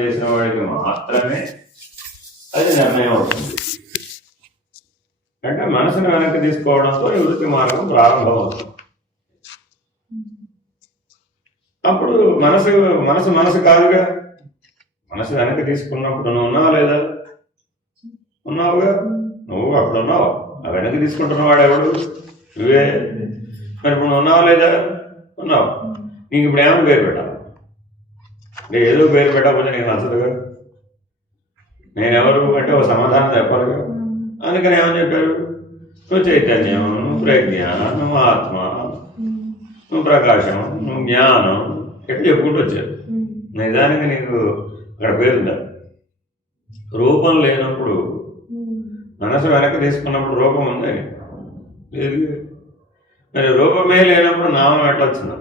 చేసిన వాడికి మాత్రమే అది నిర్ణయం అవుతుంది. అంటే మనసును వెనక్కి తీసుకోవడంతో నివృత్తి మార్గం ప్రారంభమవుతుంది. అప్పుడు మనసు మనసు మనసు కాదుగా. మనసు వెనక్కి తీసుకున్నప్పుడు నువ్వు ఉన్నావా లేదా? ఉన్నావుగా. నువ్వు అప్పుడు ఉన్నావు. ఆ వెనక్కి తీసుకుంటున్నవాడు ఎవడు? నువ్వే. మరి ఇప్పుడు నువ్వు ఉన్నావా లేదా? ఉన్నావు. నీకు ఇప్పుడు ఏమైనా పేరు పెట్టాలి? అంటే ఏదో పేరు పెట్టకపోతే నీకు నచ్చదుగా. నేనెవరు అంటే ఒక సమాధానం చెప్పాలిగా. అందుకని ఏమని చెప్పారు? నువ్వు చైతన్యం, నువ్వు ప్రజ్ఞ, నువ్వు ఆత్మ, నువ్వు ప్రకాశం, నువ్వు జ్ఞానం ఎట్లా చెప్పుకుంటూ వచ్చారు. నిజానికి నీకు అక్కడ పేరుందా? రూపం లేనప్పుడు, మనసు వెనక్కి తీసుకున్నప్పుడు రూపం ఉందని లేదు. మరి రూపమే లేనప్పుడు నామం ఎట్లా వచ్చిందా?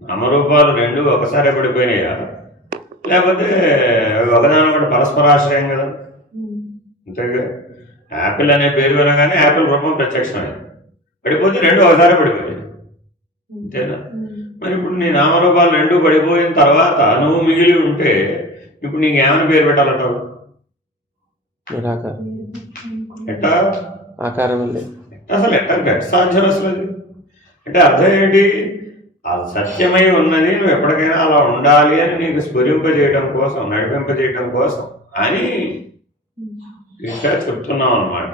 నామరూపాలు రెండు ఒకసారి పడిపోయినాయా? లేకపోతే ఒకదానొకటి పరస్పరాశ్రయం కదా. అంతేగా. యాపిల్ అనే పేరు వినగానే యాపిల్ రూపం ప్రత్యక్షమైంది. పడిపోతే రెండు ఒకసారి పడిపోయాయి. అంతేనా? మరి ఇప్పుడు నీ నామరూపాలు రెండు పడిపోయిన తర్వాత నువ్వు మిగిలి ఉంటే ఇప్పుడు నీకు ఏమైనా పేరు పెట్టాలంటావు? ఎట్టా అసలు ఎట్ట సాధ్యం అసలు అది? అంటే అర్థం ఏంటి? ఆ సత్యమై ఉన్నది నువ్వు ఎప్పటికైనా అలా ఉండాలి అని నీకు స్ఫురింపజేయడం కోసం, నడిపింపజేయడం కోసం అని ఇంకా చెప్తున్నాం అన్నమాట.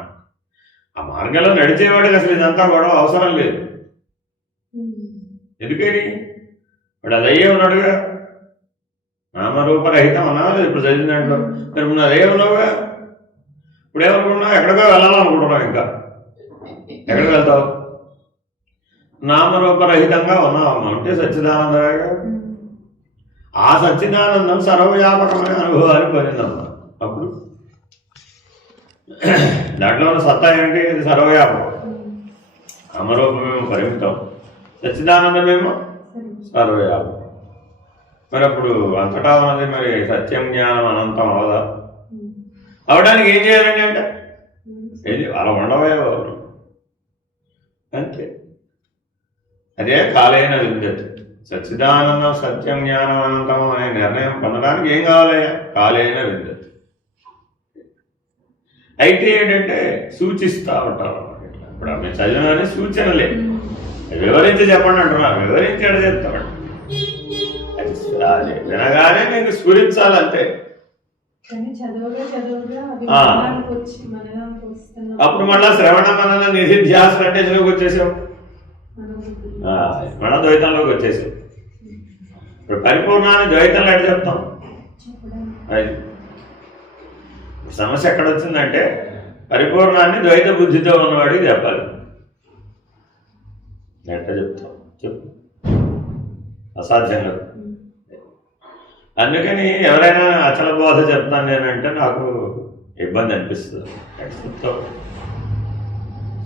ఆ మార్గంలో నడిచేవాడికి అసలు ఇదంతా గొడవ అవసరం లేదు. ఎందుకని? వాడు అది అయ్యే ఉన్నాడుగా. నామరూపరహితం అన్నావు ఇప్పుడు చదివినట్లు. మరి నువ్వు అదే ఉన్నావుగా. ఇప్పుడు ఏమనుకున్నావు? ఎక్కడికో వెళ్ళాలనుకుంటున్నావు. ఇంకా ఎక్కడికి వెళ్తావు? నామరూపరహితంగా ఉన్నావు అంటే సచ్చిదానందమేగా. ఆ సచ్చిదానందం సర్వవ్యాపకమైన అనుభవాన్ని పొందిందమ్మా. అప్పుడు దాంట్లో ఉన్న సత్తా ఏంటి? ఇది సర్వవ్యాపకం. నామరూపమేమో పరిమితం, సచ్చిదానందమేమో సర్వవ్యాపకం. మరి అప్పుడు అంతటా ఉన్నది మరి సత్యం జ్ఞానం అనంతం అవదా? అవడానికి ఏం చేయాలండి అంటే ఏది అలా ఉండవేవారు అంతే. అదే కాలేన విద్యత్. సచ్చిదానందం సత్యం జ్ఞానం అనంతం అనే నిర్ణయం పొందడానికి ఏం కావాలి? కాలేన విద్యత్. అయితే ఏంటంటే సూచిస్తూ ఉంటారు అన్నమాట. ఇట్లా ఇప్పుడు ఆమె చదివినని సూచనలే. వివరించి చెప్పండి అంటున్నారు. వివరించి ఎడ చెప్తామండి. అది వినగానే నీకు స్ఫురించాలంతే. అప్పుడు మళ్ళా శ్రవణ మనన నిధిధ్యాస కంటెన్స్లోకి వచ్చేసావు. మన ద్వైతంలోకి వచ్చేసావు. ఇప్పుడు పరిపూర్ణాన్ని ద్వైతంలో ఎట్లా చెప్తాం? అది సమస్య ఎక్కడ వచ్చిందంటే పరిపూర్ణాన్ని ద్వైత బుద్ధితో ఉన్నవాడికి చెప్పాలి. ఎట్లా చెప్తాం? చెప్పు. అసాధ్యంగా. అందుకని ఎవరైనా అచల బోధ చెప్తాను నేనంటే నాకు ఇబ్బంది అనిపిస్తుంది.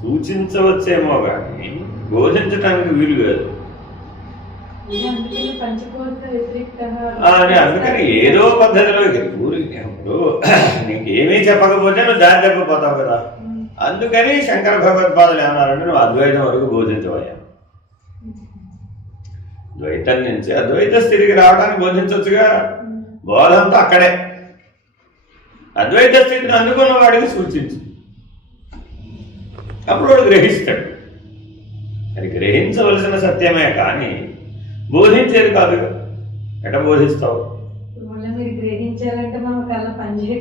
సూచించవచ్చేమో కానీ బోధించడానికి వీలు కాదు. అందుకని ఏదో పద్ధతిలో ఇప్పుడు నీకేమీ చెప్పకపోతే నువ్వు దారి తప్పిపోతావు కదా. అందుకని శంకర భగవత్పాదులు ఏమన్నారంటే నువ్వు అద్వైతం వరకు బోధించవయ్యా. ద్వైతం నుంచి అద్వైత స్థితికి రావడానికి బోధించవచ్చుగా. బోధంతో అక్కడే. అద్వైత స్థితిని అందుకున్న వాడికి సూచించు. అప్పుడు వాడు గ్రహిస్తాడు. అది గ్రహించవలసిన సత్యమే కానీ బోధించేది కాదుగా. ఎట బోధిస్తావు?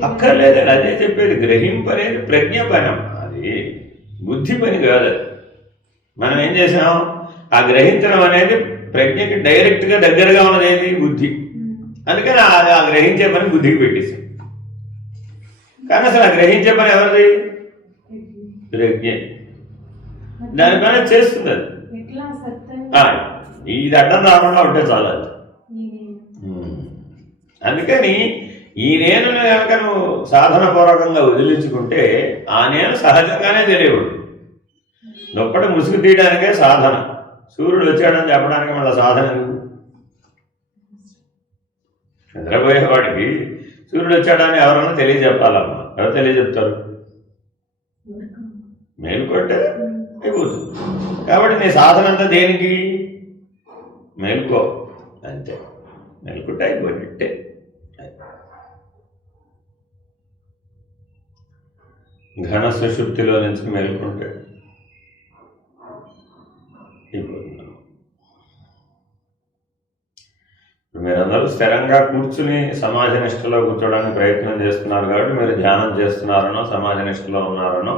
అక్కర్లేదండి. అదే చెప్పేది. గ్రహింపనేది ప్రజ్ఞ పని. అది బుద్ధి పని కాదు. మనం ఏం చేసాం? ఆ గ్రహించడం అనేది ప్రజ్ఞకి డైరెక్ట్గా దగ్గరగా ఉన్నది ఏది? బుద్ధి. అందుకని ఆ గ్రహించే పని బుద్ధికి పెట్టేసాం. కానీ అసలు ఆ గ్రహించే పని ఎవరిది? ప్రజ్ఞ. దానిపైన చేస్తుంది అది. ఇది అడ్డం రాకుండా ఉంటే చాలా. అందుకని ఈ నేను కనుక నువ్వు సాధన పూర్వకంగా వదిలించుకుంటే ఆ నేను సహజంగానే తెలియదు. నొప్పటి ముసుగు తీయడానికే సాధన. సూర్యుడు వచ్చాడని చెప్పడానికి మళ్ళీ సాధన ఎందుకు? నిద్రపోయేవాడికి సూర్యుడు వచ్చాడని ఎవరన్నా తెలియజెప్పాలమ్మా. ఎవరు తెలియజెప్తారు? మేలుకొంటే అయిపోతుంది. కాబట్టి నీ సాధన అంతా దేనికి? మేలుకో అంతే. మెలుకుంటే అయిపోయినట్టే. ఘన సుషుప్తిలో నుంచి మెలుకుంటే అయిపోతున్నాం. మీరందరూ స్థిరంగా కూర్చుని సమాజ నిష్టలో కూర్చోడానికి ప్రయత్నం చేస్తున్నారు కాబట్టి మీరు ధ్యానం చేస్తున్నారనో సమాజ నిష్టలో ఉన్నారనో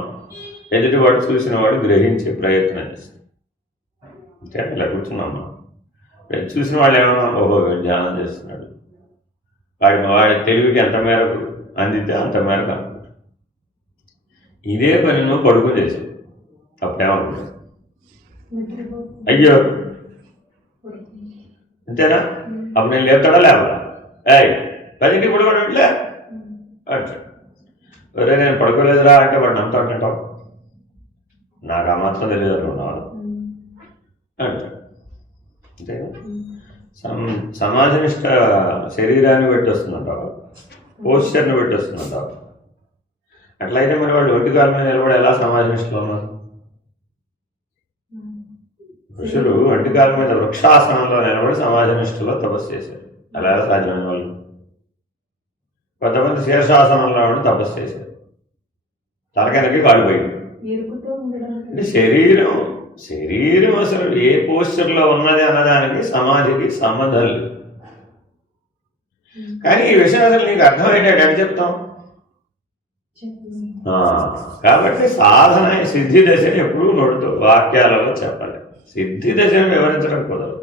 ఎదుటివాడు చూసిన వాడు గ్రహించే ప్రయత్నం చేస్తారు. అంతే, ఇలా కూర్చున్నాం. చూసిన వాళ్ళు ఏమన్నా ఓహో ధ్యానం చేస్తున్నాడు, వాడి తెలివికి ఎంత మేరకు అందితే అంత మేరకు అనుకుంటాడు. ఇదే పని నువ్వు పడుకుని చేసావు, అప్పుడేమనుకుంటావు? అయ్యో అంతేనా? అప్పుడు నేను లేపుతాడా లేవడా? 10కి పడుకోవట్లే అంటే అరే నేను పడుకోలేదురా అంటే వాడు నమ్ముతా అంటావు. నాకు ఆ మాత్రం తెలియదు అనుకున్నాను అంటాడు. అంతేనా? సమాజనిష్ట శరీరాన్ని పెట్టి వస్తుందంటావు, పోస్చర్ని పెట్టి వస్తుందంటావు. అట్లయితే మరి వాళ్ళు ఒంటికాల మీద నిలబడి ఎలా సమాజనిష్టలో ఉన్నారు? ఋషులు ఒంటికాల మీద వృక్షాసనంలో నిలబడి సమాజనిష్టలో తపస్సు చేశారు. అలా సాధ్యమైన వాళ్ళు. కొంతమంది శీర్షాసనంలో ఉండి తపస్సు చేశారు, తలకెనకి కాడిపోయింది. అంటే శరీరం అసలు ఏ పోస్చర్లో ఉన్నది అన్నదానికి సమాధికి సంబంధం లేదు. కానీ ఈ విషయం అసలు నీకు అర్థమయ్యేటట్టు ఎక్కడ చెప్తాం? కాబట్టి సాధన సిద్ధి దశని ఎప్పుడూ నోడుతూ వాక్యాలలో చెప్పాలి. సిద్ధి దశను వివరించడం కుదరదు.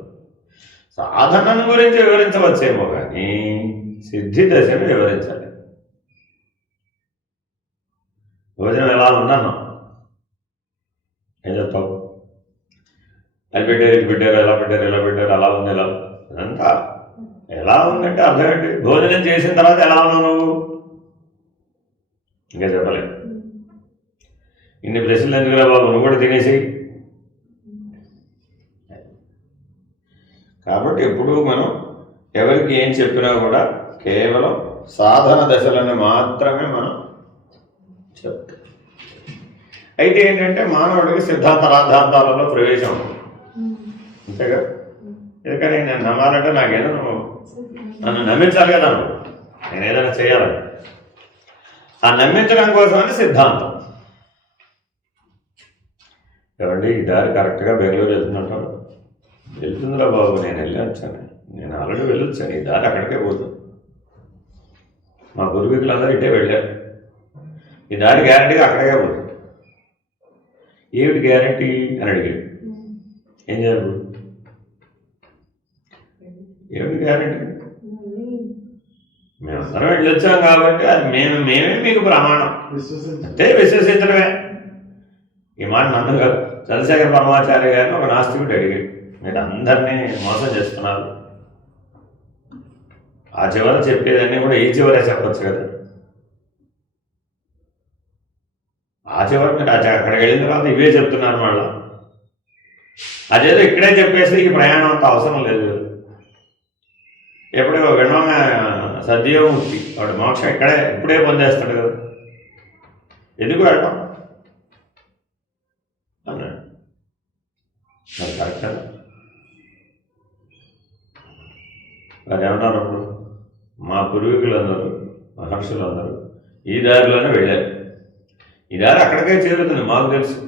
సాధనను గురించి వివరించవచ్చేమో కానీ సిద్ధి దశను వివరించాలి. భోజనం ఎలా ఉందన్నా ఏం చెప్తావు? అది పెట్టారు, ఇది పెట్టారు, ఎలా పెట్టారు, ఇలా పెట్టారు, అలా ఉంది, ఇలా అదంతా ఎలా ఉందంటే అర్థం ఏంటి? భోజనం చేసిన తర్వాత ఎలా ఉన్నావు నువ్వు? ఇంకా చెప్పలేదు. ఇన్ని ప్రశ్నలు ఎందుకురా బాబు, నువ్వు కూడా తినేసి. కాబట్టి ఎప్పుడూ మనం ఎవరికి ఏం చెప్పినా కూడా కేవలం సాధన దశలను మాత్రమే మనం చెప్తాం. అయితే ఏంటంటే మానవుడికి సిద్ధాంత రాద్ధాంతాలలో ప్రవేశం అంతేగా. ఎందుకని నేను నమ్మాలంటే నాకేదో నువ్వు నన్ను నమ్మించాలి కదా, నువ్వు నేను ఏదైనా చేయాలని. ఆ నమ్మించడం కోసమని సిద్ధాంతం. ఏమండి ఈ దారి కరెక్ట్గా బెంగళూరు వెళ్తున్నట్టు వెళ్తుందిరా బాబు, నేను వెళ్ళి వచ్చాను, నేను ఆల్రెడీ వెళ్ళొచ్చాను, ఈ దారి అక్కడికే పోతుంది. మా పూర్వీకులందరూ ఇటే వెళ్ళారు, ఈ దారి గ్యారంటీగా అక్కడికే పోతుంది. ఏమిటి గ్యారంటీ అని అడిగాడు. ఏం చేయాలి? ఏమిటి గ్యారంటీ? మేమందరం వెళ్ళొచ్చాం కాబట్టి అది మేమే మీకు ప్రమాణం అంటే విశ్వసించడమే. ఈ మాట నన్ను కాదు, చంద్రశేఖర పరమాచార్య గారిని ఒక నాస్తికుడు అడిగాడు, మీరు అందరినీ మోసం చేస్తున్నారు, ఆ చివర చెప్పేదన్నీ కూడా ఈ చివరే చెప్పచ్చు కదా, ఆ చివరి మీరు అక్కడికి వెళ్ళిన తర్వాత ఇవే చెప్తున్నారు, మళ్ళా అదేదో ఇక్కడే చెప్పేసి ఈ ప్రయాణం అంత అవసరం లేదు. ఎప్పుడో వినోమ సద్యోముక్తి వాడు మోక్షం ఇక్కడే ఇప్పుడే పొందేస్తాడు కదా, ఎందుకు వెళ్ళటం అన్నాడు. అది కరెక్ట్ కదా. మరి ఏమన్నారు అప్పుడు? మా పూర్వీకులందరూ మహర్షులందరూ ఈ దారిలోనే వెళ్ళారు, ఈ దారి అక్కడికే చేరుతుంది, మాకు తెలుసు,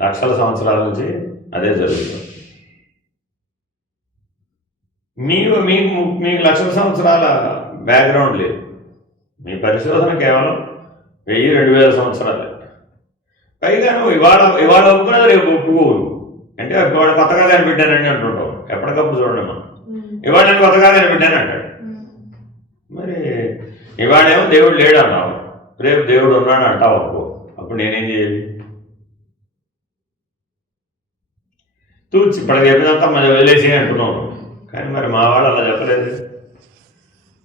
లక్షల సంవత్సరాల నుంచి అదే జరుగుతుంది. మీకు లక్షల సంవత్సరాల బ్యాక్గ్రౌండ్ లేదు, మీ పరిశోధన కేవలం 1000-2000 సంవత్సరాలే. పైగా నువ్వు ఇవాళ ఒప్పుకున్నది రేపు ఒప్పుకోవు. అంటే ఇవాళ కొత్తగా కనిపెట్టానండి అంటుంటావు, ఎప్పటికప్పుడు చూడండి మనం ఇవాళ నేను కొత్తగా కనిపెట్టాను అంటాడు. మరి ఇవాళేమో దేవుడు లేడు అన్నావు, రేపు దేవుడు ఉన్నాడు అంటావు అనుకో, అప్పుడు నేనేం చేయాలి? తూచి ఇప్పటికి చెప్పినంత మనం వదిలేసి అంటున్నావు. కానీ మరి మా వాడు అలా చెప్పలేదు.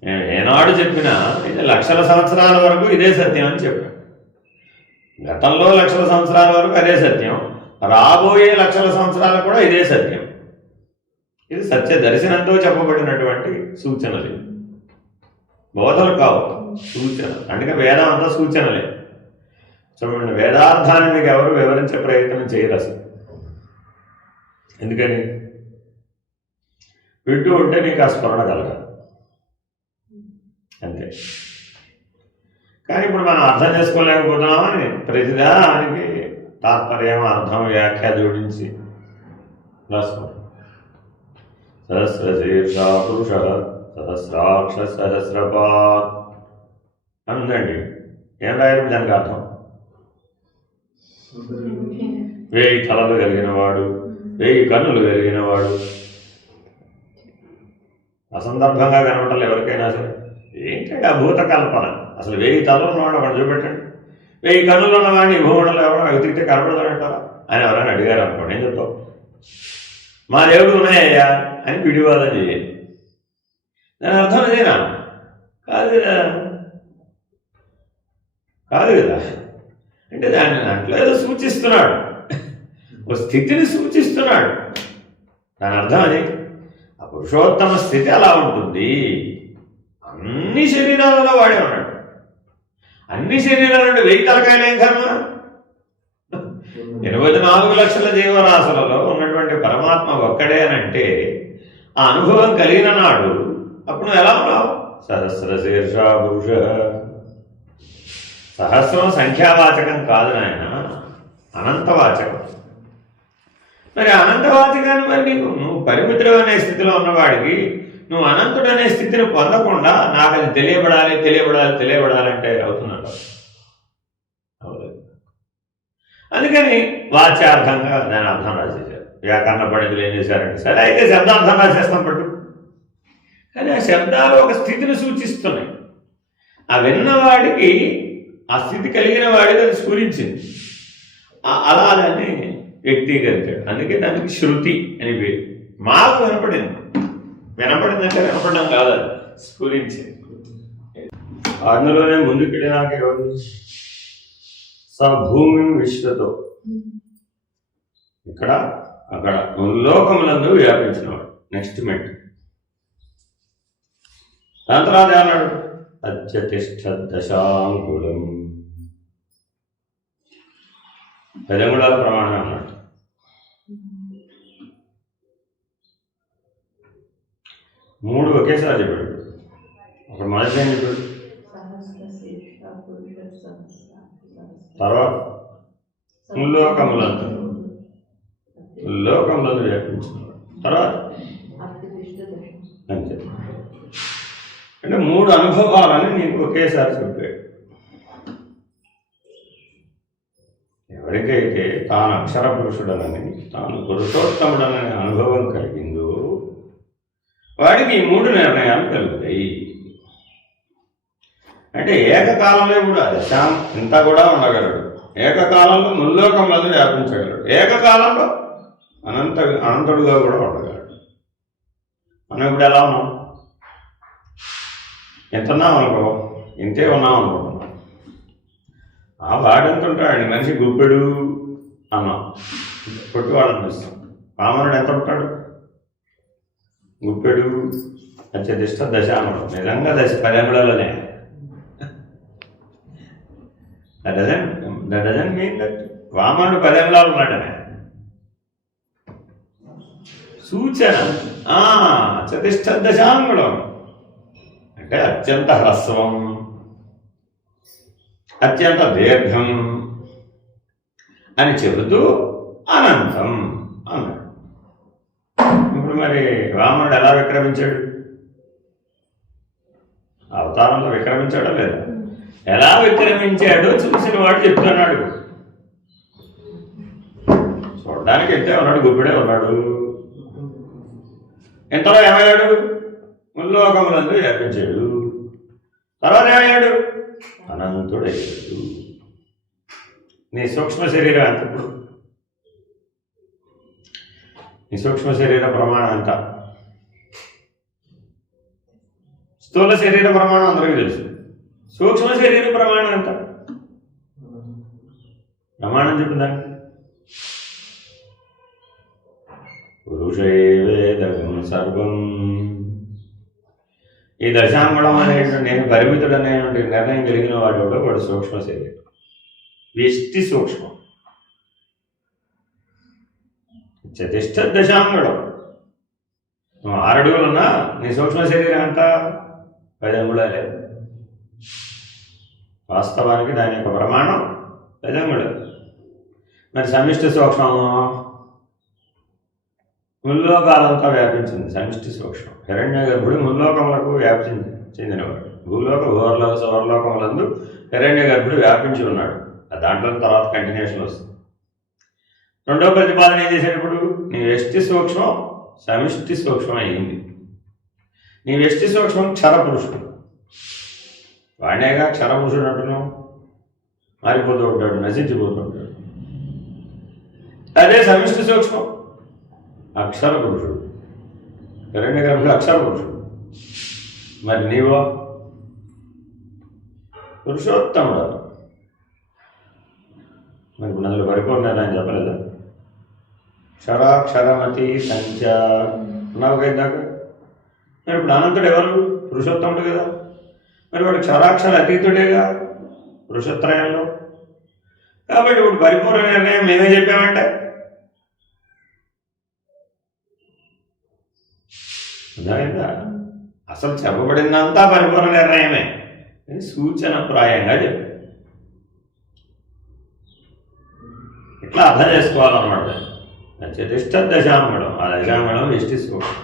నేను ఏనాడు చెప్పినా ఇది లక్షల సంవత్సరాల వరకు ఇదే సత్యం అని చెప్పాను. గతంలో లక్షల సంవత్సరాల వరకు అదే సత్యం, రాబోయే లక్షల సంవత్సరాలు కూడా ఇదే సత్యం. ఇది సత్య దర్శనంతో చెప్పబడినటువంటి సూచనలు, బోధలు కావు, సూచన. అందుకే వేదం అంతా సూచనలే. చూడండి, వేదార్థాన్ని మీకు ఎవరు వివరించే ప్రయత్నం చేయరు అసలు. ఎందుకని? వింటూ ఉంటే నీకు ఆ స్మరణ కలగాలి అంతే. కానీ ఇప్పుడు మనం అర్థం చేసుకోలేకపోతున్నామని ప్రతిదానికి తాత్పర్యం అర్థం వ్యాఖ్య జోడించి రాసుకోండి. సహస్రశీర్ష పురుష సహస్రాక్ష సహస్రపాత్ అని ఉందండి. ఏం రాయాలి దానికి అర్థం? 1000 తలలు కలిగిన వాడు, 1000 కన్నులు కలిగిన వాడు. అసందర్భంగా కనబడాలి ఎవరికైనా సరే. ఏంటంటే ఆ భూత కల్పన. అసలు 1000 తలలు ఉన్నవాడు ఒకటి చూపెట్టండి. 1000 కన్నులు ఉన్నవాడిని భూమండలం ఎవరో వెతికితే కనబడతాడంటారా అని ఎవరైనా అడిగారు అనుకోండి, ఏం చెప్తావు? మా దేవుడు ఉన్నాయ్యా అని పిడివాదం చేయాలి. దాని అర్థం అదేనా? కాదు కదా, కాదు కదా. అంటే దాంట్లో ఏదో సూచిస్తున్నాడు, ఓ స్థితిని సూచిస్తున్నాడు. దాని అర్థం అది. ఆ పురుషోత్తమ స్థితి అలా ఉంటుంది. అన్ని శరీరాలలో వాడే ఉన్నాడు. అన్ని శరీరాల నుండి 1000 తలకాయలేం కర్మ? 24 లక్షల జీవరాశులలో ఉన్నటువంటి పరమాత్మ ఒక్కడే అని అంటే ఆ అనుభవం కలిగిన నాడు అప్పుడు ఎలా ఉన్నావు? సహస్రశీర్ష పురుష. సహస్రం సంఖ్యావాచకం కాదు నాయన, అనంతవాచకం. మరి అనంతవాచకాన్ని మరి నువ్వు పరిమితుడు అనే స్థితిలో ఉన్నవాడికి నువ్వు అనంతుడు అనే స్థితిని పొందకుండా నాకు అది తెలియబడాలి తెలియబడాలి తెలియబడాలంటే అవుతున్నట్టు అవలేదు. అందుకని వాచ్యార్థంగా దాని అర్థం రాసేసారు. వ్యాకరణ పండితులు ఏం చేశారంటే, సరే అయితే శబ్దార్థం రాసేస్తాం పట్టు. కానీ ఆ శబ్దాలు ఒక స్థితిని సూచిస్తున్నాయి. ఆ విన్నవాడికి ఆ స్థితి కలిగిన వాడికి అది స్ఫురించింది. అలా దాన్ని వ్యక్తీకరించాడు. అందుకే దానికి శృతి అని పేరు. మాకు వినపడింది. వినపడిందంటే వినపడడం కాదు, అది స్ఫురించింది. అందులోనే ముందుకెళ్ళి నాకు ఎవరు? స భూమి విశ్వతో, ఇక్కడ అక్కడ లోకములందు వ్యాపించినవాడు. Next meant. దాని తర్వాత ఏమన్నాడు? అత్యతిష్ట దశాంగుళం. 10 అంగుళాల ప్రమాణం అన్నాడు. మూడు ఒకేసారి చెప్పాడు. అప్పుడు మొదటి ఏం చెప్పాడు? తర్వాత లోకములందు వ్యాపించినవాడు. తర్వాత అంతే. అంటే 3 అనుభవాలని నీకు ఒకేసారి చెప్పాడు. ఎవరికైతే తాను అక్షర పురుషుడనని, తాను పురుషోత్తముడనని అనుభవం కలిగిందో వాడికి ఈ 3 నిర్ణయాలు కలుగుతాయి. అంటే ఏకకాలంలో కూడా దశాం ఇంత కూడా ఉండగలడు. ఏకకాలంలో ముల్లోకములను వ్యాపించగలడు. ఏకకాలంలో అనంతుడుగా కూడా ఉండగలడు. మనం ఇప్పుడు ఎలా ఉన్నాం? ఎంత ఉన్నాం అనుకో, ఇంతే ఉన్నాం అనుకుంటున్నాం. ఆ వాడెంత ఉంటాడు? మనిషి గుప్పెడు అన్నాం, కొట్టి వాళ్ళని చూస్తాం. వామనుడు ఎంత ఉంటాడు? గుప్పెడు. అత్యధిష్ట దశాంగుళం. నిజంగా 10 అంగుళాలనే. That doesn't mean that వామనుడు 10 అంగుళాలు ఉన్నాడనే సూచన. అత్యధిష్ట దశాంగుళం అంటే అత్యంత హ్రస్వం, అత్యంత దీర్ఘం అని చెబుతూ అనంతం అన్నాడు. ఇప్పుడు మరి వామనుడు ఎలా విక్రమించాడు? అవతారంలో విక్రమించాడో లేదా? ఎలా విక్రమించాడో చూసిన వాడు చెప్తున్నాడు. చూడడానికి ఎంతే ఉన్నాడు, గుప్పిడే ఉన్నాడు. ఎంతలో ఏమయ్యాడు? ముల్లోకములందు వ్యాపించాడు. తర్వాత ఏమయ్యాడు? అనంతుడయ్యాడు. నీ సూక్ష్మ శరీరం ఎంత? ఇప్పుడు నీ సూక్ష్మ శరీర ప్రమాణం ఎంత? స్థూల శరీర ప్రమాణం అందరికీ తెలుసు. సూక్ష్మ శరీర ప్రమాణం ఎంత? ప్రమాణం చెప్పిందా? పురుషే వేదం సర్వం. ఈ దశాంగుళం అనేటువంటి నేను పరిమితుడు అనేటువంటి నిర్ణయం కలిగిన వాడు కూడా వాడు సూక్ష్మ శరీరం. వ్యష్టి సూక్ష్మం. చతిష్ట దశాంగుళం. నువ్వు 6 అడుగులున్నా నీ సూక్ష్మ శరీరం అంతా 10 అంగుళాలే. వాస్తవానికి దాని యొక్క ప్రమాణం 10 అంగుళాలు. మరి సమిష్టి సూక్ష్మము ముల్లోకాలంతా వ్యాపించింది. సమిష్టి సూక్ష్మం హిరణ్య గర్భుడు ముల్లోకములకు వ్యాప్తి చెందినవాడు. భూలోక భూవర్లోక సౌరలోకములందు హిరణ్య గర్భుడు వ్యాపించి ఉన్నాడు. దాంట్లో తర్వాత కంటిన్యూషన్ వస్తుంది. రెండో ప్రతిపాదన ఏం చేసేటప్పుడు నీ వ్యష్టి సూక్ష్మం సమిష్టి సూక్ష్మం అయ్యింది. నీ వ్యష్టి సూక్ష్మం క్షరపురుషుడు. వాడేగా క్షరపురుషుడు అంటున్నావు. మారిపోతూ ఉంటాడు, నశించిపోతూ ఉంటాడు. అదే సమిష్టి సూక్ష్మం అక్షర పురుషుడు. హిరణ్య గర్భుడు అక్షర పురుషుడు. మరి నీవో పురుషోత్తముడు. మరి ఇప్పుడు అందులో పరిపూర్ణత అని చెప్పలేదా? క్షరాక్షరమతి సంచ అన్నావు కదా ఇందాక. మరి ఇప్పుడు అనంతుడు ఎవరు? పురుషోత్తముడు కదా. మరి వాడు క్షరాక్షర అతీతుడేగా పురుషోత్తరయంలో. కాబట్టి ఇప్పుడు పరిపూర్ణ నిర్ణయం మేమే చెప్పామంటే అర్థమైందా? అసలు చెప్పబడిందంతా పరిపూర్ణ నిర్ణయమే, సూచన ప్రాయంగా చెప్పారు. ఇట్లా అర్థం చేసుకోవాలన్నమాట. చతుష్ట దశాంగుళం. ఆ దశాంగుళం వ్యష్టి సూక్ష్మం.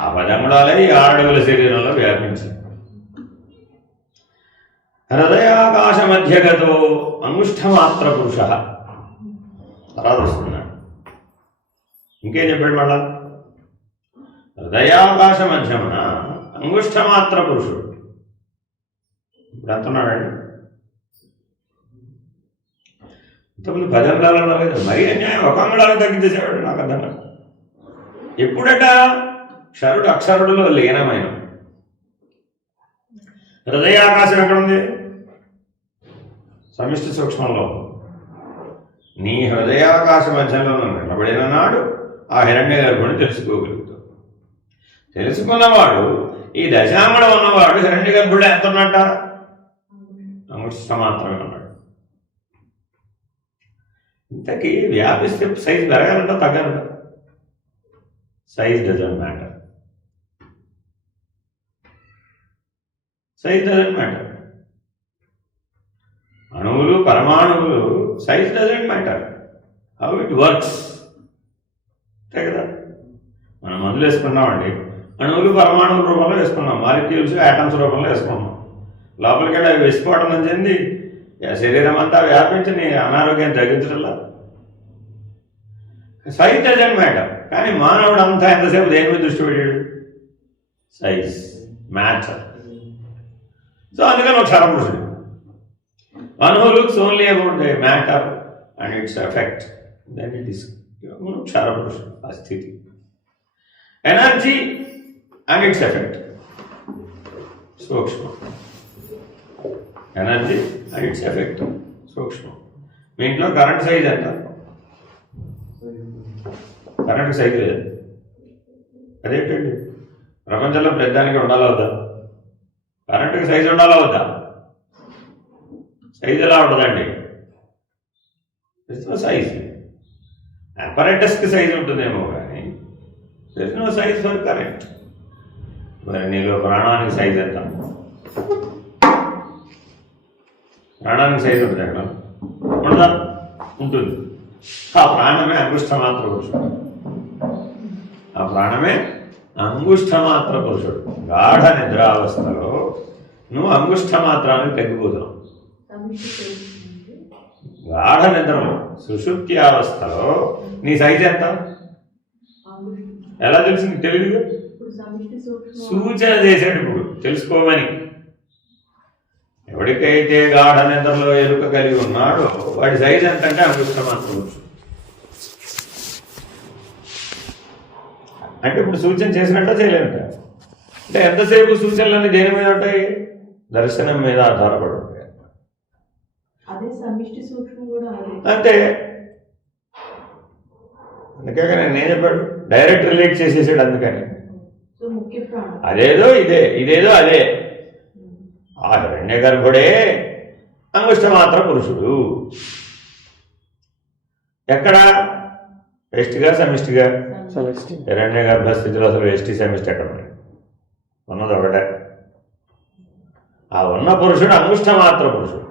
ఆ 10 అంగుళాలే ఈ 6 అడుగుల శరీరంలో వ్యాపించింది. హృదయాకాశ మధ్యగతో అంగుష్ఠమాత్ర పురుష. తర్వాత వస్తున్నాడు. ఇంకేం చెప్పాడు మళ్ళా? హృదయాకాశ మధ్యమున అంగుష్ఠమాత్ర పురుషుడు. ఇప్పుడు అంటున్నాడండి. ఇంతకుముందు 10 అంగుళాలు అన్నారు కదా, మరీ అన్యాయం 1 అంగుళాలు తగ్గించేసాడు. నాకు అర్థం కాదు. ఎప్పుడట క్షరుడు అక్షరుడులో లీనమైన హృదయాకాశం ఎక్కడుంది? సమిష్టి సూక్ష్మంలో. నీ హృదయాకాశ మధ్యలో నిలబడిన నాడు ఆ హిరణ్య గర్భుని తెలుసుకోగలుగుతావు. తెలుసుకున్నవాడు ఈ దశాంగుళం ఉన్నవాడు హిరణ్య గర్భుడు ఎంత ఉన్నట్ట? అంగుష్ట మాత్రమే ఉన్నాడు. ఇంతకీ వ్యాపిస్తే సైజ్ పెరగాలంట తగ్గాలంట? Size doesn't matter. Size doesn't matter. అణువులు పరమాణువులు size doesn't matter. How it works. అంతే కదా. మనం మందులు వేసుకున్నామండి, అణువులు పరమాణువుల రూపంలో వేసుకున్నాం, మాలిక్యూల్స్ యాటమ్స్ రూపంలో వేసుకున్నాం. లోపలికి వెళ్ళి అవి విస్ఫోటనం చెంది శరీరం అంతా వ్యాపించి నీ అనారోగ్యం తగ్గించడంలా. Size doesn't matter. కానీ మానవుడు అంతా ఎంతసేపు దేని మీద దృష్టి పెట్టాడు? Size, matter. సో అందుకని ఒక క్షరపురుషుడు. One who looks only about the matter and its effect, then it is క్షరపురుషుడు. ఆ స్థితి. ఎనర్జీ అండ్ ఇట్స్ ఎఫెక్ట్ సూక్ష్మం. ఎనర్జీ అండ్ ఇట్స్ ఎఫెక్ట్ సూక్ష్మం. మీ ఇంట్లో కరెంట్ సైజ్ ఎంత? కరెంట్ సైజ్ లేదు. అదేంటండి, ప్రపంచంలో ప్రతిదానికి ఉండాలా వద్దా? కరెంటుకి సైజు ఉండాలా వద్దా? సైజ్ ఎలా ఉండదండి? సైజ్ అపరేటస్కి సైజ్ ఉంటుందేమో కానీ there's no size for current. మరి నీలో ప్రాణానికి సైజ్ ఎంత? ప్రాణానికి సైజ్ ఉంటుంది అక్కడ ఉండదా? ఉంటుంది. ఆ ప్రాణమే అంగుష్ఠమాత్ర పురుషుడు. ఆ ప్రాణమే అంగుష్ఠమాత్ర పురుషుడు. గాఢ నిద్రావస్థలో నువ్వు అంగుష్ఠమాత్రానికి తగ్గిపోతున్నావు. గాఢ నిద్రలో సుషుప్తి అవస్థలో నీ సైజ్ ఎంత? ఎలా తెలిసింది? తెలియదు. సూచన చేసేటప్పుడు తెలుసుకోమని. ఎవరికైతే గాఢ నిద్రలో ఎరుక కలిగి ఉన్నాడో వాడి సైజ్ ఎంత అంటే అంగుష్ఠమాత్ర పురుషుడు. అంటే ఇప్పుడు సూచన చేసినట్ట చేయలేనట. అంటే ఎంతసేపు సూచనలన్నీ దేని మీద ఉంటాయి? దర్శనం మీద ఆధారపడి ఉంటాయి. అంతే. అందుకే నేను చెప్పాడు, డైరెక్ట్ రిలేట్ చేసేసాడు. అందుకని అదేదో ఇదే, ఇదేదో అదే. ఆ హిరణ్య గర్భుడే అంగుష్ఠమాత్ర పురుషుడు. ఎక్కడ? వేష్టిగా సమిష్టిగా? సమిష్టి. హిరణ్య గర్భస్థితిలో అసలు వేష్టి సమిష్టి ఎక్కడ ఉన్నాయి? ఉన్నది ఒకటే. ఆ ఉన్న పురుషుడు అంగుష్ట మాత్ర పురుషుడు.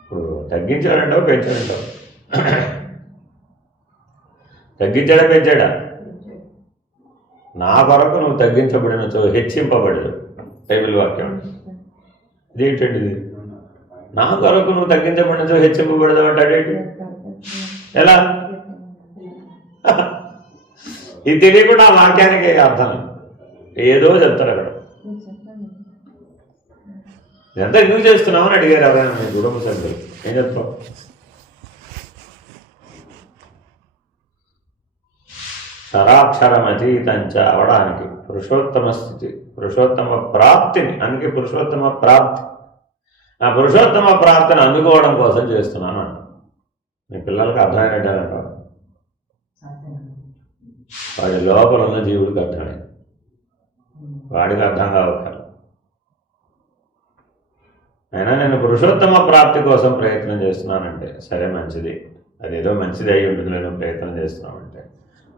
ఇప్పుడు తగ్గించాడంటావు పెంచాడంటావు? తగ్గించాడా పెంచాడా? నా కొరకు నువ్వు తగ్గించబడినచో హెచ్చింపబడదు బైబిల్ వాక్యం. ఇదేంటండి ఇది? నా కొరకు నువ్వు తగ్గించబడినచో హెచ్చింపబడదు అంటాడేంటి? ఎలా? ఇది తెలియకుండా ఆ వాక్యానికి అర్థం ఏదో చెప్తారు అక్కడ. ఇదంతా ఎందుకు చేస్తున్నావు అని అడిగారు ఎవరైనా మీ కుటుంబ సభ్యులు. ఏం చెప్తావు? క్షరాక్షరమతీతంచ అవడానికి పురుషోత్తమ స్థితి, పురుషోత్తమ ప్రాప్తిని, అందుకే పురుషోత్తమ ప్రాప్తి, ఆ పురుషోత్తమ ప్రాప్తిని అందుకోవడం కోసం చేస్తున్నాను అంట. మీ పిల్లలకి అర్థమైనట్టేనంట. వాడి లోపల ఉన్న జీవుడికి అర్థమైంది, వాడికి అర్థం కావకాలి. అయినా నేను పురుషోత్తమ ప్రాప్తి కోసం ప్రయత్నం చేస్తున్నానంటే సరే మంచిది, అదేదో మంచిది అయ్యి ఉంటుంది, నేను ప్రయత్నం చేస్తున్నామంటే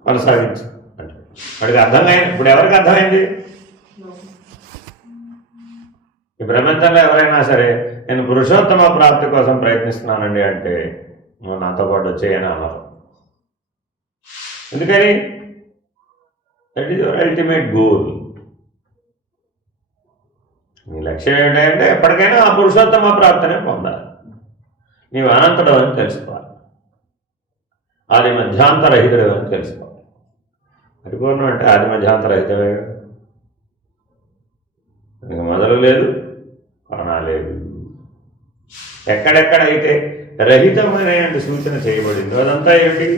కొనసాగించు అంటే వాడికి అర్థమైంది. ఇప్పుడు ఎవరికి అర్థమైంది? ఈ ప్రపంచంలో ఎవరైనా సరే నేను పురుషోత్తమ ప్రాప్తి కోసం ప్రయత్నిస్తున్నానండి అంటే నువ్వు నాతో పాటు వచ్చేయని అన్నారు. ఎందుకని? That is your ultimate goal. నీ లక్ష్యం ఏంటంటే ఎప్పటికైనా ఆ పురుషోత్తమ ప్రాప్తినే పొందాలి. నీవు అనంతుడు అని తెలుసుకోవాలి, ఆది మధ్యాంతరహితుడు అని తెలుసుకోవాలి. పరిపూర్ణం అంటే ఆది మధ్యాంతరహితమే, నీకు మొదలు లేదు కొన లేదు. ఎక్కడెక్కడైతే రహితమైన సూచన చేయబడిందో అదంతా ఏమిటి?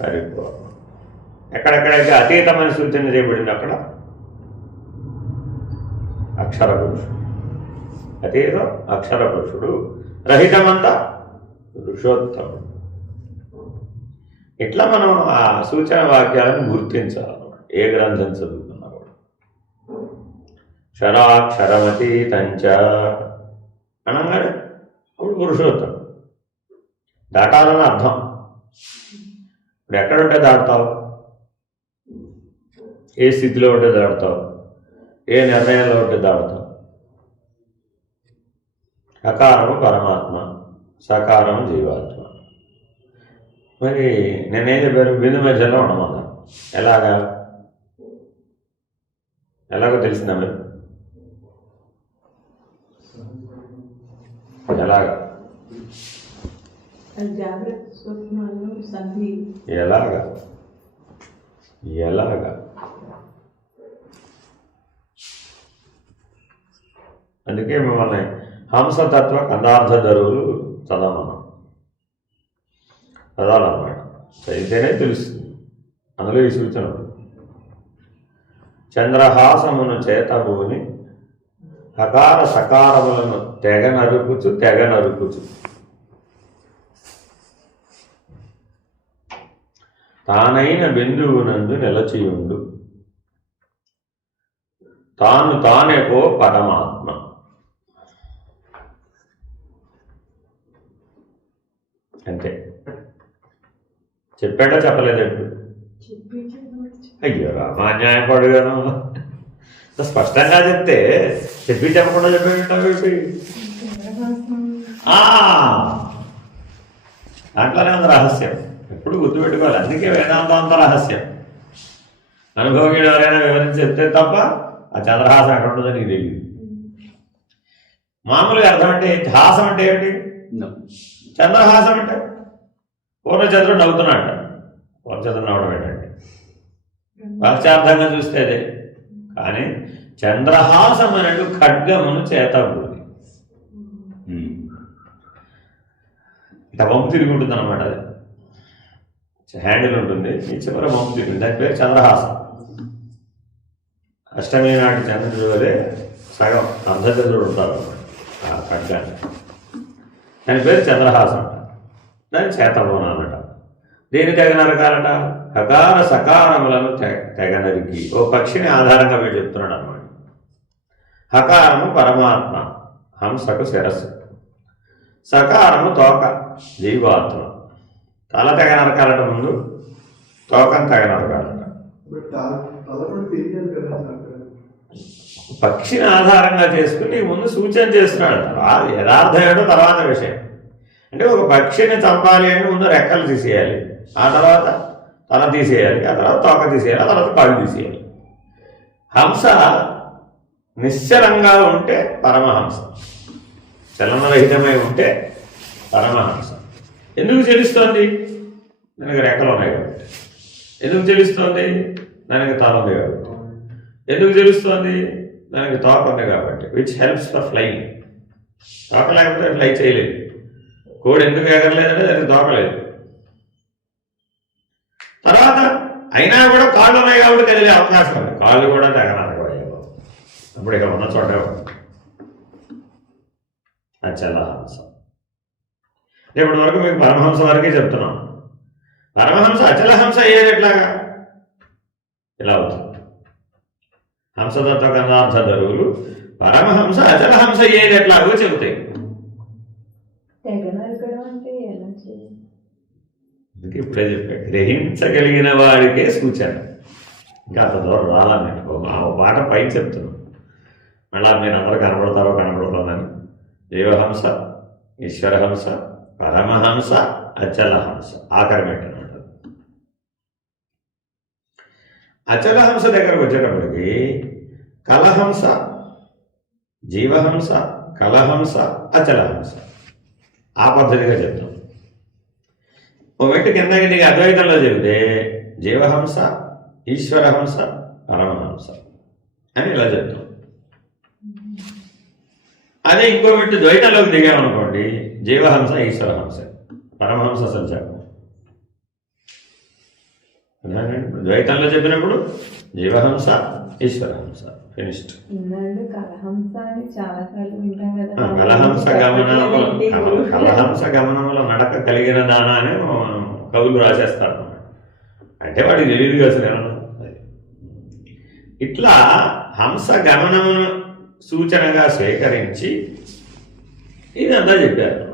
పరిపూర్ణం. ఎక్కడెక్కడైతే అతీతమైన సూచన చేయబడిందో అక్కడ అక్షర పురుషుడు. అతీతం అక్షర పురుషుడు, రహితమంతా పురుషోత్తముడు. ఇట్లా మనం ఆ సూచన వాక్యాలను గుర్తించాలన్నమాట. ఏ గ్రంథం చదువుతున్నా కూడా క్షరాక్షరమతీతంచ అనగానే అప్పుడు పురుషోత్తముడు. దాటాలని అర్థం. ఇప్పుడు ఎక్కడుంటే దాటుతావు? ఏ స్థితిలో ఉంటే దాటుతావు? ఏ నిర్ణయంలో ఉంటే దాటుతావు? అకారము పరమాత్మ, సకారం జీవాత్మ. మరి నేనేం చెప్పాను? బిందు మధ్యలో ఉండమన్నా. ఎలాగో తెలిసిందా మీరు? ఎలాగా? ఎలాగా? అందుకే మిమ్మల్ని హంసతత్వ కందార్థ ధరువులు చదవమన్నాం. చదవాలన్నమాట. చదివితేనే తెలుస్తుంది. అందులో ఈ సూచన చంద్రహాసమును చేతబూని హకార సకారములను తెగ నరుకుచు తానైన బిందువునందు నిలచియుండు తాను తానేకో పరమాత్మ. అంతే. చెప్పాడా చెప్పలేదండి? అయ్యో రామా, న్యాయపడుగాను. స్పష్టంగా చెప్తే చెప్పి చెప్పకుండా చెప్పేటంటే దాంట్లోనే ఉంది రహస్యం. ఎప్పుడు గుర్తుపెట్టుకోవాలి. అందుకే వేదాంతం అంత రహస్యం. అనుభవజ్ఞుడు ఎవరైనా వివరించి చెప్తే తప్ప ఆ చంద్రహాసం ఎక్కడ ఉండదో నీకు తెలియదు. మామూలుగా అర్థం అంటే హాసం అంటే ఏమిటి? చంద్రహాసం అంటే పూర్ణచంద్రుడు నవ్వుతున్నాడు. పూర్ణచంద్రుడు నవ్వడం ఏంటంటే వాచ్యార్థంగా చూస్తే అదే. కానీ చంద్రహాసం అన్నట్టు ఖడ్గమును చేతబూని ఇట్లా వంపు తిరిగి ఉంటుంది అన్నమాట. అది హ్యాండిల్ ఉంటుంది, ఈ చివర వంపు తిరిగి, దాని పేరు చంద్రహాసం. అష్టమి నాటి చంద్రుడు వరే సగం అర్ధచంద్రుడు ఉంటారు ఆ ఖడ్గాన్ని. దాని పేరు చంద్రహాసం అంట. దాన్ని చేతబూన అన్నట. దేని తెగ నరకాలట? హకార సకారములను తెగ నరికి. ఓ పక్షిని ఆధారంగా వీడు చెప్తున్నాడు అన్నమాట. హకారము పరమాత్మ, హంసకు శిరస్సు. సకారము తోక జీవాత్మ. తల తెగ నరకాలట, ముందు తోకను తెగ నరకాలట. పక్షిని ఆధారంగా చేసుకుని ముందు సూచన చేస్తున్నాడు. యథార్థం ఏంటో తర్వాత విషయం. అంటే ఒక పక్షిని చంపాలి అంటే ముందు రెక్కలు తీసేయాలి, ఆ తర్వాత తల తీసేయాలి, ఆ తర్వాత తోక తీసేయాలి, ఆ తర్వాత కాళ్ళు తీసేయాలి. హంస నిశ్చలంగా ఉంటే పరమహంస, చలనరహితమై ఉంటే పరమహంస. ఎందుకు చెలుస్తోంది? దానికి రెక్కలు ఉన్నాయి కాబట్టి. ఎందుకు చెలుస్తోంది? దానికి తల ఉంది కాబట్టి. ఎందుకు చెలుస్తోంది? దానికి తోక ఉంది కాబట్టి. Which helps for flying. తోక లేకపోతే ఫ్లై చేయలేదు. కోడి ఎందుకు ఎగరలేదంటే దానికి తోకలేదు. తర్వాత అయినా కూడా కాళ్ళు ఉన్నాయి కాబట్టి కదిలే అవకాశం ఉంది. కాళ్ళు కూడా తెగనరకపోయావు. అప్పుడు ఇక ఉన్న చోట అచల హంస. ఇప్పటి వరకు మీకు పరమహంస వరకే చెప్తున్నాం. పరమహంస అచల హంస అయ్యేది ఎట్లాగా? ఇలా అవుతుంది. హంసదత్త కథార్థ ధరువులు పరమహంస అచల హంస అయ్యేది ఎట్లాగో చెబుతాయి. అందుకే ఇప్పుడే చెప్పా, గ్రహించగలిగిన వాడికే సూచన. ఇంకా అంత దూరం రాలని ఆ పాట పైకి చెప్తున్నాం. మళ్ళా మీరు అందరూ కనబడతారో కనబడతానని. దేవహంస, ఈశ్వరహంస, పరమహంస, అచల హంస. ఆఖరి పెట్టనమాట. అచల హంస దగ్గరకు వచ్చేటప్పటికి కలహంస, జీవహంస, కలహంస, అచల హంస. ఆ పద్ధతిగా చెప్తాం. ఓ మెట్టు కిందకి నీకు అద్వైతంలో చెబితే జీవహంస, ఈశ్వరహంస, పరమహంస అని ఇలా చెప్తాం. అదే ఇంకో మెట్టు ద్వైతంలోకి దిగామనుకోండి, జీవహంస, ఈశ్వరహంస, పరమహంస అసలు చెప్పం. ద్వైతంలో చెప్పినప్పుడు జీవహంస, ఈశ్వరహంస, ఫినిష్డ్. కలహంస గమనంలో నడక కలిగిన దానా అని కవులు రాసేస్తారు. అంటే వాడికి తెలియదు అసలు ఏమన్నా. ఇట్లా హంస గమనమును సూచనగా స్వీకరించి ఇదంతా చెప్పారు.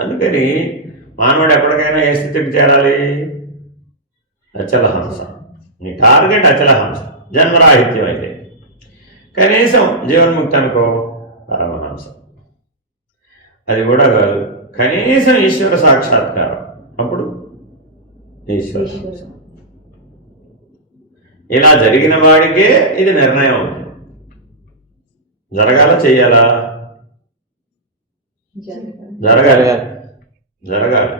అందుకని మానవుడు ఎప్పటికైనా ఏ స్థితికి చేరాలి? అచల హంస. నీ టార్గెట్ అచల హంస, జన్మరాహిత్యం అయితే. కనీసం జీవన్ముక్తి అనుకో, పరమహంస. అది కూడా కాదు, కనీసం ఈశ్వర సాక్షాత్కారం, అప్పుడు ఈశ్వర హంస. ఇలా జరిగిన వాడికే ఇది నిర్ణయం అవుతుంది. జరగాల చెయ్యాలా? జరగాలి, జరగాలి.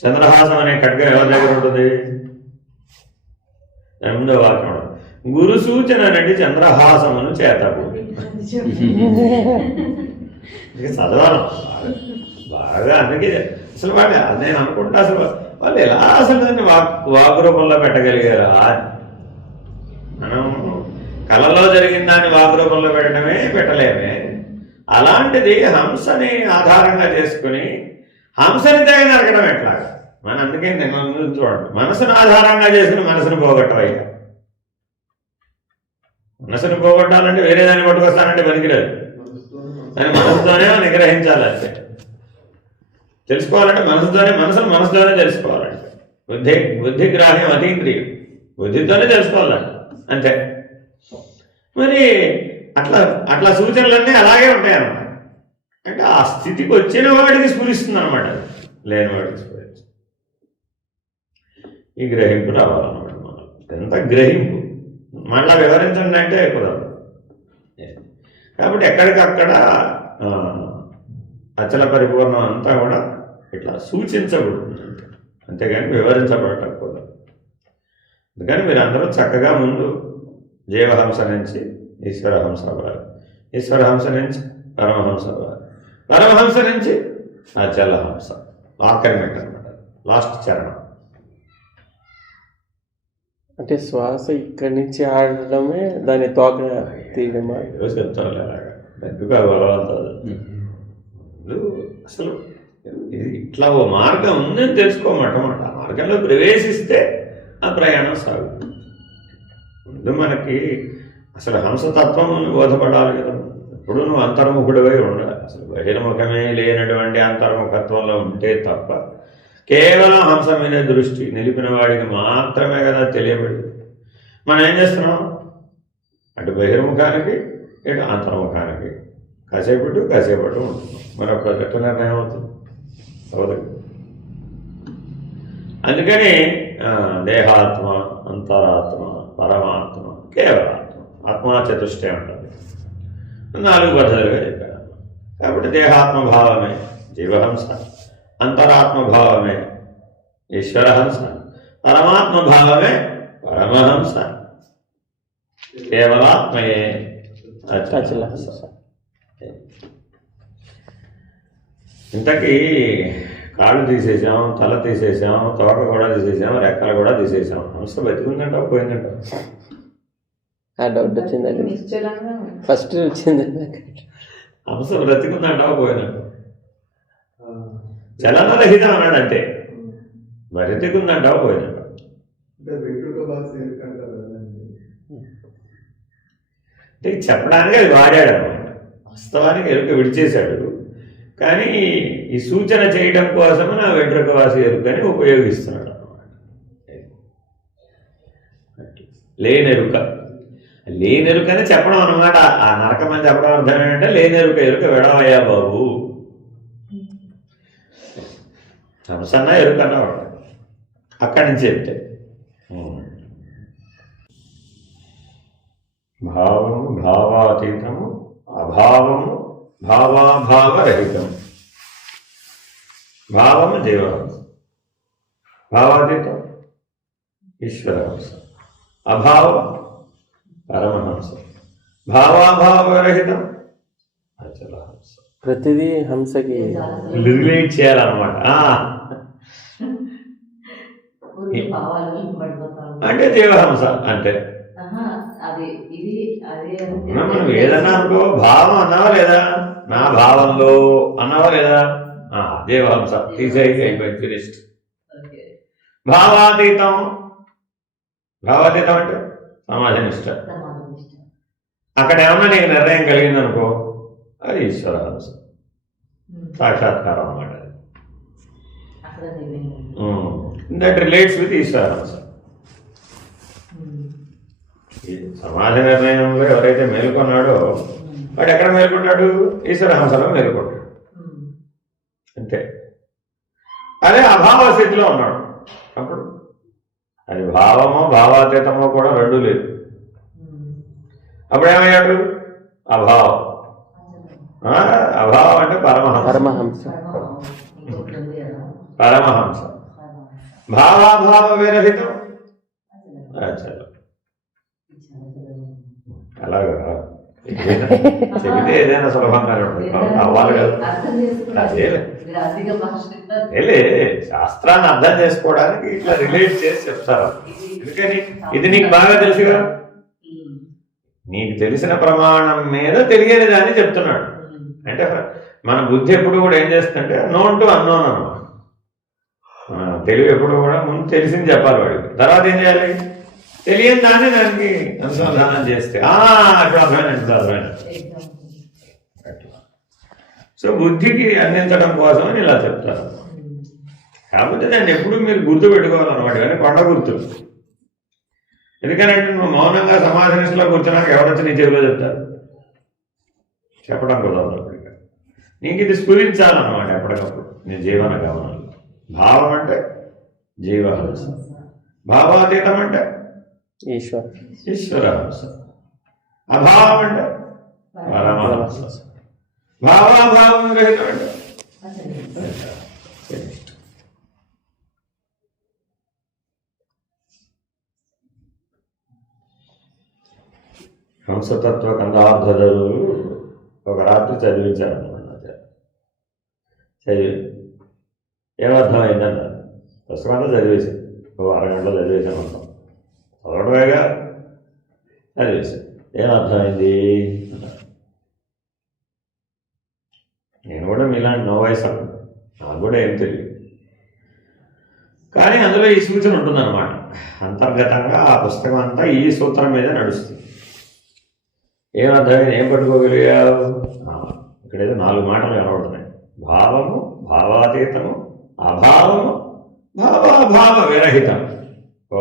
చంద్రహాసం అనే ఖడ్గం ఎవరి దగ్గర ఉంటుంది? ముందో వాక్యం, గురు సూచన అనేది చంద్రహాసమును చేతకు. చదవాలి బాగా. అందుకే అసలు వాళ్ళు నేను అనుకుంటా అసలు వాళ్ళు ఎలా అసలు దాన్ని వాక్ రూపంలో పెట్టగలిగారా? మనం కళలో జరిగిన దాన్ని వాక్ రూపంలో పెట్టడమే పెట్టలేమే. అలాంటిది హంసని ఆధారంగా చేసుకుని హంసని తెగ నరకడం ఎట్లా? మన అందుకే చూడండి, మనసును ఆధారంగా చేసుకుని మనసును పోగొట్టవయ్యా. మనసును పోగొట్టాలంటే వేరే దాన్ని పట్టుకొస్తానంటే పనికిరాదు. దాన్ని మనసుతోనే నిగ్రహించాలంటే, తెలుసుకోవాలంటే మనసుతోనే తెలుసుకోవాలంటే. బుద్ధిగ్రాహ్యం అతీంద్రియం, బుద్ధితోనే తెలుసుకోవాలంటే అంతే. మరి అట్లా సూచనలన్నీ అలాగే ఉంటాయి అన్నమాట. అంటే ఆ స్థితికి వచ్చిన వాడికి స్ఫురిస్తుంది అనమాట, లేని వాడికి స్ఫురిస్తుంది. ఈ గ్రహింపు రావాలన్నమాట. మనం ఎంత గ్రహింపు మళ్ళా వివరించండి అంటే కుదరదు. కాబట్టి ఎక్కడికక్కడ అచల పరిపూర్ణం అంతా కూడా ఇట్లా సూచించబడుతుంది అంటే, అంతేగాని వివరించబడకూడదు. అందుకని మీరు అందరూ చక్కగా ముందు జీవహంస నుంచి ఈశ్వరహంస అవ్వాలి, ఈశ్వరహంస నుంచి పరమహంస అవ్వాలి, పరమహంస నుంచి అచలహంస. ఆఖరి మెట్టు అనమాట, లాస్ట్ చరణం. అంటే శ్వాస ఇక్కడి నుంచి ఆడడమే దాని తోక తీయడమా? ఈరోజు చెప్తాను అలాగా ఎందుకు బలవంతుంది. అసలు ఇది ఇట్లా ఓ మార్గం ఉందని తెలుసుకోమాట. ఆ మార్గంలో ప్రవేశిస్తే ఆ ప్రయాణం సాగుతుంది. ముందు మనకి అసలు హంసతత్వం బోధపడాలి కదా. ఎప్పుడు నువ్వు అంతర్ముఖుడివై ఉండాలి. అసలు బహిర్ముఖమే లేనటువంటి అంతర్ముఖత్వంలో ఉంటే తప్ప కేవలం హంస మీద దృష్టి నిలిపిన వాడికి మాత్రమే కదా తెలియబడింది. మనం ఏం చేస్తున్నాం, అటు బహిర్ముఖానికి ఇటు అంతర్ముఖానికి కాసేపట్టు ఉంటున్నాం. మరి ఒక ఎట్ల నిర్ణయం అవుతుంది? అవదు. అందుకని దేహాత్మ, అంతరాత్మ, పరమాత్మ, కేవలాత్మ, ఆత్మా చతుష్టయ ఉంటుంది. 4 పద్ధతులుగా చెప్పారు. కాబట్టి దేహాత్మభావమే జీవహంస, అంతరాత్మభావమే ఈశ్వరహంస, పరమాత్మభావమే పరమహంస, కేవలాత్మయే అచలహంస. ఇంతకీ కాళ్ళు తీసేసాం, తల తీసేసాం, తోక కూడా తీసేసాం, రెక్కలు కూడా తీసేసాం. హంస బతికుందంటావు పోయిందంటావు? ఆ డౌట్ వచ్చిందండి, ఫస్ట్ వచ్చింది. హంస బ్రతికుందంటావు పోయిందంటావు? చలనరహితం అన్నాడు అంటే బ్రతికుందంటావు పోయిందంటావు? అంటే చెప్పడానికి అది వాడాడు అనమాట. వాస్తవానికి ఎరుక విడిచేశాడు, కానీ ఈ సూచన చేయడం కోసం నా వెంట్రుక వాసి ఎరుకని ఉపయోగిస్తున్నాడు అనమాట. లేనెరుకని చెప్పడం అనమాట. ఆ నరకమని చెప్పడం అర్థం ఏంటంటే లేనెరుక, ఎరుక విడవయ్యా బాబు. హంసన్నా ఎరుకన్నా వాడు అక్కడి నుంచి చెప్తే భావము భావాతీతము, అభావము భావాభావరహితం. భావము జీవహంస, భావాతీతం ఈశ్వరహంస, అభావం పరమహంస, భావాభావరహితం అచలహంస. ప్రతిదీ హంసకి రిలేట్ చేయాలన్నమాట. అంటే జీవహంస అంటే మనం ఏదన్నా అనుకో, భావం అన్నావా లేదా, నా భావంలో అన్నావా లేదా, జీవహంస తీసేసి అయిపోయింది, ఫినిష్డ్. భావాతీతం అంటే సమాజనిష్ట. అక్కడ ఏమన్నా నీకు నిర్ణయం కలిగిందనుకో, అది ఈశ్వరహంస, సాక్షాత్కారం అన్నమాట. దట్ రిలేట్స్ విత్ ఈశ్వరహంస. సమాజ నిర్ణయంలో ఎవరైతే మేల్కొన్నాడో వాడు ఎక్కడ మేల్కొంటాడు? ఈశ్వరహంసలో మేల్కొంటాడు. అంతే. అదే అభావ స్థితిలో ఉన్నాడు అప్పుడు అది భావమో భావాతీతమో కూడా రెండూ లేదు. అప్పుడేమయ్యాడు? అభావం. అభావం అంటే పరమహంస. భావాభావ విరహితం అచలం. అలాగా చెబితే ఏదైనా సులభంగానే ఉంటుంది, అవ్వాలి కదా. అదే శాస్త్రాన్ని అర్థం చేసుకోవడానికి ఇట్లా రిలేట్ చేసి చెప్తారు. ఎందుకని ఇది నీకు బాగా తెలుసుగా, నీకు తెలిసిన ప్రమాణం మీద తెలియని దాన్ని చెప్తున్నాడు. అంటే మన బుద్ధి ఎప్పుడు కూడా ఏం చేస్తుందంటే నోన్ టు అన్నోన్ అన్నమాట. తెలివి ఎప్పుడు కూడా ముందు తెలిసింది చెప్పాలి వాడికి, తర్వాత ఏం చేయాలి? తెలియని దాన్ని దానికి అనుసంధానం చేస్తే ఇప్పుడు అర్థమైనట్టు. సో బుద్ధికి అందించడం కోసం అని ఇలా చెప్తారు. కాకపోతే దాన్ని ఎప్పుడు మీరు గుర్తు పెట్టుకోవాలన్నమాట. కానీ కొండ గుర్తు. ఎందుకనంటే నువ్వు మౌనంగా సమాధానిలో కూర్చున్నాక ఎవరొచ్చి నీ చెవిలో చెప్తారు? చెప్పడం కుదరదు. అప్పటికి నీకు ఇది స్ఫురించాలన్నమాట ఎప్పటికప్పుడు నీ జీవన గమనంలో. భావం అంటే జీవహంస, భావాతీతం అంటే ఈశ్వరహంస, అభావం అంటే పరమహంస, భావాభావం రహితం అంటే హంసతత్వ కందార్థరులు ఒక రాత్రి చదివించారన్నమాట. చదివి ఏమర్థమైందన్నారు. పుస్తకంలో చదివేసి అరగంటలో చదివేశాను మొత్తం. చదవడమేగా చదివేశాను. ఏమర్థమైంది అన్నారు. నేను కూడా మీలాంటి నో వయసు అన్నాను, నాకు కూడా ఏం తెలియదు. కానీ అందులో ఈ సూచన ఉంటుందన్నమాట. అంతర్గతంగా ఆ పుస్తకం అంతా ఈ సూత్రం మీద నడుస్తుంది. ఏమర్థమైంది? ఏం పట్టుకోగలిగావు? ఇక్కడేదో 4 మాటలు కనబడుతున్నాయి. భావము, భావాతీతము, అభావము, భావాభావ విరహితం. ఓ,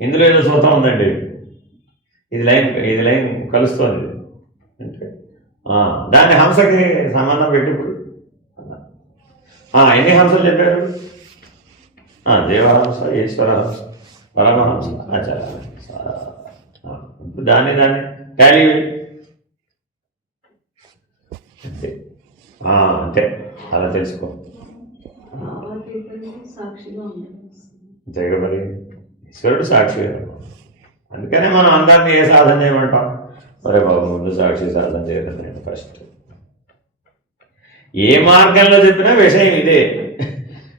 ఇందులో ఏదో సూత్రం ఉందండి. ఇది లైన్ కలుస్తోంది అంటే దాన్ని హంసకి సంబంధం పెట్టి ఇప్పుడు ఎన్ని హంసలు చెప్పారు? దేవహంస, ఈశ్వరహంస, పరమహంస, ఆచార్య. దాన్ని టాలీ అంతే. అంతే, అలా తెలుసుకో. అంతే కదా మరి, ఈశ్వరుడు సాక్షి. అందుకనే మనం అందరినీ ఏ సాధన చేయమంటాం? సరే బాబు, ముందు సాక్షి సాధన చేయడం ఫస్ట్. ఏ మార్గంలో చెప్పినా విషయం ఇదే.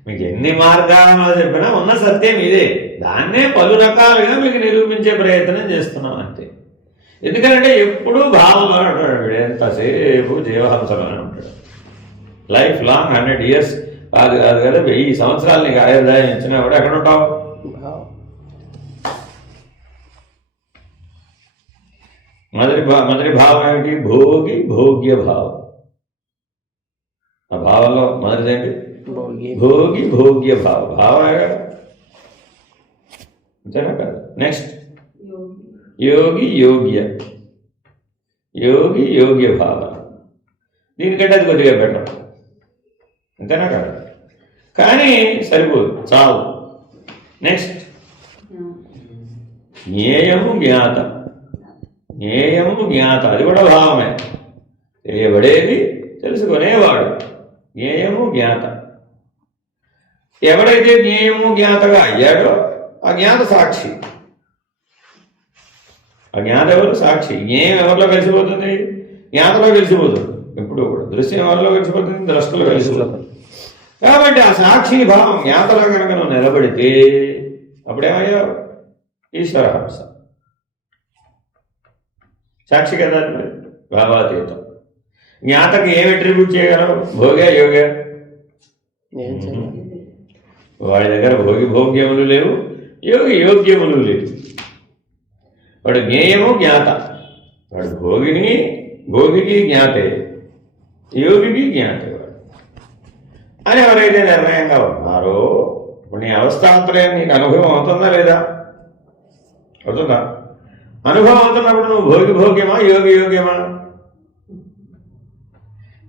మీకు ఎన్ని మార్గాలలో చెప్పినా ఉన్న సత్యం ఇదే. దాన్నే పలు రకాలుగా మీకు నిరూపించే ప్రయత్నం చేస్తున్నాం అంతే. ఎందుకంటే ఎప్పుడూ భావంలో ఉంటాడు. ఎంతసేపు జీవహంసలోనే ఉంటాడు. లైఫ్ లాంగ్ 100 years కాదు కదా, 1000 సంవత్సరాలు నీకు ఆయుర్దాయం ఇచ్చినా కూడా ఎక్కడ ఉంటావు? మొదటి భావం ఏమిటి? భోగి భోగ్య భావం. ఆ భావంలో మొదటిదేంటి? భోగి భోగ్య భావం. భావమే అంతేనా కాదు? నెక్స్ట్ యోగి యోగ్య. యోగి యోగ్య భావన. దీనికంటే అది కొద్దిగా బెటర్. అంతేనా కాదు? కానీ సరిపోదు, చాలు. నెక్స్ట్ జ్ఞేయము జ్ఞాత. జ్ఞేయము జ్ఞాత, అది కూడా భావమే. తెలియబడేది, తెలుసుకునేవాడు. జ్ఞేయము జ్ఞాత. ఎవడైతే జ్ఞేయము జ్ఞాతగా అయ్యాడో ఆ జ్ఞాత సాక్షి. ఆ జ్ఞాత ఎవరు? సాక్షి. జ్ఞేయం ఎవరిలో కలిసిపోతుంది? జ్ఞాతలో కలిసిపోతుంది. ఎప్పుడు కూడా దృశ్యం ఎవరిలో కలిసిపోతుంది? ద్రష్టలో కలిసిపోతుంది. కాబట్టి ఆ సాక్షి భావం జ్ఞాతలో కనుక నువ్వు నిలబడితే అప్పుడేమయ్యావు? ఈశ్వరహంస. సాక్షి కదా, భావాతీతం. జ్ఞాతకి ఏమి అట్రిబ్యూట్ చేయగలవు? భోగే యోగే. వాడి దగ్గర భోగి భోగ్యములు లేవు, యోగి యోగ్యములు లేవు. వాడు జ్ఞేయము జ్ఞాత. వాడు భోగికి జ్ఞాతే, యోగికి జ్ఞాతే వాడు అని ఎవరైతే నిర్ణయంగా ఉన్నారో, ఇప్పుడు నీ అవస్థాంతరం నీకు అనుభవం అవుతుందా లేదా? అవుతుందా? అనుభవం అవుతున్నప్పుడు నువ్వు భోగి భోగ్యమా, యోగి యోగ్యమా?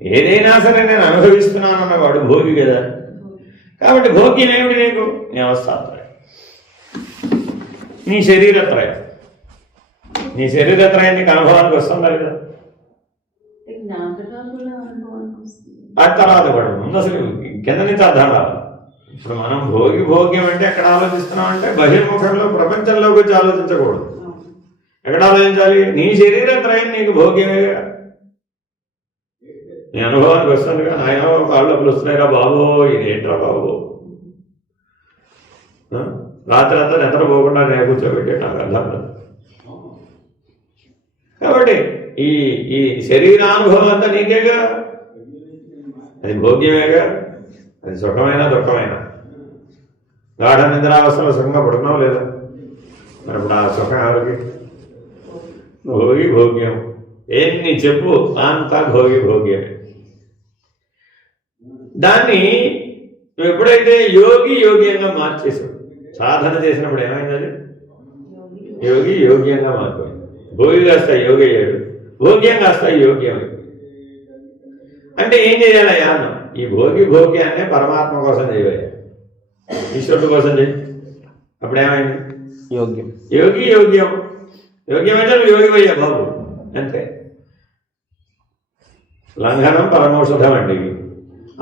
ఏదైనా సరే నేను అనుభవిస్తున్నానన్న వాడు భోగి కదా. కాబట్టి భోగ్యం ఏమిటి నీకు? నీ అవస్థాత్రయం, నీ శరీరత్రయం. నీ శరీరత్రయం నీకు అనుభవానికి వస్తుందా లేదా? ఆ తర్వాత కూడా ముందు అసలు కింద నుంచి అర్థం రాదు. ఇప్పుడు మనం భోగి భోగ్యం అంటే ఎక్కడ ఆలోచిస్తున్నాం అంటే బహిర్ముఖంలో, ప్రపంచంలోకి వచ్చి ఆలోచించకూడదు. ఎక్కడ ఆలోచించాలి? నీ శరీరత్రయం నీకు భోగ్యమేగా. నీ అనుభవానికి వస్తుందిగా. నాయన కాళ్ళు డబ్బులు వస్తున్నాయిరా బాబు, ఇదేంట్రా బాబు, రాత్రి అంతా నిద్రపోకుండా నేను కూర్చోబెట్టి నాకు అర్థం కాదు. కాబట్టి ఈ శరీరానుభవం అంతా నీకేగా, అది భోగ్యమేగా. అది సుఖమైనా దుఃఖమైనా. గాఢ నిద్రావస్థలో సుఖంగా పడుతున్నావు లేదా? మరి ఇప్పుడు ఆ సుఖం ఎవరికి? భోగి భోగ్యం. ఎన్ని చెప్పు, అంతా భోగి భోగ్యమే. దాన్ని నువ్వు ఎప్పుడైతే యోగి యోగ్యంగా మార్చేసావు, సాధన చేసినప్పుడు ఏమైంది? అది యోగి యోగ్యంగా మారిపోయింది. భోగి కాస్త యోగి అయ్యాడు, భోగ్యం కాస్త యోగ్యం. అంటే ఏం చేయాలయ్యా అన్నాం? ఈ భోగి భోగ్యాన్నే పరమాత్మ కోసం చేయవయ్యా, ఈశ్వరుడు కోసం చేయి. అప్పుడేమైంది? యోగ్యం. యోగి యోగ్యం. యోగ్యమైతే నువ్వు యోగి అయ్యా బాబు, అంతే. లంఘనం పరమౌషధం అండి.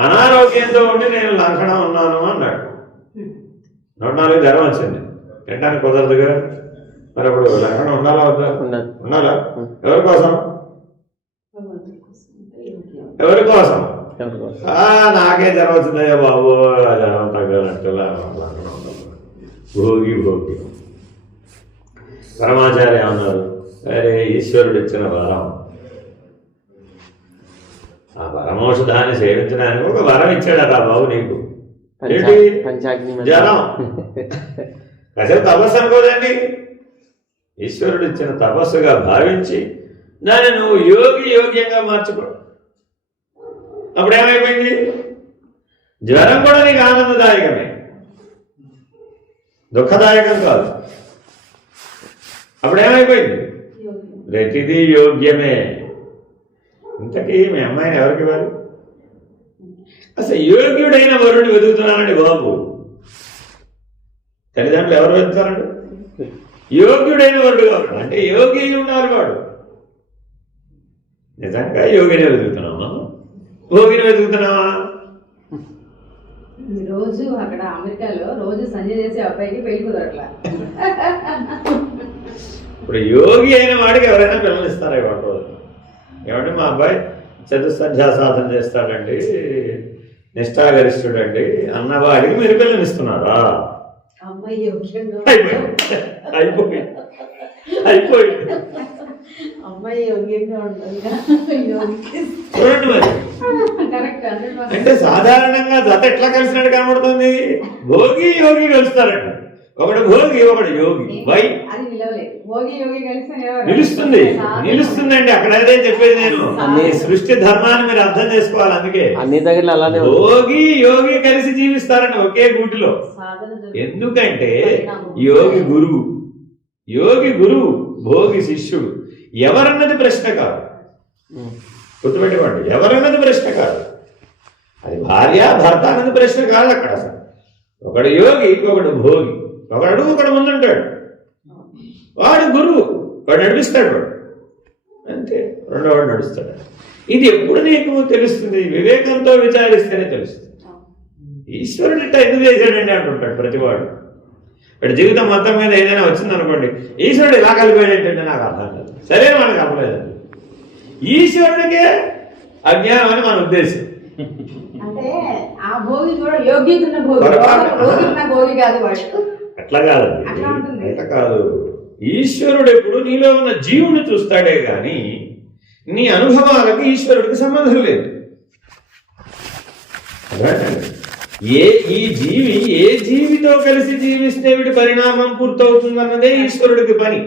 అనారోగ్యంతో ఉండి నేను లంఘనం ఉన్నాను అన్నాడు. 104 జ్వరం వచ్చింది, తినడానికి కుదరదుగా. మరి అప్పుడు లంఘనం ఉండాలా వద్దా? ఉండాలా. ఎవరి కోసం? ఎవరి కోసం? నాకే జ్వరం వచ్చిందయ్యా బాబు, ఆ జ్వరం తగ్గాలంటే లంఘనం ఉండాలి. భోగి భోగి. పరమాచార్య అన్నారు, అరే ఈశ్వరుడు ఇచ్చిన వరం, ఆ పరమౌషధాన్ని సేవించడానికి ఒక వరం ఇచ్చాడట బాబు నీకు. ఏంటి? జ్వరం. అసలు తపస్సు అనుకోదండి. ఈశ్వరుడు ఇచ్చిన తపస్సుగా భావించి దాన్ని నువ్వు యోగ్యంగా మార్చుకో. అప్పుడు ఏమైపోయింది? జ్వరం కూడా నీకు ఆనందదాయకమే, దుఃఖదాయకం కాదు. అప్పుడు ఏమైపోయింది? ప్రతిదీ యోగ్యమే. ఇంతకీ మీ అమ్మాయిని ఎవరికి ఇవ్వాలి? అసలు యోగ్యుడైన వరుణ్ణి వెతుకుతున్నానండి బాబు. తల్లిదండ్రులు ఎవరు వెతుకుతారండి? యోగ్యుడైన వరుడు కావాలి అంటే యోగి ఉండాలి వాడు. నిజంగా యోగిని వెతుకుతున్నావా, భోగిని వెతుకుతున్నావా? రోజు అక్కడ అమెరికాలో రోజు సంజయ్ చేసే అబ్బాయికి పెళ్లి కుదరట్లా. ఇప్పుడు యోగి అయిన వాడికి ఎవరైనా పిల్లలు ఇస్తారా ఇవాళ రోజు? ఏమంటే మా అబ్బాయి చతుస్సంధ్యా సాధన చేస్తాడండి, నిష్ఠాగరిష్ఠుడండి అన్నవాడికి మీరు పిల్లలు ఇస్తున్నారా? అమ్మాయి యోగ్యంగా అయిపోయింది. అమ్మాయి యోగ్యంగా ఉండాలి. చూడండి మరి. కరెక్ట్. అంటే సాధారణంగా జత ఎట్లా కలిసినట్టు కనబడుతుంది? భోగి యోగి కలుస్తారండి. ఒకడు భోగి ఒకడు యోగి. వై అది నిలవలేదు. భోగి యోగి కలిసి నిలుస్తుందండి. అక్కడ అదే చెప్పేది నేను. ఈ సృష్టి ధర్మాన్ని మీరు అర్థం చేసుకోవాలి. అందుకే అన్ని దగ్గర అలానే భోగి యోగి కలిసి జీవిస్తారండి ఒకే గూటిలో. ఎందుకంటే యోగి గురువు, భోగి శిష్యుడు. ఎవరన్నది ప్రశ్న కాదు, గుర్తుపెట్టుకోండి. ఎవరన్నది ప్రశ్న కాదు. అది భార్య భర్త అన్నది ప్రశ్న కాదు అక్కడ. అసలు ఒకడు యోగి ఒకడు భోగి, ఒకడు ముందుంటాడు, వాడు గురువు, వాడు నడిపిస్తాడు. వాడు అంతే, రెండోవాడు నడుస్తాడు. ఇది ఎప్పుడు నీకు తెలుస్తుంది? వివేకంతో విచారిస్తేనే తెలుస్తుంది. ఈశ్వరుడు ఇట్లా ఎందుకు చేశాడండి అంటుంటాడు ప్రతివాడు. ఇక్కడ జీవితం మొత్తం మీద ఏదైనా వచ్చిందనుకోండి, ఈశ్వరుడు ఇలా కలిపాడు ఏంటంటే నాకు అర్థం కాదు. సరే మనకు అవ్వలేదండి. ఈశ్వరుడికే అజ్ఞానం అని మన ఉద్దేశం. అంటే ఆ భోగి కూడా యోగ్యత ఉన్న భోగి కాదు వాడు. అట్లా కాదండి, అట్లా కాదు. ఈశ్వరుడు ఎప్పుడు నీలో ఉన్న జీవుని చూస్తాడే గాని నీ అనుభవాలకు ఈశ్వరుడికి సంబంధం లేదు. ఈ జీవి ఏ జీవితో కలిసి జీవిస్తే వీడి పరిణామం పూర్తవుతుందన్నదే ఈశ్వరుడికి పని.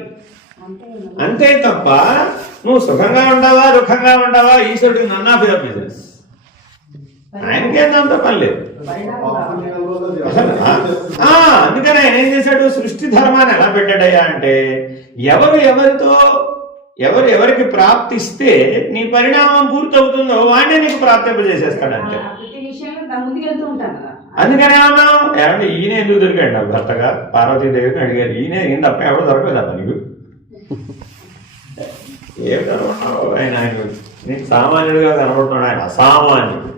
అంతే తప్ప నువ్వు సుఖంగా ఉండవా దుఃఖంగా ఉండవా ఈశ్వరుడికి నన్ ఆఫ్ యువర్ బిజినెస్. ఆయనకేందంత పని లేదు. అందుకని ఆయన ఏం చేశాడు? సృష్టి ధర్మాన్ని ఎలా పెట్టాడయ్యా అంటే ఎవరికి ప్రాప్తిస్తే నీ పరిణామం పూర్తవుతుందో వాడినే నీకు ప్రాప్తింపజేసేస్తాడు. అంతే. అందుకని ఏమన్నాం? ఏమంటే ఈయన ఎందుకు దొరికాడు నాకు భర్తగా? పార్వతీదేవిని అడిగారు. ఈయన తప్ప ఎవరు దొరకలేదమ్మా నీకు? ఏం కనబడుతున్నావు? ఆయన నీకు సామాన్యుడిగా కనబడుతున్నాడు. ఆయన అసామాన్యుడు,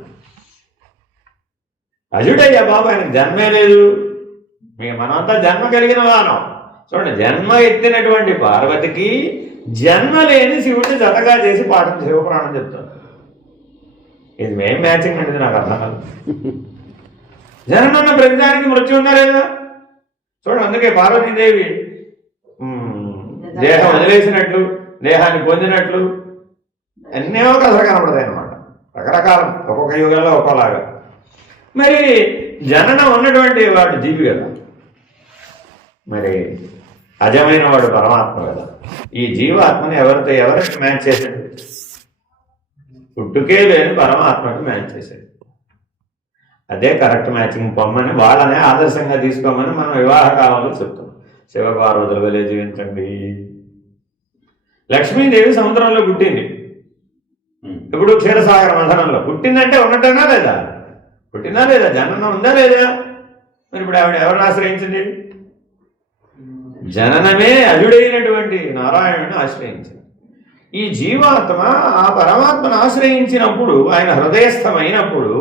అజుడయ్యా బాబు. ఆయనకు జన్మే లేదు. మనమంతా జన్మ కలిగిన వారం. చూడండి, జన్మ ఎత్తినటువంటి పార్వతికి జన్మ లేని శివుడిని జతగా చేసి పాఠం శివపురాణం చెప్తాను. ఇది మేం మ్యాచింగ్ అనేది నాకు అర్థం కాదు. జననున్న ప్రతిదానికి మృత్యు ఉందా లేదా? చూడండి, అందుకే పార్వతీదేవి దేహం వదిలేసినట్లు, దేహాన్ని పొందినట్లు ఎన్నో కథలు కనబడతాయి అన్నమాట. రకరకాల, ఒక్కొక్క యుగంలో ఒక్కోలాగా. మరి జననం ఉన్నటువంటి వాడు జీవి కదా, మరి అజమైన వాడు పరమాత్మ కదా. ఈ జీవాత్మని ఎవరికి మ్యాచ్ చేశాడు? పుట్టుకే లేని పరమాత్మకి మ్యాచ్ చేశాడు. అదే కరెక్ట్ మ్యాచింగ్ పొమ్మని వాళ్ళనే ఆదర్శంగా తీసుకోమని మనం వివాహ కాలంలో చెప్తాం. శివపార్వతుల వలె జీవించండి. లక్ష్మీదేవి సముద్రంలో పుట్టింది. ఇప్పుడు క్షీరసాగర మథనంలో పుట్టిందంటే ఉన్నట్టేనా లేదా? పుట్టిందా లేదా? జననం ఉందా లేదా? మరి ఇప్పుడు ఆవిడ ఎవరిని ఆశ్రయించింది? జననమే అజుడైనటువంటి నారాయణుని ఆశ్రయించింది. ఈ జీవాత్మ ఆ పరమాత్మను ఆశ్రయించినప్పుడు, ఆయన హృదయస్థమైనప్పుడు,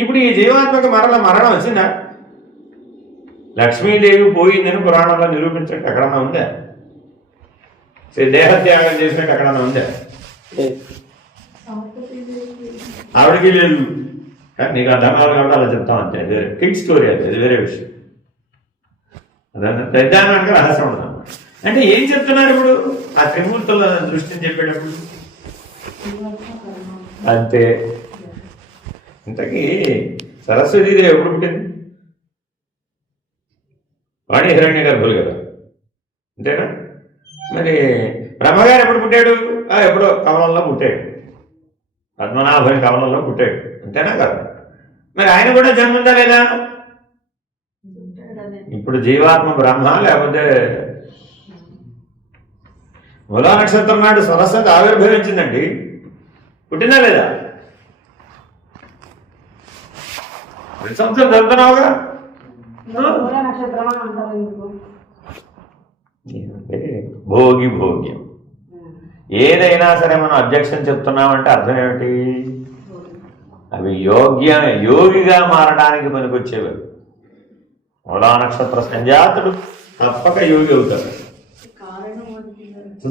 ఇప్పుడు ఈ జీవాత్మకి మరణం వచ్చిందా? లక్ష్మీదేవి పోయిందని పురాణంలో నిరూపించట్టు ఎక్కడన్నా ఉందా? దేహత్యాగం చేసినట్టు ఎక్కడన్నా ఉందా? ఆవిడకి లేదు. నీకు అర్థం కావాలి కాబట్టి అలా చెప్తాం అంతే. అది వేరే కిడ్ స్టోరీ. అది వేరే విషయం. అదన్నా పెద్దానికి రహస్యం ఉందన్నమాట. అంటే ఏం చెప్తున్నారు ఇప్పుడు ఆ త్రిమూర్తుల దృష్టిని చెప్పేటప్పుడు? అంతే. ఇంతకీ సరస్వతీదేవి ఎప్పుడు పుట్టింది? వాణి హిరణ్య గర్భులు కదా, అంతేనా? మరి బ్రహ్మగారు ఎప్పుడు పుట్టాడు? ఎప్పుడో కమలంలో పుట్టాడు, పద్మనాభుని కమలంలో పుట్టాడు, అంతేనా కదా? మరి ఆయన కూడా జన్మ ఉందా లేదా? ఇప్పుడు జీవాత్మ బ్రహ్మ లేకపోతే మూలా నక్షత్రం నాడు సరస్వతి ఆవిర్భవించిందండి, పుట్టినా లేదా? 2 సంవత్సరాలు చదువుతున్నావుగా. భోగి భోగ్యం ఏదైనా సరే మనం అబ్జెక్షన్ చెప్తున్నామంటే అర్థం ఏమిటి? అవి యోగిగా మారడానికి పనికొచ్చేవారు. మూలా నక్షత్ర సంజాతుడు తప్పక యోగి అవుతాడు,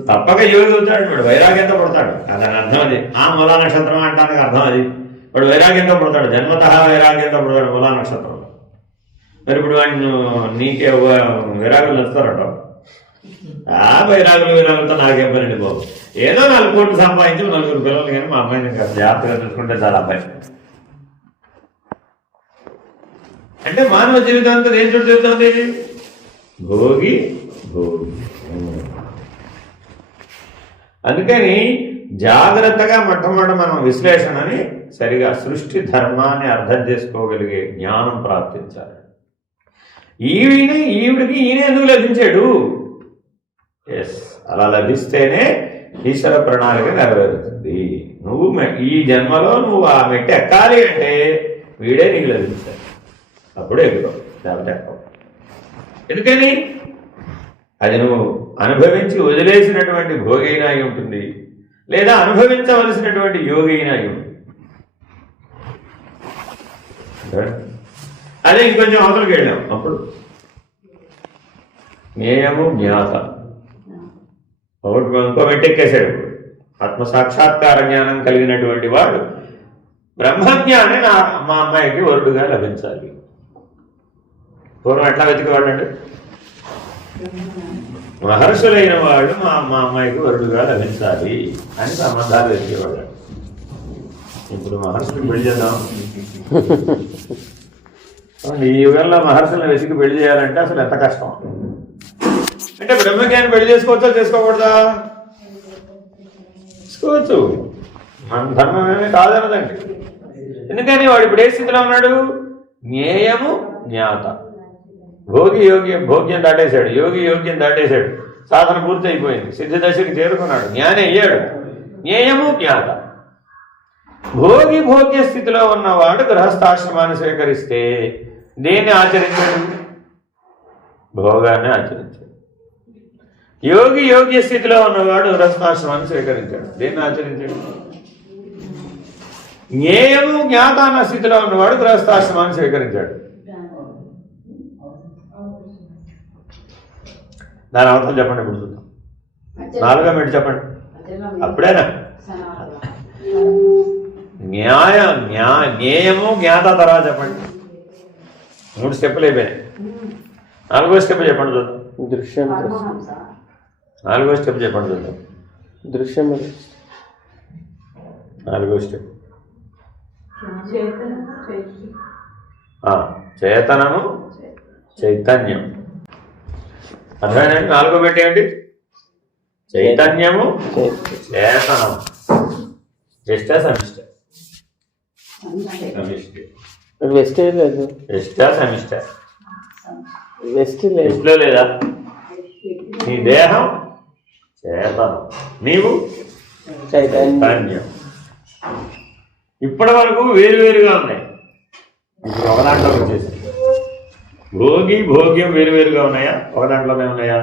తప్పక యోగి అవుతాడు. వాడు వైరాగ్యంతో పుడతాడు, దాని అర్థం అది. మూలా నక్షత్రం అంటానికి అర్థం అది. వాడు వైరాగ్యంతో పుడతాడు, జన్మత వైరాగ్యంతో పుడతాడు మూలా నక్షత్రంలో. మరి ఇప్పుడు వాడిని నీకే విరాగులు నచ్చుతారట. వైరాగులతో నాకేం పనండి బాబు, ఏదో 4 కోట్లు సంపాదించి 4 పిల్లలు, కానీ మా అమ్మాయిని కాస్త జాగ్రత్తగా చూసుకుంటే చాలా అబ్బాయి. అంటే మానవ జీవితం అంతా ఏం చోటు చెబుతుంది? భోగి భోగి. అందుకని జాగ్రత్తగా మొట్టమొదటి మనం విశ్లేషణని సరిగా సృష్టి ధర్మాన్ని అర్థం చేసుకోగలిగే జ్ఞానం ప్రాప్తించాలి. ఈవిడికి ఈయన ఎందుకు లభించాడు? అలా లభిస్తేనే ఈశ్వర ప్రణాళిక నెరవేరుతుంది. నువ్వు ఈ జన్మలో నువ్వు ఆ మెట్టు ఎక్కాలి అంటే వీడే నీకు లభించాలి, అప్పుడే ఎక్కువ, లేకపోతే ఎక్కువ. ఎందుకని? అది నువ్వు అనుభవించి వదిలేసినటువంటి భోగి అయినా అయి ఉంటుంది, లేదా అనుభవించవలసినటువంటి యోగి అయినా అయి ఉంటుంది. అదే ఇంకొంచెం అవతలకి వెళ్ళాం. అప్పుడు జ్ఞేయము జ్ఞాత ఇంకో మెట్టెక్కేశాడు. ఆత్మసాక్షాత్కార జ్ఞానం కలిగినటువంటి వాడు బ్రహ్మజ్ఞాని మా అమ్మాయికి వరుడుగా లభించాలి. పూర్వం ఎట్లా వెతికేవాడండి? మహర్షులైన వాడు మా అమ్మాయికి వరుడుగా లభించాలి అని సంబంధాలు వెతికేవాడు. ఇప్పుడు మహర్షులకు పెళ్లి చేద్దాం. ఈ యుగంలో మహర్షులను వెతికి పెళ్లి చేయాలంటే అసలు ఎంత కష్టం. అంటే బ్రహ్మజ్ఞాని పెళ్లి చేసుకోవచ్చా చేసుకోకూడదా? చేసుకోవచ్చు, మన ధర్మం ఏమీ కాదనదండి. ఎందుకని వాడు ఇప్పుడు ఏ స్థితిలో ఉన్నాడు? జ్ఞేయము జ్ఞాత. భోగ్యం దాటేశాడు, యోగ్యం దాటేశాడు, సాధన పూర్తి అయిపోయింది, సిద్ధి దశకి చేరుకున్నాడు, జ్ఞాని అయ్యాడు. జ్ఞేయము జ్ఞాత. భోగ్య స్థితిలో ఉన్నవాడు గృహస్థాశ్రమాన్ని స్వీకరిస్తే దేన్ని ఆచరించాడు? భోగాన్ని ఆచరించాడు. యోగ్య స్థితిలో ఉన్నవాడు గృహస్థాశ్రమాన్ని స్వీకరించాడు, దేన్ని ఆచరించాడు? జ్ఞేయము జ్ఞాత అన్న స్థితిలో ఉన్నవాడు గృహస్థాశ్రమాన్ని స్వీకరించాడు. దాని అవసరం చెప్పండి. ఇప్పుడు చూద్దాం. 4వ మెట్టు చెప్పండి. అప్పుడేనా జ్ఞేయము జ్ఞాత తర్వాత చెప్పండి. 3 స్టెప్పులు అయిపోయినాయి. 4వ స్టెప్ చెప్పండి చూద్దాం. దృశ్యం. 4వ స్టెప్ చెప్పండి చూద్దాం. దృశ్యం. 4వ స్టెప్ చేతనము చైతన్యం. అర్థమైనా? 4వ మెట్టు ఏంటి? చైతన్యము చేతనము. జస్టా సమిష్ట? వెస్టే లేదు. జస్టా సమిష్ట? వెస్ట్ లేదు. వెస్ట్లో లేదా? నీ దేహం చేతనం, నీవు చైతన్యం. ఇప్పటి వరకు వేరువేరుగా ఉన్నాయి, ఇప్పుడు ఒక దాంట్లోకి వచ్చేసి భోగ్యం వేరువేరుగా ఉన్నాయా? ఒక దాంట్లోనే ఉన్నాయా?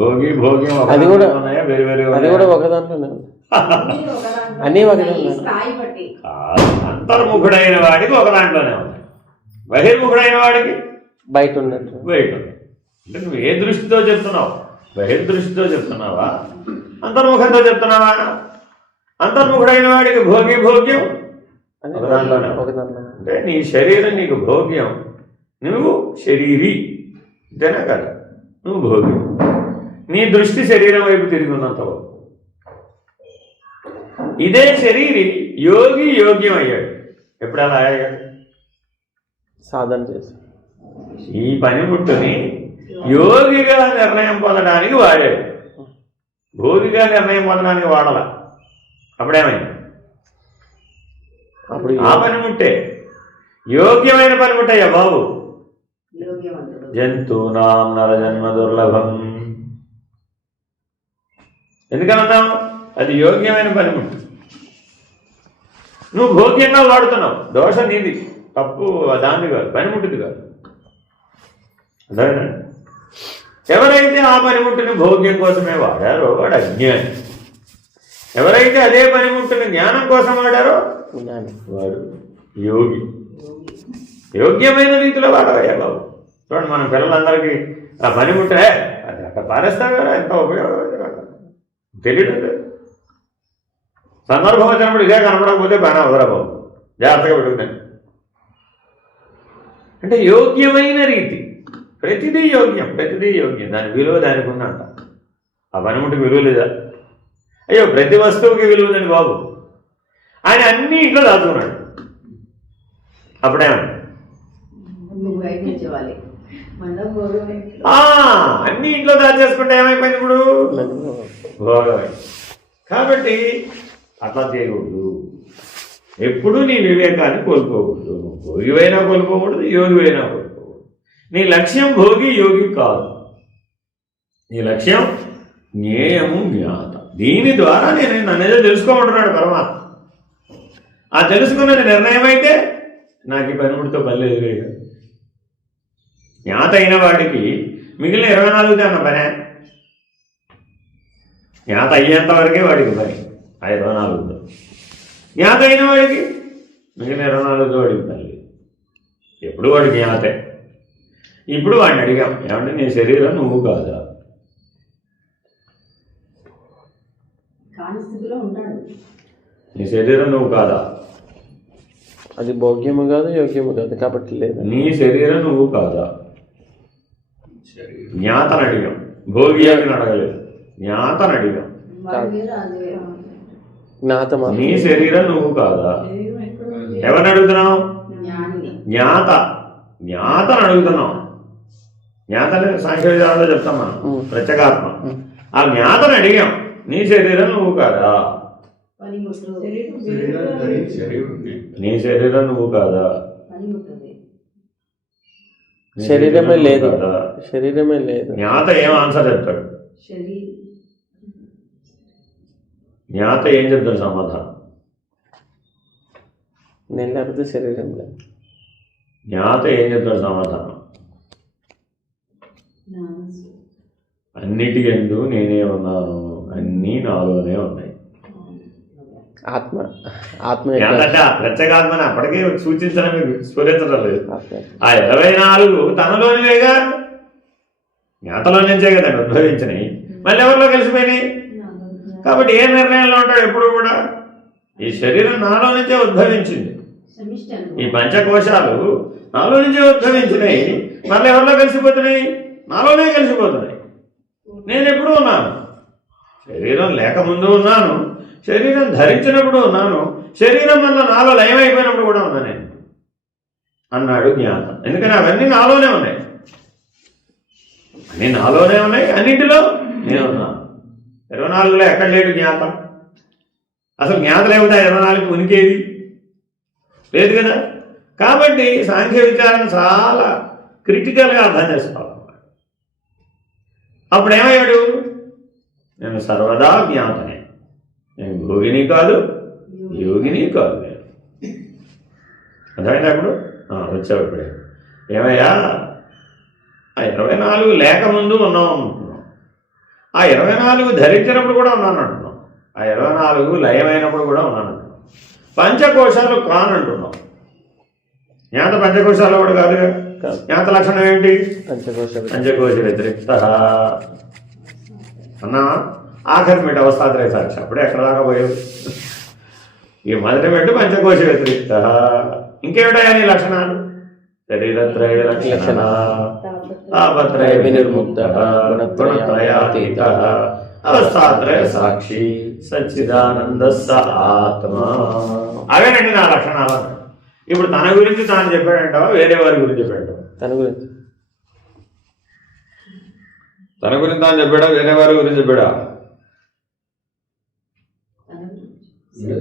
భోగ్యం అది కూడా ఉన్నాయా? వేరువేరుగా అది కూడా ఒక దాంట్లోనే అన్నీ ఒక అంతర్ముఖుడైన వాడికి ఒక దాంట్లోనే ఉన్నాయి, బహిర్ముఖుడైన వాడికి బయట ఉన్నట్టు బయట ఉన్నాయి. అంటే నువ్వు ఏ దృష్టితో చెప్తున్నావు? బహిర్దృష్టితో చెప్తున్నావా, అంతర్ముఖంతో చెప్తున్నావా? అంతర్ముఖుడైన వాడికి భోగ్యం ఒక దాంట్లోనే. అంటే నీ శరీరం నీకు భోగ్యం, నువ్వు శరీరి, అంతేనా కదా? నువ్వు భోగ్యం. నీ దృష్టి శరీరం వైపు తిరిగి ఉన్నంత వరకు ఇదే శరీరి యోగ్యం అయ్యాడు. ఎప్పుడు అలా అయ్యాడు? సాధన చేసి ఈ పనిముట్టుని యోగిగా నిర్ణయం పొందడానికి వాడాడు, భోగిగా నిర్ణయం పొందడానికి వాడాల. అప్పుడేమైంది? అప్పుడు ఆ పనిముట్టే యోగ్యమైన పనిముట్టయ్యా బాబు. జంతువునాం నరజన్మ దుర్లభం ఎందుకన్నావు? అది యోగ్యమైన పనిముట్టు. నువ్వు భోగ్యంగా వాడుతున్నావు, దోషం నీది, తప్పు దాన్ని కాదు, పనిముట్టిది కాదు. అర్థమైనా? ఎవరైతే ఆ పనిముట్టుని భోగ్యం కోసమే వాడారో వాడు అజ్ఞాని. ఎవరైతే అదే పనిముట్టుని జ్ఞానం కోసం వాడారో వాడు యోగి. యోగ్యమైన రీతిలో వాడవయ్యా బాబు. చూడండి, మన పిల్లలందరికీ ఆ పనిముట్టే అది అక్కడ పారేస్తాం కదా, ఎంత ఉపయోగం తెలియడం లేదు. సందర్భం వచ్చినప్పుడు ఇదే కనపడకపోతే బాగా అవసరం బాబు, జాగ్రత్తగా పెట్టుకుంటాను. అంటే యోగ్యమైన రీతి, ప్రతిదీ యోగ్యం, ప్రతిదీ యోగ్యం. దాని విలువ దానికి ఉందంట. ఆ పనిముట్టుకి విలువ లేదా? అయ్యో, ప్రతి వస్తువుకి విలువ ఉందండి బాబు. ఆయన అన్ని ఇంట్లో దాచుకున్నాడు. అప్పుడేమన్నా అన్ని ఇంట్లో దాచేసుకుంటే ఏమైపోయింది ఇప్పుడు? భోగమే. కాబట్టి అట్లా చేయకూడదు. ఎప్పుడు నీ వివేకాన్ని కోల్పోకూడదు. భోగివైనా కోల్పోకూడదు, యోగివైనా కోల్పోకూడదు. నీ లక్ష్యం భోగి, యోగి కాదు. నీ లక్ష్యం జ్ఞేయము, జ్ఞాత. దీని ద్వారా నేను నన్నేదో తెలుసుకోమంటున్నాడు పరమాత్మ. ఆ తెలుసుకున్నది నిర్ణయం అయితే నాకు ఈ పనిముడితో పని లేదు. జ్ఞాత అయిన వాడికి మిగిలిన 24 అన్న పనే. జ్ఞాత అయ్యేంత వరకే వాడికి పని, ఆ 24తో. జ్ఞాత అయిన వాడికి మిగిలిన 24తో వాడికి పని లేదు. ఎప్పుడు వాడి జ్ఞాతే. ఇప్పుడు వాడిని అడిగాం, ఏమంటే నీ శరీరం నువ్వు కాదా? నీ శరీరం నువ్వు కాదా? అది భోగ్యము కాదు, యోగ్యము కాదు, కాబట్టి లేదు. నీ శరీరం నువ్వు కాదా? జ్ఞాతను అడిగాం, భోగి అని అడగలేదు, జ్ఞాతను అడిగాం. నీ శరీరం నువ్వు కాదా? ఎవరిని అడుగుతున్నావు? జ్ఞాత. జ్ఞాతను అడుగుతున్నావు. జ్ఞాత సాంఖ్య విధానంలో చెప్తాం మనం, ప్రత్యేగాత్మ. ఆ జ్ఞాతను అడిగాం, నీ శరీరం నువ్వు కాదా? నీ శరీరం నువ్వు కాదా? శరీరమే లేదు, శరీరమే లేదు. జ్ఞాత ఏం ఆన్సర్ చెప్తాడు? జ్ఞాత ఏం చెప్తాడు సమాధానం? నేను లేకపోతే శరీరం లేదు. జ్ఞాత ఏం చెప్తాడు సమాధానం? అన్నిటి యందు నేనే ఉన్నాను, అన్నీ నాలోనే ఉన్నాయి. ఆత్మ. ఆత్మ జ్ఞాత ప్రత్యేగాత్మని అప్పటికే సూచించడం, స్ఫురించడం లేదు. ఆ 24 తనలోనివేగా, జ్ఞాతలో నుంచే కదండి ఉద్భవించినాయి. మళ్ళీ ఎవరిలో కలిసిపోయినాయి? కాబట్టి ఏ నిర్ణయంలో ఉంటాడు ఎప్పుడు కూడా? ఈ శరీరం నాలో నుంచే ఉద్భవించింది, ఈ పంచకోశాలు నాలో నుంచే ఉద్భవించినాయి. మళ్ళీ ఎవరిలో కలిసిపోతున్నాయి? నాలోనే కలిసిపోతున్నాయి. నేను ఎప్పుడు ఉన్నాను, శరీరం లేకముందు ఉన్నాను, శరీరం ధరించినప్పుడు ఉన్నాను, శరీరం వల్ల నాలో లయమైపోయినప్పుడు కూడా ఉన్నాను నేను అన్నాడు జ్ఞాత. ఎందుకని అవన్నీ నాలోనే ఉన్నాయి, అన్నీ నాలోనే ఉన్నాయి, అన్నింటిలో నేను ఉన్నాను. 24లో ఎక్కడ లేడు జ్ఞాత? అసలు జ్ఞాత లేకపోతే 24కి ఉనికేది లేదు కదా. కాబట్టి సాంఖ్య విచారణ చాలా క్రిటికల్గా అర్థం చేసుకోవాలి. అప్పుడు ఏమయ్యాడు? నేను సర్వదా జ్ఞాతనే, నేను భోగిని కాదు, యోగిని కాదు. నేను అర్థమైంది. అప్పుడు వచ్చావు. ఇప్పుడే ఏమయ్యా, ఆ 24 లేకముందు ఉన్నాం అంటున్నాం, ఆ 24 ధరించినప్పుడు కూడా ఉన్నాను అంటున్నాం, ఆ 24 లయమైనప్పుడు కూడా ఉన్నాను అంటున్నాం. పంచకోశాలు కానంటున్నాం. జ్ఞాత పంచకోశాలు కూడా కాదుగా. జ్ఞాత లక్షణం ఏంటి? పంచకోశ వ్యతిరిక్త అన్నా. ఆఖరి మెట్టు అవస్థాత్రయ సాక్షి. అప్పుడే ఎక్కడ దాకా పోయావు? ఈ మొదటి మెట్టు పంచకోశ వ్యతిరిక్త. ఇంకేమిటాయా నీ లక్షణాలు? శరీరత్రయ లక్షణ, తాపత్రయ వినిర్ముక్త, గుణత్రయాతీత, అవస్థాత్రయ సాక్షి, సచ్చిదానంద ఆత్మ. అవేనండి నా లక్షణాలు. ఇప్పుడు తన గురించి తాను చెప్పాడంటావా, వేరే వారి గురించి చెప్పాడంటావా? తన గురించి. తన గురించి తాను చెప్పాడా, వేరే వారి గురించి చెప్పాడా?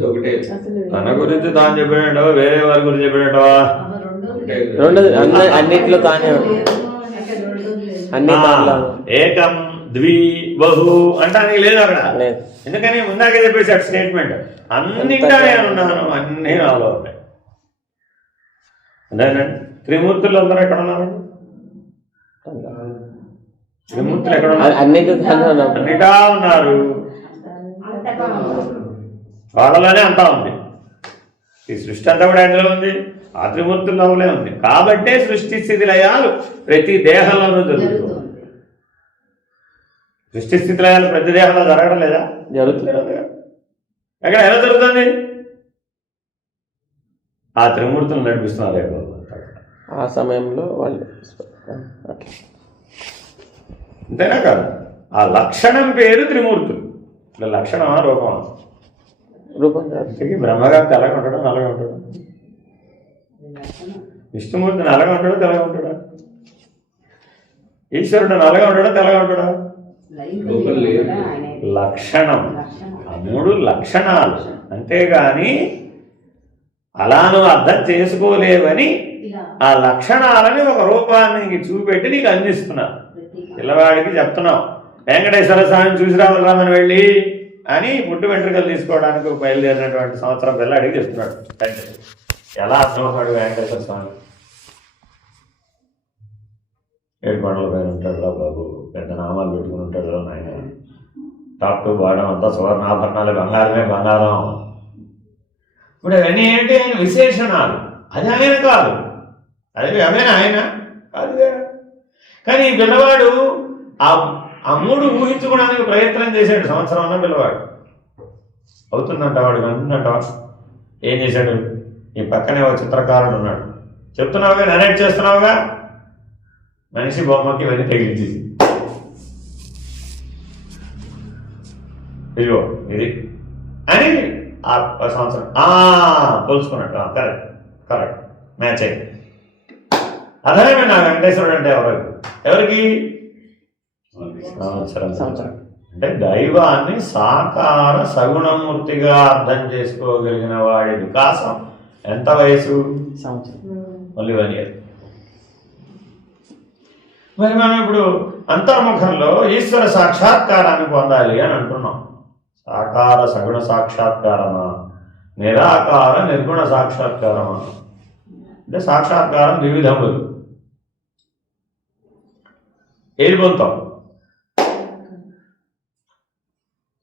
ఒకటే. తన గురించి తాను చెప్పాడంటవా, వేరే వారి గురించి చెప్పాడంటవా? రెండోది అన్నిట్లో తానే అన్ని దాంట్లో ఏకం ద్వి బహు అంటానికి లేదు అక్కడ. లేదు. ఎందుకని ముందాకే చెప్పేశాడు స్టేట్మెంట్, అన్నింటా నేను ఉన్నాను, అన్నీ నాలో ఉన్నాయి. అదేనండి. త్రిమూర్తులు అందరూ ఎక్కడ ఉన్నారు? త్రిమూర్తులు ఎక్కడ ఉన్నారు? అన్నిట్లో తానే ఉన్నాం. అన్నిటా ఉన్నారు, వాళ్ళలోనే అంతా ఉంది. ఈ సృష్టి అంతా కూడా ఎందులో ఉంది? ఆ త్రిమూర్తుల్లోనే ఉంది. కాబట్టే సృష్టి స్థితి లయాలు ప్రతి దేహంలోనూ జరుగుతుంది. సృష్టి స్థితి లయాలు ప్రతి దేహంలో జరగడం లేదా? జరుగుతుంది. ఎక్కడ ఎలా జరుగుతుంది? ఆ త్రిమూర్తులు నడిపిస్తున్నారు. ఆ సమయంలో వాళ్ళు అంతేనా కాదు? ఆ లక్షణం పేరు త్రిమూర్తులు. ఇలా లక్షణమా రూపమా? రూపం బ్రహ్మగారు తెల్లగా ఉంటాడు, నల్లగా ఉంటాడు. విష్ణుమూర్తి నల్లగా ఉంటాడు, తెల్లగా ఉంటాడా? ఈశ్వరుడు నల్లగా ఉంటాడా, తెల్లగా ఉంటాడా? లక్షణం. ఆ మూడు లక్షణాలు. అంతేగాని అలా నువ్వు అర్థం చేసుకోలేవని ఆ లక్షణాలని ఒక రూపాన్ని చూపెట్టి నీకు అందిస్తున్నావు. పిల్లవాడికి చెప్తున్నావు, వెంకటేశ్వర స్వామిని చూసి రావాలని వెళ్ళి అని పుట్టు వెంట్రుకలు తీసుకోవడానికి బయలుదేరినటువంటి సంవత్సరం పిల్లాడికి చెప్తున్నాడు. ఎలా అర్థమవుతాడు వెంకటేశ్వర స్వామి? 7 కొండల పైన ఉంటాడు రా బాబు, పెద్ద నామాలు పెట్టుకుని ఉంటాడు రా నాయన, టాప్ టు బాటం అంతా సువర్ణాభరణాలు, బంగారమే బంగారం. ఇప్పుడు అవన్నీ ఏంటి? ఆయన విశేషణాలు. అది ఆయన కాదు, అది అవేనా ఆయన కాదుగా. కానీ ఈ పిల్లవాడు ఆ మూడు ఊహించుకోవడానికి ప్రయత్నం చేశాడు. సంవత్సరంలో పిల్లవాడు అవుతుందంట, వాడు అంటున్నట్టవా? ఏం చేశాడు? ఈ పక్కనే ఒక చిత్రకారుడు ఉన్నాడు, చెప్తున్నావుగా, నరేట్ చేస్తున్నావుగా, మనిషి బొమ్మకి ఇవన్నీ తగిలించేసి ఇదిగో ఇది అని ఆ సంవత్సరం పోల్చుకున్నట్టు. కరెక్ట్ కరెక్ట్, మ్యాచ్ అయింది. అర్థమే నా వెంకటేశ్వరుడు అంటే ఎవరికి? సంవత్సరం. అంటే దైవాన్ని సాకార సగుణమూర్తిగా అర్థం చేసుకోగలిగిన వాడి వికాసం ఎంత వయసు? మళ్ళీ 1 year. మరి మనం ఇప్పుడు అంతర్ముఖంలో ఈశ్వర సాక్షాత్కారాన్ని పొందాలి అని అంటున్నాం. సాకార సగుణ సాక్షాత్కారమా, నిరాకార నిర్గుణ సాక్షాత్కారమా? అంటే సాక్షాత్కారం వివిధములు. ఏది పొందుతాం?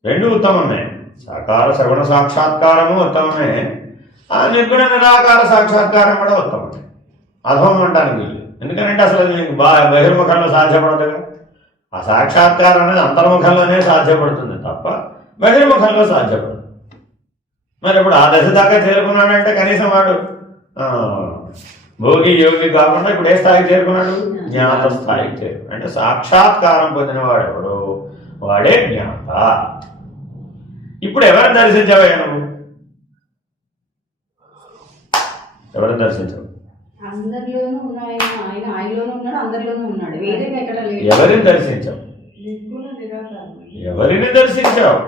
రెండు ఉత్తమమే. సాకార సగుణ సాక్షాత్కారము ఉత్తమమే, ఆ నిర్గుణ నిరాకార సాక్షాత్కారం కూడా ఉత్తమమే. అధమం అంటానికి వీళ్ళు. ఎందుకంటే అసలు మీకు బహిర్ముఖంలో సాధ్యపడదుగా. ఆ సాక్షాత్కారం అనేది అంతర్ముఖంలోనే సాధ్యపడుతుంది తప్ప బహిర్ముఖంలో సాధ్యపడదు. మరి ఇప్పుడు ఆ దశ దాకా చేరుకున్నాడంటే కనీసం వాడు భోగి యోగి కాకుండా ఇప్పుడు ఏ స్థాయికి చేరుకున్నాడు? జ్ఞాత స్థాయికి చేరుకున్నాడు. అంటే సాక్షాత్కారం పొందిన వాడెవడు వాడే జ్ఞాత. ఇప్పుడు ఎవరిని దర్శించావయ్యా నువ్వు? ఎవరిని దర్శించావు? అందరిలోనూ ఉన్నాడు, ఆయనలోనూ ఉన్నాడు, అందరిలోనూ ఉన్నాడు, వేరేగా ఎక్కడ లేదు. ఎవరిని దర్శించావు? ఎవరిని దర్శించావు?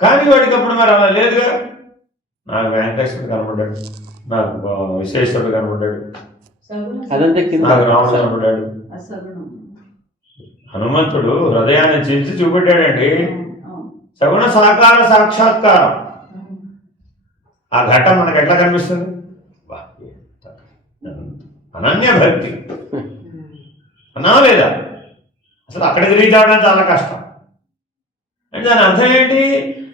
కానీ వాడికి అప్పుడు మరి అలా లేదుగా. నాకు వెంకటేశ్వరుడు కనబడ్డాడు, నాకు విశ్వేశ్వరుడు కనబడ్డాడు, నాకు రాముడు కనబడ్డాడు. హనుమంతుడు హృదయాన్ని చీల్చి చూపెట్టాడండి. సగుణ సాకార సాక్షాత్కారం. ఆ ఘట్టం మనకు ఎట్లా కనిపిస్తుంది? అనన్య భక్తి అన్నా లేదా? అసలు అక్కడికి రీచ్ అవడం చాలా కష్టం. అంటే దాని అర్థం ఏంటి?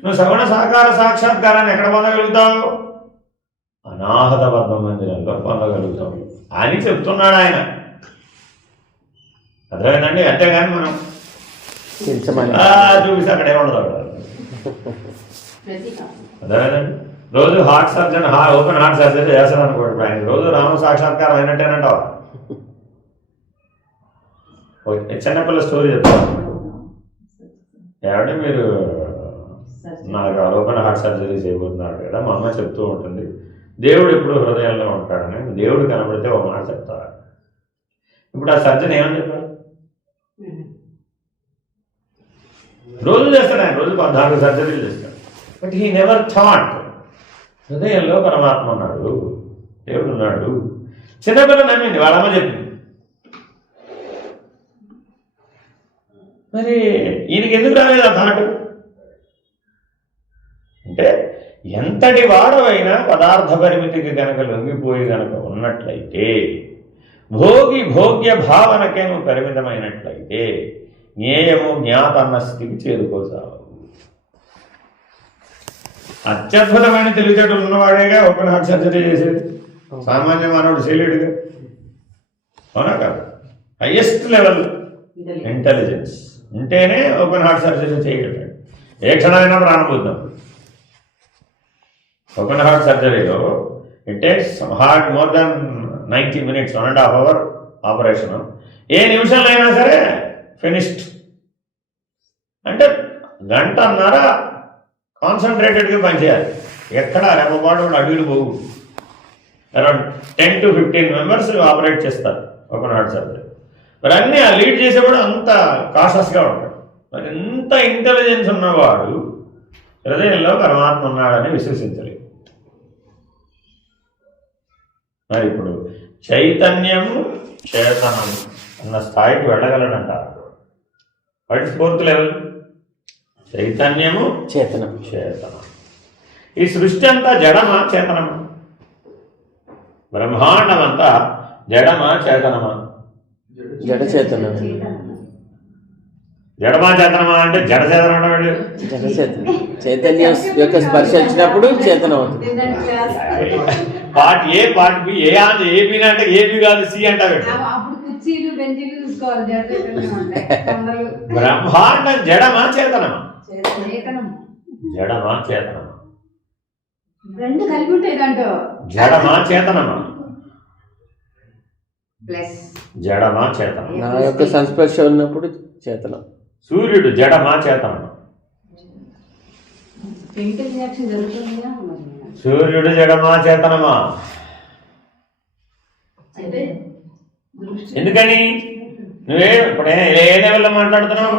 నువ్వు సగుణ సాకార సాక్షాత్కారాన్ని ఎక్కడ పొందగలుగుతావు? అనాహత పద్మ మందిరంలో పొందగలుగుతావు అని చెప్తున్నాడు ఆయన. అర్థమైందండి? అంతేగాని మనం చూపిస్తే అక్కడ ఏముండదు. అర్థమైందండి? రోజు heart surgeon open heart surgery చేస్తాను అనుకోండి, ఆయన రోజు రామ సాక్షాత్కారం అయినట్టేనంటావా? చిన్నపిల్ల స్టోరీ చెప్తాను. ఏమంటే మీరు నాకు ఓపెన్ హార్ట్ సర్జరీ చేయబోతున్నాడు కదా, మా అమ్మ చెప్తూ ఉంటుంది, దేవుడు ఎప్పుడు హృదయంలో ఉంటాడని. దేవుడు కనబడితే ఒక మాట చెప్తారా? ఇప్పుడు ఆ సర్జన్ ఏమని చెప్పారు? రోజు చేస్తాడు ఆయన, రోజు 14 సర్జరీలు చేస్తాడు. బట్ హీ నెవర్ థాట్ హృదయంలో పరమాత్మ ఉన్నాడు, దేవుడు ఉన్నాడు. చిన్నపిల్ల నమ్మింది, వాళ్ళమ్మ చెప్పింది. మరి ఈయనకి ఎందుకు రాలేదు ఆ థాట్? అంటే ఎంతటి వాడవైనా పదార్థ పరిమితికి గనక లొంగిపోయి గనక ఉన్నట్లయితే, భోగ్య భావనకే నువ్వు పరిమితమైనట్లయితే జ్ఞేయము జ్ఞాతన్న స్థితికి చేరుకోసావు. అత్యద్భుతమైన తెలివితేటలు ఉన్నవాడేగా ఓపెన్ హార్ట్ సర్జరీ చేసేది, సామాన్య మానవుడు చేయలేడుగా. అవునా కాదు? హైయెస్ట్ లెవెల్ ఇంటెలిజెన్స్ ఉంటేనే ఓపెన్ హార్ట్ సర్జరీ చేయగలిగాడు. ఏ క్షణమైనా ప్రాణపోద్దాం. ఓపెన్ హార్ట్ సర్జరీలో it takes heart more than 90 minutes, 1.5 hour operation. ఏ నిమిషంలో అయినా సరే ఫినిష్డ్. అంటే 1.5 గంట కాన్సన్ట్రేటెడ్గా పనిచేయాలి. ఎక్కడ రెప్పపాటు అడుగులు పోవు. అరౌండ్ 10 to 15 members ఆపరేట్ చేస్తారు ఓపెన్ హార్ట్ సర్జరీ. మరి అన్నీ ఆ లీడ్ చేసేవాడు అంత కాషస్గా ఉంటాడు. మరి ఎంత ఇంటెలిజెన్స్ ఉన్నవాడు హృదయంలో పరమాత్మ ఉన్నాడని విశ్వసించలేదు. మరి ఇప్పుడు చైతన్యము చేతనము అన్న స్థాయికి వెళ్ళగలడంటారు. What is 4th level? చైతన్యము చేతనం. ఈ సృష్టి అంతా జడమా చేతనమా? బ్రహ్మాండం అంతా జడమా చేతనమా? జడ చేతనం. జడమా చేతనమా అంటే జడ చేతనం అంటే జడ చేతనం. చైతన్యం యొక్క స్పర్శ వచ్చినప్పుడు చేతనం అవుతుంది. Part A, part B. AB అంటే ఏబి కాదు, సి అంటారు. కుర్చీలు బెంచీలు చూసుకోవాలి. బ్రహ్మాండం జడమా చేతనమా? జడమా చేతనమా? రెండు కలిపి ఉంటాయి దాంట్లో. జడమా చేతనమా? ప్లస్ జడమా చేతనమా? నా యొక్క సంస్పర్శ ఉన్నప్పుడు చేతనం. సూర్యుడు జడమా చేతనమా? Chemical reaction జరుగుతుందిగా. సూర్యుడు జడమా చేతనమా? ఎందుకని? నువ్వే ఇప్పుడు ఏ లెవెల్లో మాట్లాడుతున్నావు?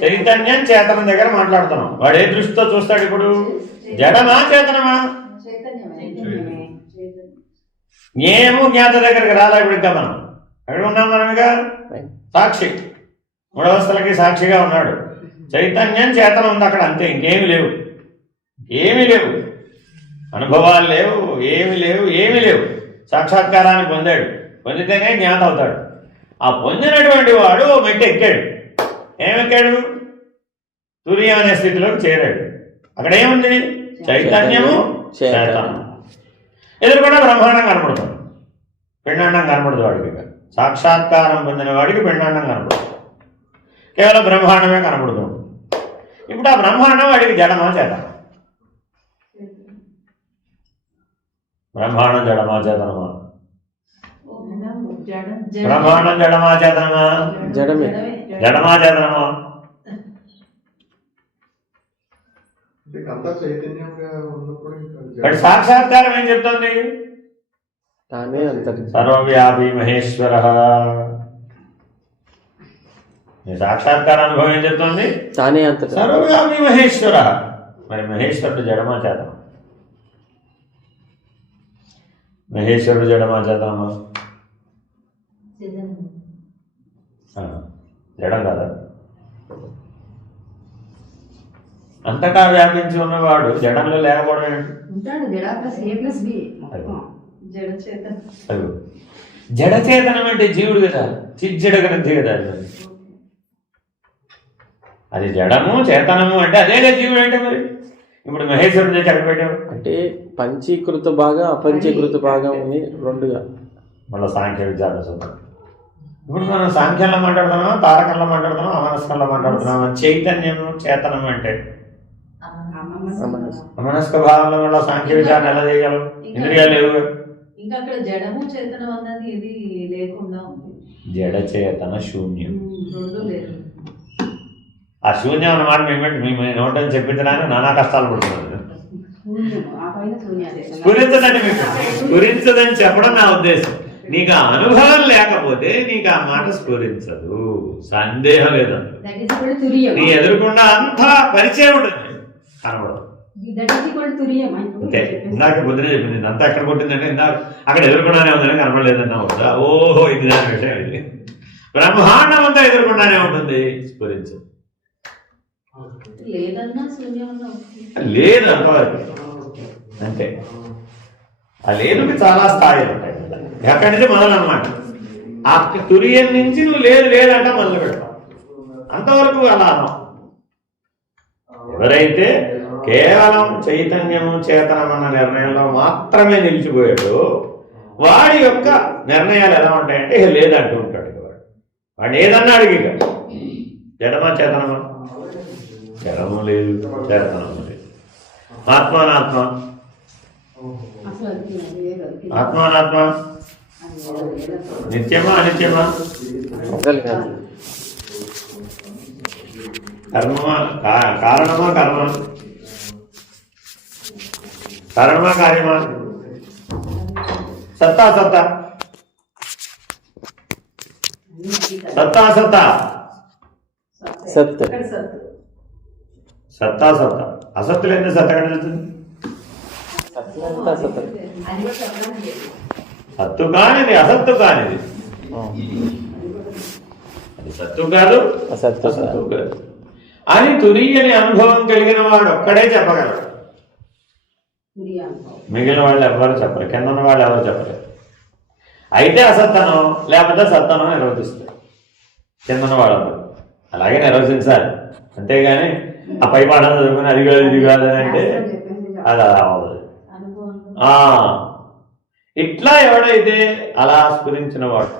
చైతన్యం చేతనం దగ్గర మాట్లాడుతున్నావు. వాడు ఏ దృష్టితో చూస్తాడు ఇప్పుడు? జడమా చేతనమా? జ్ఞేయము జ్ఞాత దగ్గరికి రాలా ఇప్పుడు. ఇంకా మనం ఎక్కడ ఉన్నాం? మనమిగా సాక్షి, మూడవస్థలకి సాక్షిగా ఉన్నాడు. చైతన్యం చేతనం ఉంది అక్కడ, అంతే. ఇంకేమి లేవు, ఏమీ లేవు, అనుభవాలు లేవు, ఏమీ లేవు. సాక్షాత్కారాన్ని పొందాడు, పొందితేనే జ్ఞాత అవుతాడు. ఆ పొందినటువంటి వాడు మెట్టు ఎక్కాడు. ఏమెక్కాడు? తురియం అనే స్థితిలోకి చేరాడు. అక్కడ ఏముంది? చైతన్యము చేతనం. ఎదురుకుండా బ్రహ్మాండం కనపడుతుంది, పిండాండం కనపడదు వాడికి. సాక్షాత్కారం పొందిన వాడికి పిండాండం కనపడదు, కేవలం బ్రహ్మాండమే కనపడుతుంది. ఇప్పుడు ఆ బ్రహ్మాండం వాడికి జడమా చేతనం? బ్రహ్మాండం జడమా చేతనమా? బ్రహ్మాండం జడమా చేతనమా? జడమే. జడమా చేతనమా? బట్ సాక్షాత్కారం ఏం చెప్తుంది? తానే అంతటి సర్వవ్యాపి మహేశ్వర. సాక్షాత్కార అనుభవం ఏం చెప్తుంది? తానే అంతటి సర్వవ్యాపి మహేశ్వర. మరి మహేశ్వరుడు జడమా చేతనమా? మహేశ్వరుడు జడమా చేతనమా? జడం కాదా? అంతటా వ్యాపించి ఉన్నవాడు జడంలో లేకపోవడం ఏంటి? జడచేతనం అంటే జీవుడు కదా, చిజ్జడ గ్రంథి కదా. అది జడము చేతనము అంటే అదేగా జీవుడు అంటే. మరి ఇప్పుడు మహేశ్వరుడు చేసి ఎక్కడ పెట్టావు అంటే పంచీకృత భాగం అపంచీకృత భాగం ఉంది రెండుగా. మళ్ళీ సాంఖ్య విద్యాభ్యాసం. ఇప్పుడు మనం సాంఖ్యంలో మాట్లాడుతున్నామా, తారకంలో మాట్లాడుతున్నాం, అమనస్కంలో మాట్లాడుతున్నామా? చైతన్యం చేతనం అంటే అమనస్క భావంలో కూడా సాంఖ్య విచారణ ఎలా చేయగలం? ఇంద్రియాలు లేవు. ఇంకా అక్కడ జడము చేతనం అన్నది ఇది లేకుండా ఉంది. జడ చేతన శూన్యం, రెండు లేదు. ఆ శూన్యం అన్నమాట మీ నోటని చెప్పించడానికి నానా కష్టాలు పడుతున్నారు. స్ఫురించదండి, మీకు స్ఫురించదని చెప్పడం నా ఉద్దేశం. నీకు ఆ అనుభవం లేకపోతే నీకు ఆ మాట స్ఫురించదు, సందేహం లేదంట. దట్ ఈస్ ఈక్వల్ టు తురియం. నీ ఎదురుకుండా అంతా పరిచయం ఉంటుంది, కనబడదు. దట్ ఈస్ ఈక్వల్ టు తురియం. అంతే. ఇందాక పొద్దునే చెప్పింది, అంతా ఎక్కడ కొట్టిందంటే ఇందాక అక్కడ ఎదురుకుండానే ఉందని కనబడలేదన్నావు కదా. ఓహో, ఇది దాని విషయం. ఇది బ్రహ్మాండం అంతా ఎదురుకుండానే ఉంటుంది, స్ఫురించదు. లేదన్నా శూన్యంలో లేదు అంతవరకు అంతే. ఆ లేదుకి చాలా స్థాయిలు ఉంటాయి. ఎక్కడి నుంచి మొదలన్నమాట. ఆ తురియం నుంచి నువ్వు లేదు లేదంట మొదలు పెడతావు. అంతవరకు అలా అన్నావు. ఎవరైతే కేవలం చైతన్యము చేతనం అన్న నిర్ణయంలో మాత్రమే నిలిచిపోయాడు, వాడి యొక్క నిర్ణయాలు ఎలా ఉంటాయంటే లేదంటూ ఉంటాడు. వాడు ఏదన్నా అడిగి జడమా చేతనమా? జడము లేదు, చేతనము లేదు. ఆత్మానాత్మ, ఆత్మానాత్మ నిత్యమా అనిత్యమా? కర్మమా కారణమా? కర్మ కారణమా కార్యమా? సత్తా సత్తా సత్తా సత్తా సత్ సత్తా సత్తా అసత్తు లేని సత్త ఎక్కడ వెళ్తుంది? సత్తు కానిది అసత్తు కానిది. అది సత్తు కాదు, అసత్తు కాదు అని తురియని అనుభవం కలిగిన వాడు ఒక్కడే చెప్పగలడు. మిగిలిన వాళ్ళు ఎవరు చెప్పరు, కింద ఉన్న వాళ్ళు ఎవరు చెప్పలేరు. అయితే అసత్తనం లేకపోతే సత్తనం నిర్వచిస్తారు కింద ఉన్న వాళ్ళు. అలాగే నిర్వచించాలి, అంతేగాని ఆ పై పాఠం చదువుకుని అది కాదు ఇది కాదు అని అంటే అది అలా అవ్వదు. ఇట్లా ఎవడైతే అలా స్ఫురించిన వాడు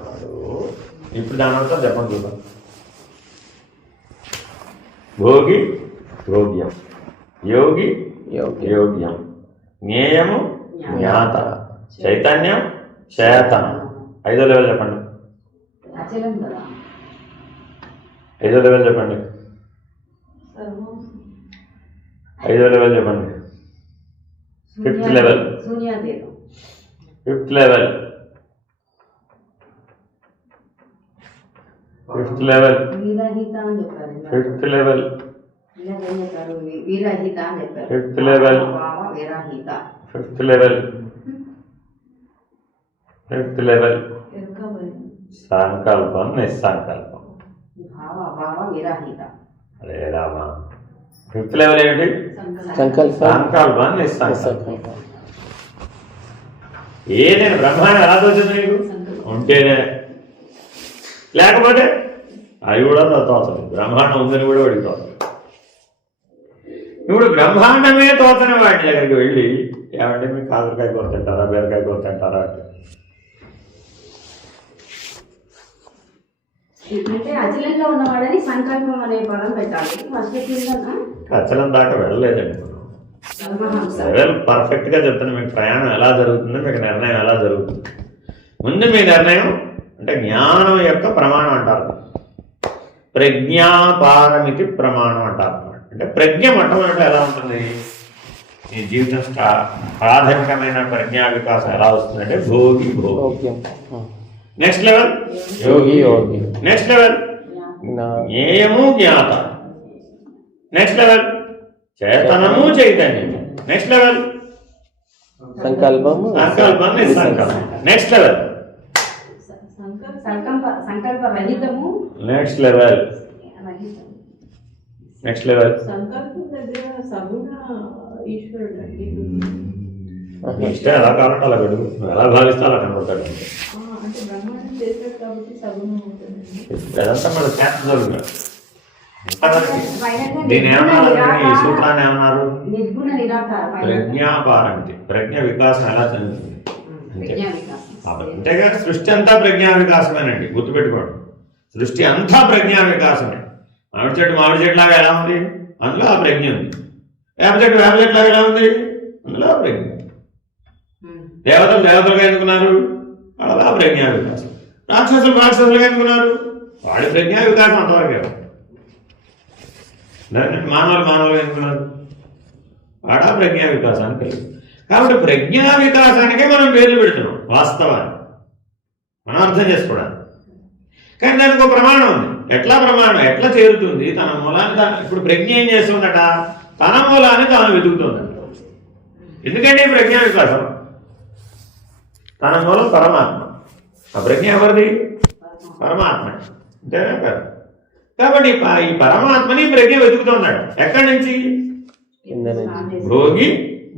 ఇప్పుడు దాని అంతా చెప్పండి చూద్దాం. భోగి భోగ్యం, యోగి యోగ్యం, జ్ఞేయము జ్ఞాత, చైతన్యం చేతనం. 5వ లెవెల్ చెప్పండి. 5వ లెవెల్ చెప్పండి. 5వ లెవెల్ చెప్పండి. 5th level. 5th level. 5th level. 5th level. 5th level. 5th level. 5th level. సంకల్పం నిస్సంకల్పం. అరే రామా, 5th లెవెల్ ఏమిటి? సంకల్పం నిస్సంకల్పం. ఏదైనా బ్రహ్మాండం ఎలా తోచింది నీకు? ఉంటేనే, లేకపోతే అది కూడా తోచదు. బ్రహ్మాండం ఉందని కూడా వాడికి తోచదు. ఇప్పుడు బ్రహ్మాండమే తోచని వాడి దగ్గరికి వెళ్ళి ఏమంటే మీకు కాకరకాయ కూర తింటారా, బీరకాయ కూర తింటారా అంటే అంటే అచలంలో ఉన్నవాడని సంకల్పం అనే పదం పెట్టాలి. అచలం దాకా వెళ్ళలేదండి. లెవెల్ పర్ఫెక్ట్ గా చెప్తాను. మీకు ప్రయాణం ఎలా జరుగుతుంది, మీకు నిర్ణయం ఎలా జరుగుతుంది. ముందు మీ నిర్ణయం అంటే జ్ఞానం యొక్క ప్రమాణం అంటారు. ప్రజ్ఞాపారమితి ప్రమాణం అంటారు. అంటే ప్రజ్ఞ మొట్టమొదటి ఎలా ఉంటుంది? ఈ జీవితం ప్రాథమికమైన ప్రజ్ఞా వికాసం ఎలా వస్తుందంటే భోగి భోగ్యం. నెక్స్ట్ లెవెల్ యోగి యోగి. నెక్స్ట్ లెవెల్ జ్ఞేయము జ్ఞాత. నెక్స్ట్ లెవెల్ చేతనము చైతన్యము. నెక్స్ట్ లెవెల్ సంకల్పము సంకల్పం నిస్సంకల్పం. నెక్స్ట్ లెవెల్ సంకల్ప రహితము. నెక్స్ట్ లెవెల్ నెక్స్ట్ లెవెల్ సంకల్పం దగ్గర సగుణ ఈశ్వరుడు నెక్స్ట్ ఎలా కావాలంటే అలా పెడుగు, నువ్వు ఎలా భావిస్తే అలా కనబడతాడు. అంటే బ్రహ్మాండం చేశాడు కాబట్టి సగుణం అవుతుంది. అదంతా మన శాస్త్రం జరుగుతుంది. దీని ఏమన్నారు? ఈ సూత్రాన్ని ఏమన్నారు? నిర్గుణ నిరాకార ప్రజ్ఞాపారంతి. ప్రజ్ఞ వికాసం ఎలా చెందుతుంది అంతే. అంతేగా సృష్టి అంతా ప్రజ్ఞా వికాసమేనండి, గుర్తుపెట్టుకోండి. సృష్టి అంతా ప్రజ్ఞా వికాసమే. మామిడి చెట్టు లాగా ఎలా ఉంది? అందులో ఆ ప్రజ్ఞ ఉంది. వేప చెట్టు లాగా ఎలా ఉంది? అందులో ఆ ప్రజ్ఞ. దేవతలుగా ఎందుకున్నారు? అలా ప్రజ్ఞా వికాసం. రాక్షసులుగా ఎందుకున్నారు? వాడి ప్రజ్ఞా వికాసం అంతవరకే. మానవులుగా ఎందుకున్నారు? వాడా ప్రజ్ఞా వికాసానికి కలిగి. కాబట్టి ప్రజ్ఞా వికాసానికే మనం పేర్లు పెడుతున్నాం వాస్తవాన్ని. మనం అర్థం చేసుకోవడానికి. కానీ దానికి ఒక ప్రమాణం ఉంది. ఎట్లా ప్రమాణం? ఎట్లా చేరుతుంది? తన మూలాన్ని ఇప్పుడు ప్రజ్ఞ ఏం చేస్తుందట? తన మూలాన్ని తాను వెతుకుతుందట. ఎందుకంటే ప్రజ్ఞ వికాసం తన మూలం పరమాత్మ. ఆ ప్రజ్ఞ ఎవరిది? పరమాత్మ. అంతేనా కదా? కాబట్టి ఈ పరమాత్మని ప్రజ్ఞ వెతుకుతున్నాడు. ఎక్కడి నుంచి? భోగి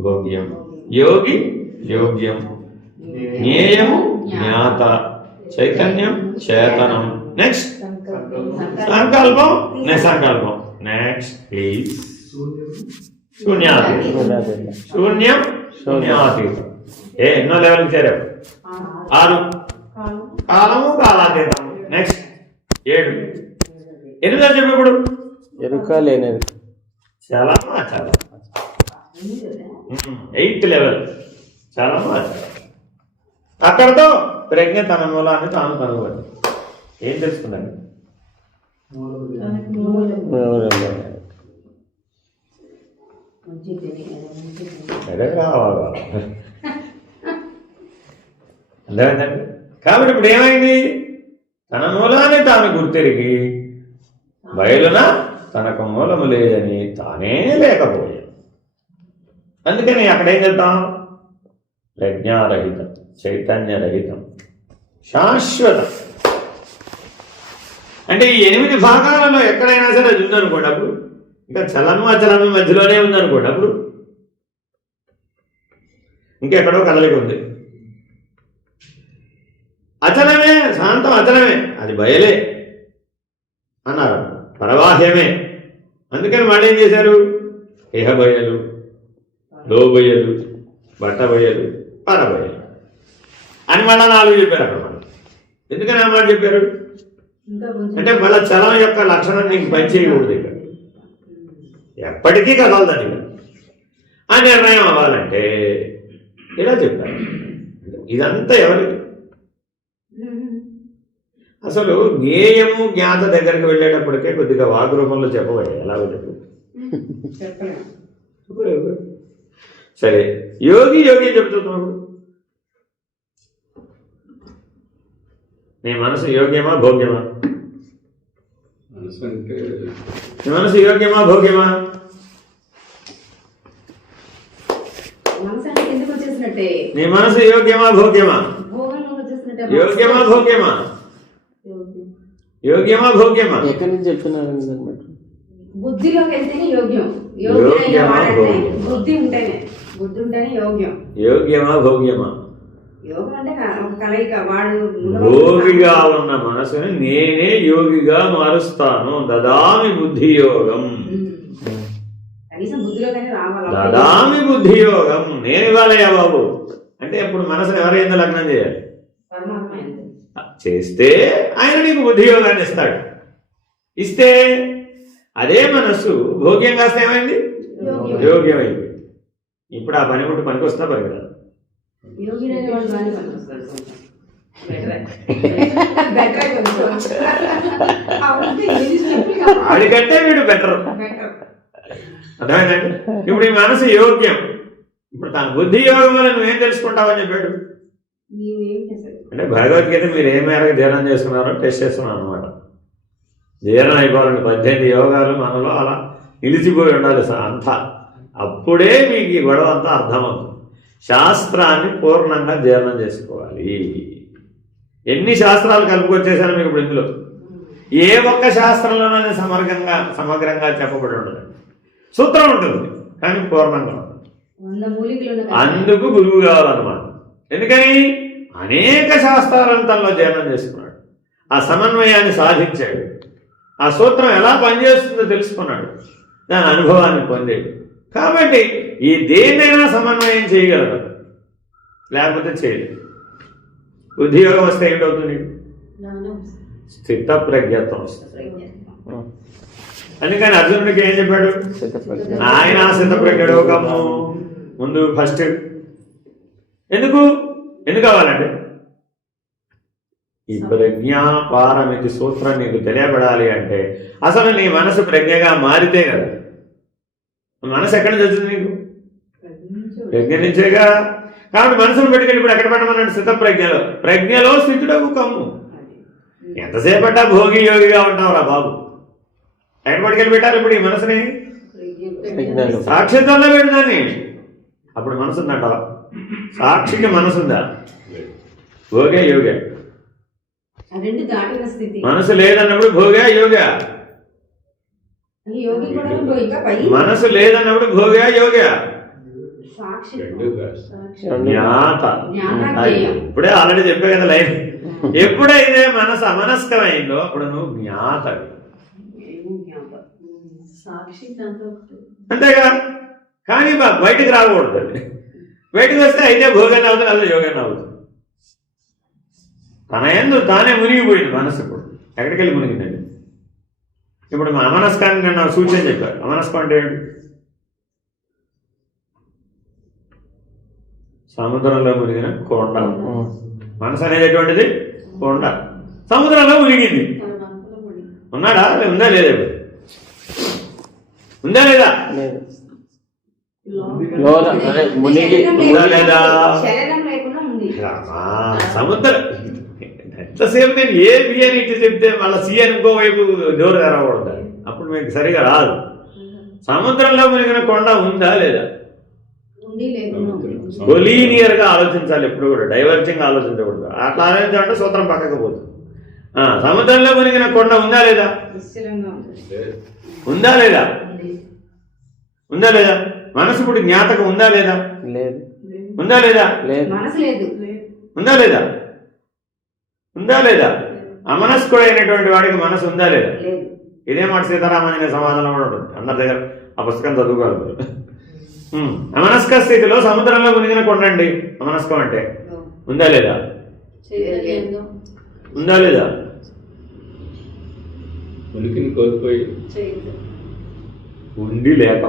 భోగ్యం, యోగి యోగ్యం, జ్ఞేయము జ్ఞాత, చైతన్యం చేతనం. నెక్స్ట్ సంకల్పం నిసంకల్పం. Next please శూన్యాతీతం. శూన్యం శూన్యాతీతం. ఎన్నో లెవెల్కి చేరావు? 6. కాలము కాలాతీతం. నెక్స్ట్ 7. ఎనిమిదో చెప్పు ఇప్పుడు. ఎరుక లేనిది. చాలా చాలా 8th లెవెల్. చాలా అక్కడతో ప్రజ్ఞ తన మూలాన్ని తాను కనుగొని ఏం తెలుసుకున్నాడు? అర్థమైందండి? కాబట్టి ఇప్పుడు ఏమైంది? తన మూలాన్ని తాను గుర్తెరిగి బయలున తనకు మూలము లేదని తానే లేకపోయాడు. అందుకని అక్కడేం చెప్తాం? ప్రజ్ఞారహితం, చైతన్యరహితం, శాశ్వతం. అంటే ఈ 8 భాగాలలో ఎక్కడైనా సరే అది ఉందనుకోండి, అప్పుడు ఇంకా చలము అచలము మధ్యలోనే ఉందనుకోండి, అప్పుడు ఇంకెక్కడో కదలిక ఉంది. అచలమే, శాంతం అచలమే, అది బయలే అన్నారు, పరబాహ్యమే. అందుకని వాళ్ళు ఏం చేశారు? ఇహ బయలు, లో బయలు, బట్ట బయలు, పరబయలు అని మళ్ళా 4 చెప్పారు అక్కడ. మనం ఎందుకని ఆ మాట చెప్పారు అంటే మళ్ళా చలం యొక్క లక్షణం నీకు పనిచేయకూడదు. ఇక్కడ ఎప్పటికీ కదలదని ఆ నిర్ణయం అవ్వాలంటే ఇలా చెప్పారు. ఇదంతా ఎవరికి? అసలు జ్ఞేయము జ్ఞాత దగ్గరికి వెళ్ళేటప్పటికే కొద్దిగా వాగ్రూపంలో చెప్పబోయే. ఎలాగో చెప్పు. సరే, యోగి యోగి చెప్తున్నాడు. నీ మనసు యోగ్యమా భోగ్యమా? నీ మనసు యోగ్యమా భోగ్యమా? నీ మనసు యోగ్యమా భోగ్యమా? యోగ్యమా భోగ్యమా? యోగ్యమా భోగ్యమా? ఎక్కడి నుంచి చెప్తున్నారు? బుద్ధిలోకి వెళ్తేనే యోగ్యం. బుద్ధి ఉంటేనే, బుద్ధి ఉంటేనే యోగ్యం. యోగ్యమా భోగ్యమా? యోగం అంటే కలయిక. వాడు భోగిగా ఉన్న మనసుని నేనే యోగిగా మారుస్తాను. దదామి బుద్ధి యోగం. కనీసం బుద్ధిలోకైనా రావాలి. దదామి బుద్ధి యోగం. నేను ఇవ్వాలయ్యా బాబు అంటే ఇప్పుడు మనసుని ఎవరైందో లగ్నం చేయాలి? పరమాత్మ చేస్తే ఆయన నీకు బుద్ధి యోగాన్ని ఇస్తాడు. ఇస్తే అదే మనస్సు భోగ్యం కాస్త ఏమైంది? యోగ్యమైంది. ఇప్పుడు ఆ పని కూడా పనికి వస్తున్నా పని కదా. వాడికంటే వీడు బెటర్. అర్థమైందండి? ఇప్పుడు ఈ మనసు యోగ్యం. ఇప్పుడు తన బుద్ధి యోగం వల్ల నువ్వేం తెలుసుకుంటావని చెప్పాడు. అంటే భగవద్గీత మీరు ఏ మేరకు ధ్యానం చేస్తున్నారో టెస్ట్ చేస్తున్నాను అనమాట. జీర్ణం అయిపోవాలండి. 18 యోగాలు మనలో అలా నిలిచిపోయి ఉండాలి అంతా. అప్పుడే మీకు ఈ గొడవ అంతా అర్థమవుతుంది. శాస్త్రాన్ని పూర్ణంగా జీర్ణం చేసుకోవాలి. ఎన్ని శాస్త్రాలు కలుపుకొచ్చేసాను మీకు ఇప్పుడు ఇందులో. ఏ ఒక్క శాస్త్రంలోనే సమగ్రంగా చెప్పబడి ఉండదు. సూత్రం ఉంటుంది కానీ పూర్ణంగా ఉంటుంది. అందుకు గురువు కావాలన్నమాట. ఎందుకని అనేక శాస్త్రాలను తనలో జీర్ణం చేసుకున్నాడు. ఆ సమన్వయాన్ని సాధించాడు. ఆ సూత్రం ఎలా పనిచేస్తుందో తెలుసుకున్నాడు. దాని అనుభవాన్ని పొందాడు. కాబట్టి ఈ దేన్నైనా సమన్వయం చేయగలరు, లేకపోతే చేయలేదు. బుద్ధియోగం వస్తే ఏంటవుతుంది? స్థిత ప్రజ్ఞత్వం వస్తుంది. అందుకని అర్జునుడికి ఏం చెప్పాడు? ఆయన స్థిత ప్రజ్ఞోగము ముందు ఫస్ట్. ఎందుకు కావాలంటే ఈ ప్రజ్ఞాపారమితి సూత్రం నీకు తెలియబడాలి అంటే అసలు నీ మనసు ప్రజ్ఞగా మారితే కదా. మనసు ఎక్కడి నుంచి వచ్చింది నీకు? ప్రజ్ఞ నుంచేగా. కాబట్టి మనసును పెట్టుకెళ్ళి ఇప్పుడు ఎక్కడ పెట్టమన్నాడు? స్థిత ప్రజ్ఞలో స్థితుడవు కమ్ము. ఎంతసేపట్టా భోగి యోగిగా ఉంటావురా బాబు. ఎక్కడ పట్టుకెళ్ళి పెట్టారు ఇప్పుడు ఈ మనసుని? సాక్షిత్వంలో పెట్టు దాన్ని. అప్పుడు మనసు ఉందంటావా? సాక్షికి మనసుందా? భోగే యోగే. రెండు దాటిన స్థితి. మనసు లేదన్నప్పుడు భోగే యోగా. యోగి కూడా ఇంకా పై మనసు లేదన్నప్పుడు భోగే యోగా. సాక్షి జ్ఞాత. ఇప్పుడే ఆల్రెడీ చెప్పే కదా లైన్. ఎప్పుడైతే మనసు అమనస్కమైందో అప్పుడు నువ్వు జ్ఞాత. సాక్షి దాంతో అంతేగా. కానీ బయటికి రాకూడదు. బయటకు వస్తే అయితే భోగాన్ని అవుతుంది, అదే యోగాన్ని అవుతుంది. తన యందు తానే మునిగిపోయింది మనసు. ఇప్పుడు ఎక్కడికి వెళ్ళి మునిగిందండి? ఇప్పుడు మా అమనస్కాన్ని నేను సూచన చెప్పారు. అమనస్కం అంటే ఏంటి? సముద్రంలో మునిగిన కొండ. మనసు అనేది ఎటువంటిది? కొండ. సముద్రంలో మునిగింది. ఉన్నాడా? ఉందా లేదా? ఉందా లేదా? ఉందా లేదా? సముద్రం ఎంతసేపు నేను ఏ బి అని ఇచ్చి చెప్తే మళ్ళీ సి అని ఇంకోవైపు జోరు తెరవకూడదు. అప్పుడు మీకు సరిగా రాదు. సముద్రంలో మునిగిన కొండ ఉందా లేదా? కొలీనియర్ గా ఆలోచించాలి. ఎప్పుడు కూడా డైవర్జింగ్ ఆలోచించకూడదు. అట్లా ఆలోచించాలంటే సూత్రం పక్కకు పోతుంది. సముద్రంలో మునిగిన కొండ ఉందా లేదా? ఉందా లేదా? ఉందా లేదా? మనసు ఇప్పుడు జ్ఞాతకం ఉందా లేదా? ఉందా లేదా? ఉందా లేదా? ఉందా లేదా? అమనస్కుడైనటువంటి వాడికి మనసు ఉందా లేదా? ఇదే మాట సీతారామానికి సమాధానం కూడా ఉంటుంది. అందరి దగ్గర ఆ పుస్తకం చదువుకోగలరు. అమనస్క స్థితిలో సముద్రంలో మునిగిన కొండండి అమనస్కం అంటే. ఉందా లేదా? ఉందా లేదా? ఉనికిని కోల్పోయి ఉండి లేక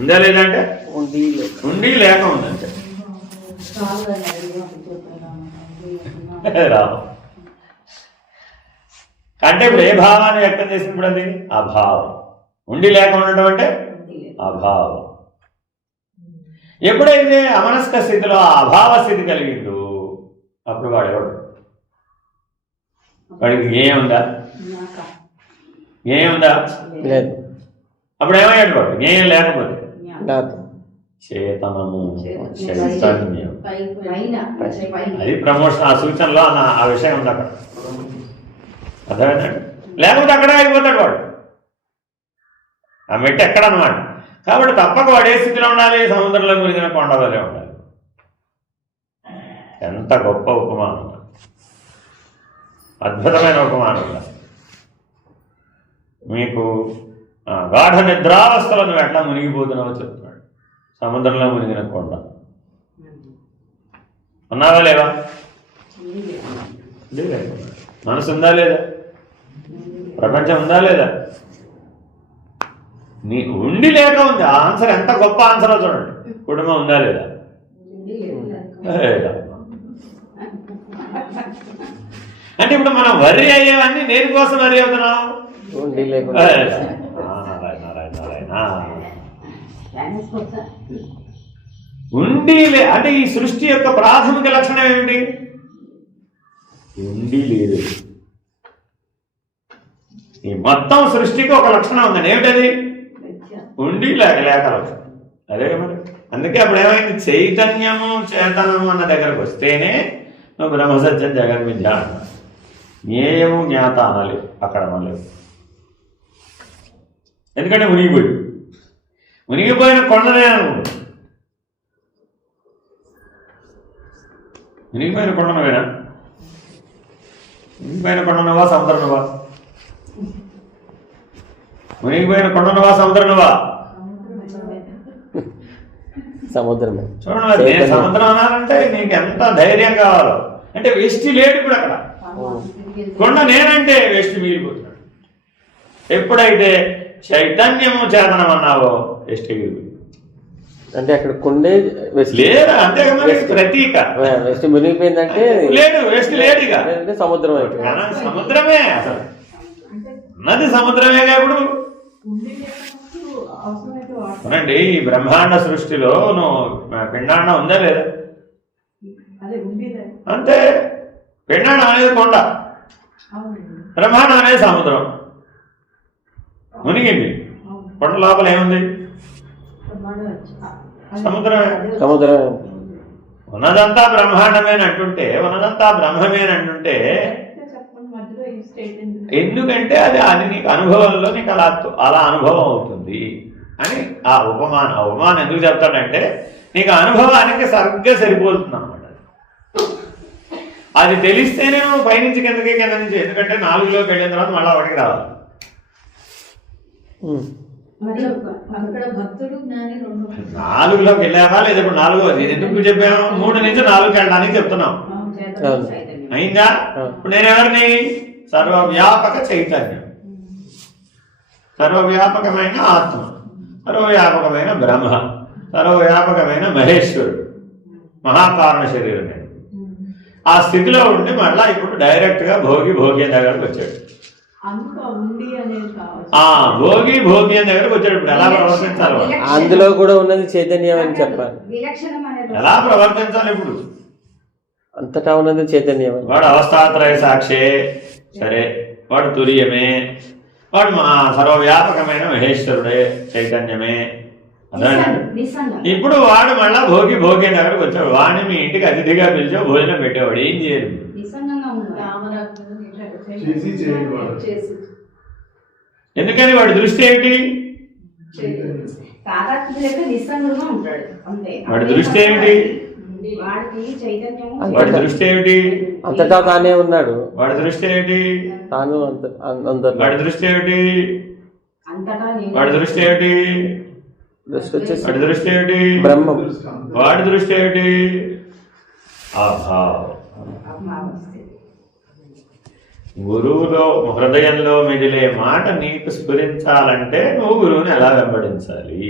ఉందా లేదా అంటే ఉండి లేక ఉందంటే రాము. అంటే ఇప్పుడు ఏ భావాన్ని వ్యక్తం చేసినప్పుడు అది అభావం. ఉండి లేక ఉండటం అంటే అభావం. ఎప్పుడైతే అమనస్క స్థితిలో ఆ అభావ స్థితి కలిగిందో అప్పుడు వాడు ఎవడు? వాడికి జ్ఞేయం ఉందా? జ్ఞేయం ఉందా? అప్పుడు ఏమయ్యాడు వాడు? జ్ఞేయం లేకపోతే చేతనము, చైతన్యం. అది ప్రమోషన్. ఆ సూచనలో ఆ విషయం ఉంది అక్కడ. అర్థమైందండి? లేకపోతే అక్కడే అయిపోతాడు వాడు. ఆ మెట్టు ఎక్కడన్నమాట. కాబట్టి తప్పక వాడు ఏ స్థితిలో ఉండాలి? సముద్రంలో మునిగిన కొండ వలె ఉండాలి. ఎంత గొప్ప ఉపమానం! అద్భుతమైన ఉపమానం. మీకు గాఢ నిద్రావస్థలో నువ్వు ఎట్లా మునిగిపోతున్నావో చెప్తున్నాడు. సముద్రంలో మునిగిన కొండ. ఉన్నావా లేవా? మనసు ఉందా లేదా? ప్రపంచం ఉందా లేదా? నీ ఉండి లేక ఉంది. ఆ ఆన్సర్ ఎంత గొప్ప ఆన్సరో చూడండి. కుటుంబం ఉందా లేదా? అంటే ఇప్పుడు మనం వర్రీ అయ్యేవన్నీ దేనికోసం వర్రీ అవుతున్నాం? ఉండి అంటే ఈ సృష్టి యొక్క ప్రాథమిక లక్షణం ఏమిటి? ఉండి లేదు. ఈ మొత్తం సృష్టికి ఒక లక్షణం ఉందండి. ఏమిటది? ఉండి లేక లక్షణం. అదే మరి. అందుకే అప్పుడు ఏమైంది? చైతన్యము చేతనము అన్న దగ్గరకు వస్తేనే నువ్వు బ్రహ్మసత్యం జగన్మిథ్య అంటారు. జ్ఞేయము జ్ఞాత అనాలి అక్కడ మళ్ళీ. ఎందుకంటే మునిగిపోయిన కొండనే అనుకుంటు. మునిగిపోయిన కొండ నువ్వేనా? మునిగిపోయిన కొండ నువ్వా? సముద్రం నువ్వా? మునిగిపోయిన కొండ నువ్వా? సముద్రం నువ్వా? సముద్రమే. చూడండి, నేను సముద్రం అనాలంటే నీకు ఎంత ధైర్యం కావాలో. అంటే వెష్టి లేడు ఇప్పుడు అక్కడ. కొండ నేనంటే వెష్టి మిగిలిపోతున్నాడు. ఎప్పుడైతే చైతన్యము చేతనం అన్నావో వెష్టి మిగిలిపోయింది. అంటే అక్కడ కొండే లేదా? అంతే కదా, ప్రతీక. వెస్ట్ మునిగిపోయిందంటే లేడు, వెష్టి లేడు. ఇక సముద్రం అయిపోయింది. సముద్రమే అసలు. ఉన్నది సముద్రమేగా. ఇప్పుడు అవసరమైతే వాడతాం. అవునండి, ఈ బ్రహ్మాండ సృష్టిలో నువ్వు పిండాండం ఉందా లేదా? అదే ఉండేది. అంతే. పిండాండం అనేది కొండ, అవునండి. బ్రహ్మాండం అనేది సముద్రం. మునిగింది. కొండ లోపల ఏముంది? సముద్రమే. సముద్రం ఉన్నదంతా బ్రహ్మాండమేనంటుంటే, ఉన్నదంతా బ్రహ్మమేనంటుంటే, చెప్పండి మధ్యలో ఈ స్టేట్ ఎందుకు? ఎందుకంటే అది నీకు అనుభవంలో నీకు అలా అనుభవం అవుతుంది అని ఆ ఉపమానం ఎందుకు చెప్తాడంటే నీకు అనుభవానికి సరిగ్గా సరిపోతుంది అనమాట. అది తెలిస్తేనే నువ్వు పైనుంచి కింద నుంచి, ఎందుకంటే 4లోకి వెళ్ళిన తర్వాత మళ్ళీ 1కి రావాలి. అక్కడ భక్తుడు జ్ఞాని 4లోకి వెళ్ళావా లేదా? ఇప్పుడు 4 ఎందుకు చెప్పాము? 3 నుంచి 4కి వెళ్ళడానికి చెప్తున్నాం. అయిందా? ఇప్పుడు నేను ఎవరిని? సర్వవ్యాపక చైతన్యం, సర్వవ్యాపకమైన ఆత్మ, సర్వవ్యాపకమైన బ్రహ్మ, సర్వవ్యాపకమైన మహేశ్వరుడు, మహాకారణ శరీరం. ఆ స్థితిలో ఉండి మళ్ళా ఇప్పుడు డైరెక్ట్ గా భోగి దగ్గరకు వచ్చాడు. భోగి దగ్గరకు వచ్చాడు. ఇప్పుడు ఎలా ప్రవర్తించాలి? అందులో కూడా ఉన్నది చైతన్యం అని చెప్పాలి. ఎలా ప్రవర్తించాలి? ఇప్పుడు అంతటా ఉన్నది చైతన్యం. వాడు అవస్థాత్రయ సాక్షే, సరే, వాడు తురియమే, వాడు మా సర్వవ్యాపకమైన మహేశ్వరుడే, చైతన్యమే. ఇప్పుడు వాడు మళ్ళా భోగి దగ్గరకు వచ్చాడు. వాడిని మీ ఇంటికి అతిథిగా పిలిచో భోజనం పెట్టేవాడు. ఏం చేయరు? ఎందుకని? వాడి దృష్టి ఏమిటి? వాడి దృష్టి ఏమిటి? వాడి దృష్టి ఏమిటి? అంతటా తానే ఉన్నాడు. వాడి దృష్టి ఏమిటి? తాను వాడి దృష్టి ఏమిటి? వాడి దృష్టి ఏమిటి? వాడి దృష్టి ఏమిటి? బ్రహ్మం. వాడి దృష్టి ఏమిటి? అభావం. గురువులో హృదయంలో మిగిలే మాట నీకు స్ఫురించాలంటే నువ్వు గురువుని ఎలా వెంబడించాలి?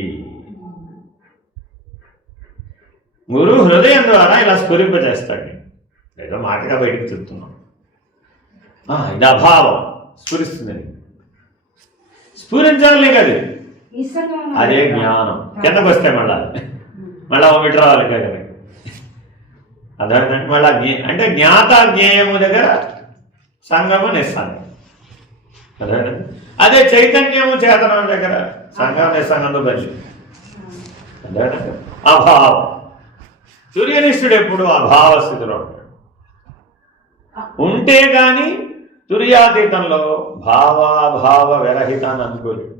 గురువు హృదయం ద్వారా ఇలా స్ఫురింపజేస్తాడు. ఏదో మాటగా బయటకు చెప్తున్నాం. ఇది అభావం స్ఫురిస్తుంది. స్ఫురించాలి కదా, అదే జ్ఞానం. కిందకు వస్తే మళ్ళా ఒకటి రావాలి కదా. అదే మళ్ళా అంటే జ్ఞాత జ్ఞేయము దగ్గర సంగము నిస్సంగం. అదే చైతన్యము చేతనం దగ్గర సంగం నిస్సంగంతో బలి. అదే అభావం. తుర్యనిష్ఠుడు ఎప్పుడు అభావ స్థితిలో ఉంటాడు. ఉంటే గాని తుర్యాతీతంలో భావాభావ విరహితాన్ని అందుకోలేడు.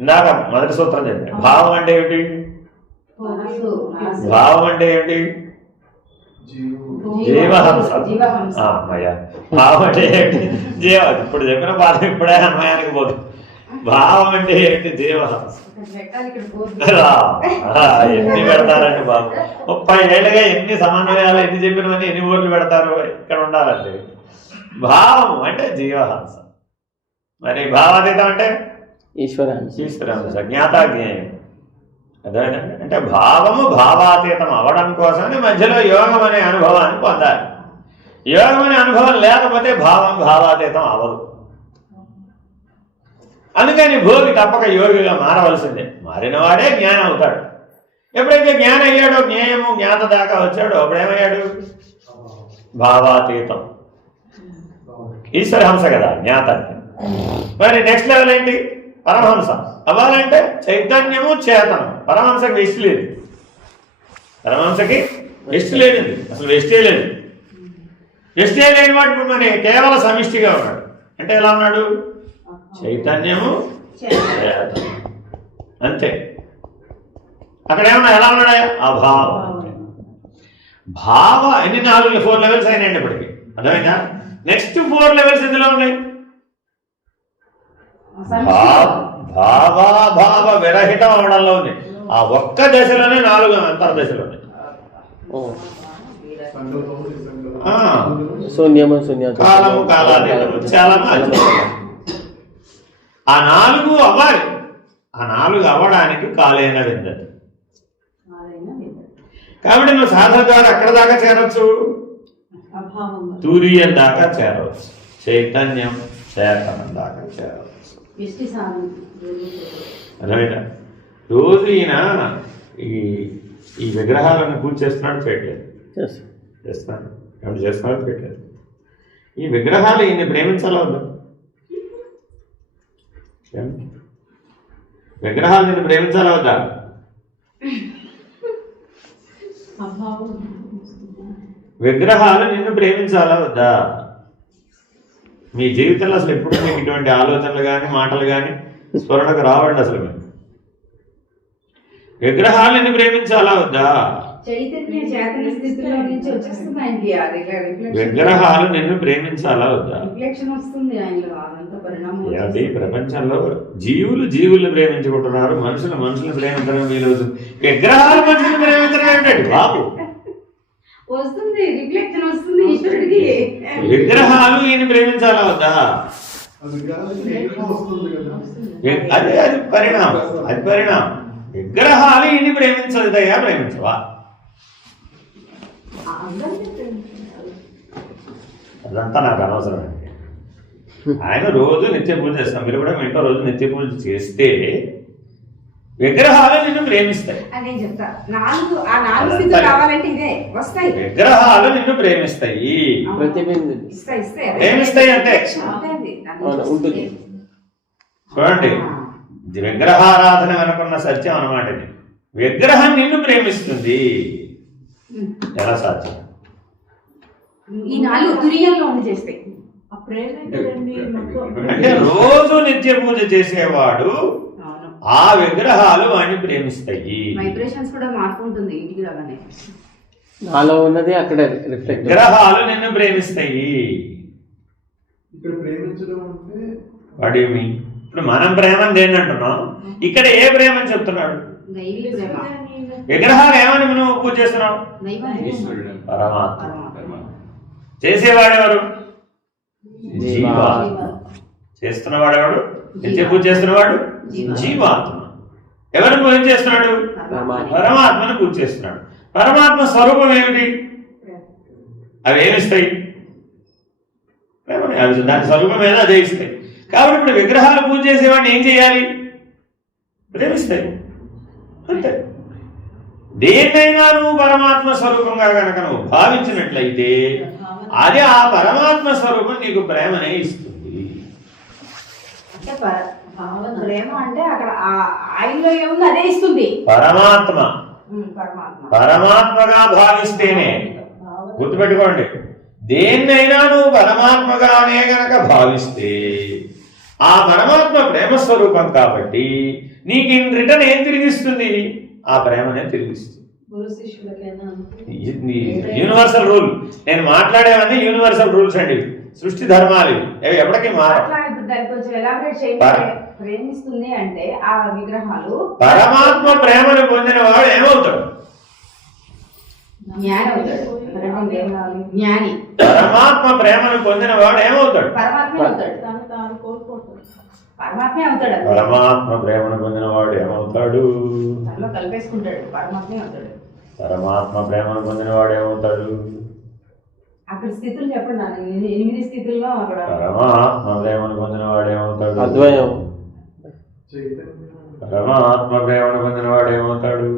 ఇందాక మొదటి సూత్రం చెప్పాను. భావం అంటే ఏమిటి? భావం అంటే ఏమిటి? జీవహంస. భావం అంటే ఏమిటి? జీవ. ఇప్పుడు చెప్పిన పాఠం ఇప్పుడే అన్వయానికి పోదు. భావం అంటే ఏమిటి? జీవహంస. ఎన్ని పెడతారండి బాబు? 30 ఏళ్ళుగా ఎన్ని సమన్వయాలు ఎన్ని చెప్పినవని ఎన్ని ఊర్లు పెడతారు? ఇక్కడ ఉండాలండి. భావం అంటే జీవహంస. మరి భావాతీతం అంటే ఈశ్వరహంస, జ్ఞాతాజ్ఞేయం. అదేనండి. అంటే భావము భావాతీతం అవడం కోసమే మధ్యలో యోగం అనే అనుభవాన్ని పొందాలి. యోగం అనే అనుభవం లేకపోతే భావం భావాతీతం అవ్వదు. అందుకని భోగి తప్పక యోగిగా మారవలసిందే. మారినవాడే జ్ఞానం అవుతాడు. ఎప్పుడైతే జ్ఞానం అయ్యాడో, జ్ఞేయము జ్ఞాత దాకా వచ్చాడో అప్పుడేమయ్యాడు? భావాతీతం. ఈశ్వరహంస కదా జ్ఞాత. మరి నెక్స్ట్ లెవెల్ ఏంటి? పరమహంస అవ్వాలంటే చైతన్యము చేతనం. పరమహంసకి వెస్ట్ లేదు. పరమహంసకి వెస్ట్ లేదండి, అసలు వెస్టే లేదు. వెస్టే లేని వాటి ఇప్పుడు మరి కేవలం సమిష్టిగా ఉన్నాడు. అంటే ఎలా ఉన్నాడు? చైతన్యము చేతనం, అంతే. అక్కడ ఏమన్నా ఎలా ఉన్నాడా? అభావం. భావ ఎన్ని 4 లెవెల్స్ అయినాయండి ఇప్పటికి. అర్థమైందా? నెక్స్ట్ 4 లెవెల్స్ ఎందులో ఉన్నాయి? భావాభావ విరహితం అవడంలో ఉంది. ఆ ఒక్క దశలోనే 4 అంతర్దశలు ఉన్నాయి. కాలము కాలాతీతము, చలము అచలము. ఆ 4 అవ్వాలి. ఆ 4 అవ్వడానికి కాలేన విందతి. కాబట్టి నువ్వు సాధన ద్వారా ఎక్కడ దాకా చేరవచ్చు? తురియం దాకా చేరవచ్చు. చైతన్యం చేతనం దాకా చేరవచ్చు. పెస్టి సాధన రైట్. రోజు ఈయన ఈ విగ్రహాలను పూజ చేస్తున్నాడు, చేయట్లేదు? చేస్తున్నాడు. ఏమిటి చేస్తున్నాడు? చేయట్లేదు. ఈ విగ్రహాలు ఈయన ప్రేమించాలా వద్దా? విగ్రహాలు నిన్ను ప్రేమించాలా వద్దా? విగ్రహాలు నిన్ను ప్రేమించాలా వద్దా? మీ జీవితంలో అసలు ఎప్పుడు మీకు ఇటువంటి ఆలోచనలు కానీ మాటలు కానీ స్మరణకు రావండి. అసలు మీరు విగ్రహాలు నిన్ను ప్రేమించాలా వద్దా? చైతన్య చేతన స్థితిలో నుంచి వచ్చేస్తుంది ఆయనకి విగ్రహాలు నిన్ను ప్రేమించాలా వద్దా? రిఫ్లెక్షన్ వస్తుంది ఆయనలో, అదంతా పరిణామం అది ప్రపంచంలో జీవులు ప్రేమించుకుంటున్నారు, మనుషులు ప్రేమించడం వీలవుతుంది. విగ్రహాలు మనుషులు ప్రేమించడం ఏమిటండి బాబు? వస్తుంది, రిఫ్లెక్షన్ వస్తుంది ఈశ్వరుడికి. విగ్రహాలు ఈయన ప్రేమించాలా వద్దా? అది పరిణామం. విగ్రహాలు ఈయన ప్రేమించదయ్యా, ప్రేమించవా? అదంతా నాకు అనవసరం అండి. ఆయన రోజు నిత్య పూజ చేస్తాం, మీరు కూడా మీ ఇంట్లో రోజు నిత్య పూజ చేస్తే విగ్రహాలు నిన్ను ప్రేమిస్తాయి. అదే చెప్తా, ఆ నాలుగు స్థితులు కావాలంటే ఇదే వస్తాయి. విగ్రహాలు నిన్ను ప్రేమిస్తాయి. ప్రేమిస్తాయి అంటే ఉంటుంది. చూడండి, విగ్రహారాధన వెనుకున్న సత్యం అన్నమాట ఇది. విగ్రహం నిన్ను ప్రేమిస్తుంది. ఎలా సాధ్యం? ఈ నాలుగు తురియంలో ఉండి చేస్తాయి. అంటే రోజు నిత్య పూజ చేసేవాడు ఆ విగ్రహాలు వాడిని ప్రేమిస్తాయి. వైబ్రేషన్స్ కూడా మార్పు ఉంటుంది ఇంటికి రాగానే. నాలో ఉన్నది అక్కడ రిఫ్లెక్ట్. విగ్రహాలు నిన్ను ప్రేమిస్తాయి. What you mean? ఇప్పుడు మనం ప్రేమని దేన్ని అంటున్నాం, ఇక్కడ ఏ ప్రేమని చెప్తున్నాడు? విగ్రహాలు ఏమని నువ్వు పూజ చేస్తున్నావు? పరమాత్మ. చేసేవాడెవరు? జీవాత్మ. చేస్తున్నవాడెవడు? నిత్య పూజ చేస్తున్నవాడు జీవాత్మ. ఎవరిని పూజ చేస్తున్నాడు? పరమాత్మను పూజ చేస్తున్నాడు. పరమాత్మ స్వరూపం ఏమిటి? అవి ఏమిస్తాయి? అవి దాని స్వరూపం ఏదో అదే ఇస్తాయి. కాబట్టి ఇప్పుడు విగ్రహాలు పూజ చేసేవాడిని ఏం చేయాలి? ప్రేమిస్తాయి, అంతే. దేన్నైనా నువ్వు పరమాత్మ స్వరూపంగా కనుక నువ్వు భావించినట్లయితే అది ఆ పరమాత్మ స్వరూపం నీకు ప్రేమనే ఇస్తుంది. అంటే ప్రేమ అంటే అక్కడ ఆయనలో ఏముంది అదే ఇస్తుంది. పరమాత్మగా భావిస్తేనే, గుర్తుపెట్టుకోండి, దేన్నైనా నువ్వు పరమాత్మగానే గనక భావిస్తే ఆ పరమాత్మ ప్రేమ స్వరూపం కాబట్టి నీకు ఇన్ రిటర్న్ ఏం తిరిగిస్తుంది? ఆ ప్రేమనే తిరిగిస్తుంది. Universal rule. నేను మాట్లాడేవన్నీ యూనివర్సల్ రూల్స్ అండి, సృష్టి ధర్మాలు. అవి ఎప్పటికీ ప్రేమిస్తుంది అంటే ఆ విగ్రహాలు పరమాత్మ ప్రేమను పొందిన వాడు ఏమవుతాడు? జ్ఞాని. పరమాత్మ ప్రేమను పొందిన వాడు ఏమవుతాడు? పరమాత్మే అవుతాడు. పరమాత్మ ప్రేమను పొందిన వాడు ఏమవుతాడు? కలిపేసుకుంటాడు. పరమాత్మే అవుతాడు. పరమాత్మ ప్రేమను పొందిన వాడు ఏమవుతాడు? అక్కడ స్థితులు చెప్పండి, 8 స్థితుల్లో అక్కడ పరమాత్మ ప్రేమను పొందిన వాడు ఏమవుతాడు? అద్వయం. పరమాత్మ ప్రేమను పొందిన వాడు ఏమవుతాడు?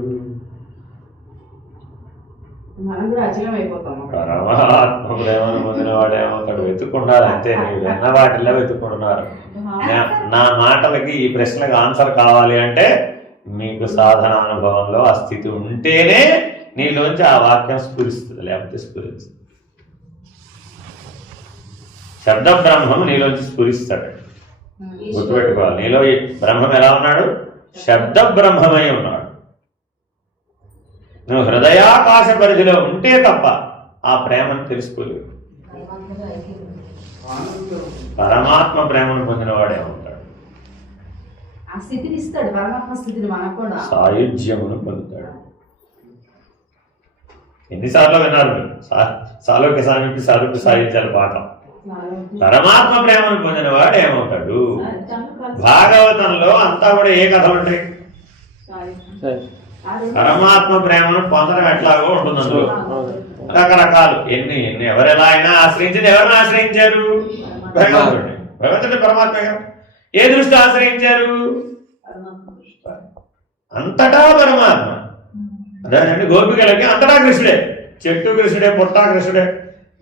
మనం కూడా అచలం అయిపోతాం. పరమాత్మ ప్రేమను పొందిన వాడు ఏమవుతాడు? వెతుక్కున్నారు అంతే. మీరు విన్న వాటిల్లో వెతుక్కుంటున్నారు. నా మాటలకి ఈ ప్రశ్నలకు ఆన్సర్ కావాలి అంటే మీకు సాధన అనుభవంలో ఆ స్థితి ఉంటేనే నీలోంచి ఆ వాక్యం స్ఫురిస్తుంది, లేకపోతే స్ఫురించదు. శబ్ద బ్రహ్మం నీలోంచి స్ఫురిస్తాడు. గుర్తుపెట్టుకోవాలి, నీలో ఈ బ్రహ్మం ఎలా ఉన్నాడు? శబ్ద బ్రహ్మమై ఉన్నాడు. నువ్వు హృదయాకాశ పరిధిలో ఉంటే తప్ప ఆ ప్రేమను తెలుసుకోలేవు. పరమాత్మ ప్రేమను పొందిన వాడేమవుతాడు? ఆ స్థితిని ఇస్తాడు. పరమాత్మ స్థితిని మనకు కూడా సాయుధ్యమును పొందుతాడు. ఎన్నిసార్లు విన్నారు మీరు సాలోక్య సామీప్య సారూప్య సాయుధ్యాల పాఠం? పరమాత్మ ప్రేమను పొందిన వాడు ఏమవుతాడు? భాగవతంలో అంతా కూడా ఏ కథ ఉంటాయి? పరమాత్మ ప్రేమను పొందడం ఎట్లాగో ఉంటుంది. అందులో రకరకాలు ఎన్ని ఎవరెలా అయినా ఆశ్రయించింది. ఎవరిని ఆశ్రయించారు? భగవంతుడిని. భగవంతుడి పరమాత్మగా. ఏ దృష్టి ఆశ్రయించారు? పరమాత్మ దృష్టి. అంతటా పరమాత్మ. అదేనండి, గోపికలకి అంతటా కృష్ణుడే. చెట్టు కృష్ణుడే, పుట్ట కృష్ణుడే,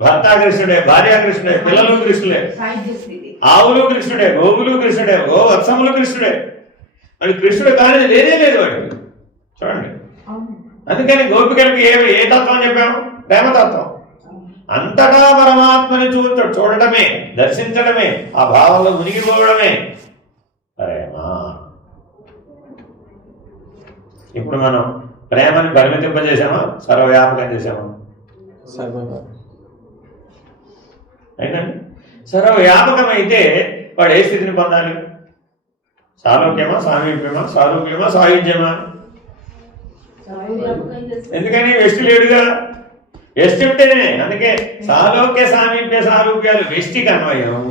భర్త కృష్ణుడే, భార్య కృష్ణుడే, పిల్లలు కృష్ణుడే, సాయుధ్య స్థితి. ఆవులు కృష్ణుడే, గోవులు కృష్ణుడే, వత్సములు కృష్ణుడే. మరి కృష్ణుడు కానీ లేదే లేదు వాడికి. చూడండి, అందుకని గోపికలకి ఏ తత్వం చెప్పాము? ప్రేమతత్వం. అంతటా పరమాత్మని చూడటమే, దర్శించడమే, ఆ భావంలో మునిగిపోవడమే ప్రేమ. ఇప్పుడు మనం ప్రేమని పరిమితింపజేసామా, సర్వవ్యాపకం చేసామా? అయినండి, సర్వవ్యాపకం అయితే వాడు ఏ స్థితిని పొందాలి? సాలోక్యమా, సామీప్యమా, సారూప్యమా, సాయుధ్యమా? ఎందుకని వెష్టి లేడుగా. వెష్టి ఉంటేనే, అందుకే సాలోక్య సామీప్య సారూప్యాలు వెష్టికి అన్వయం,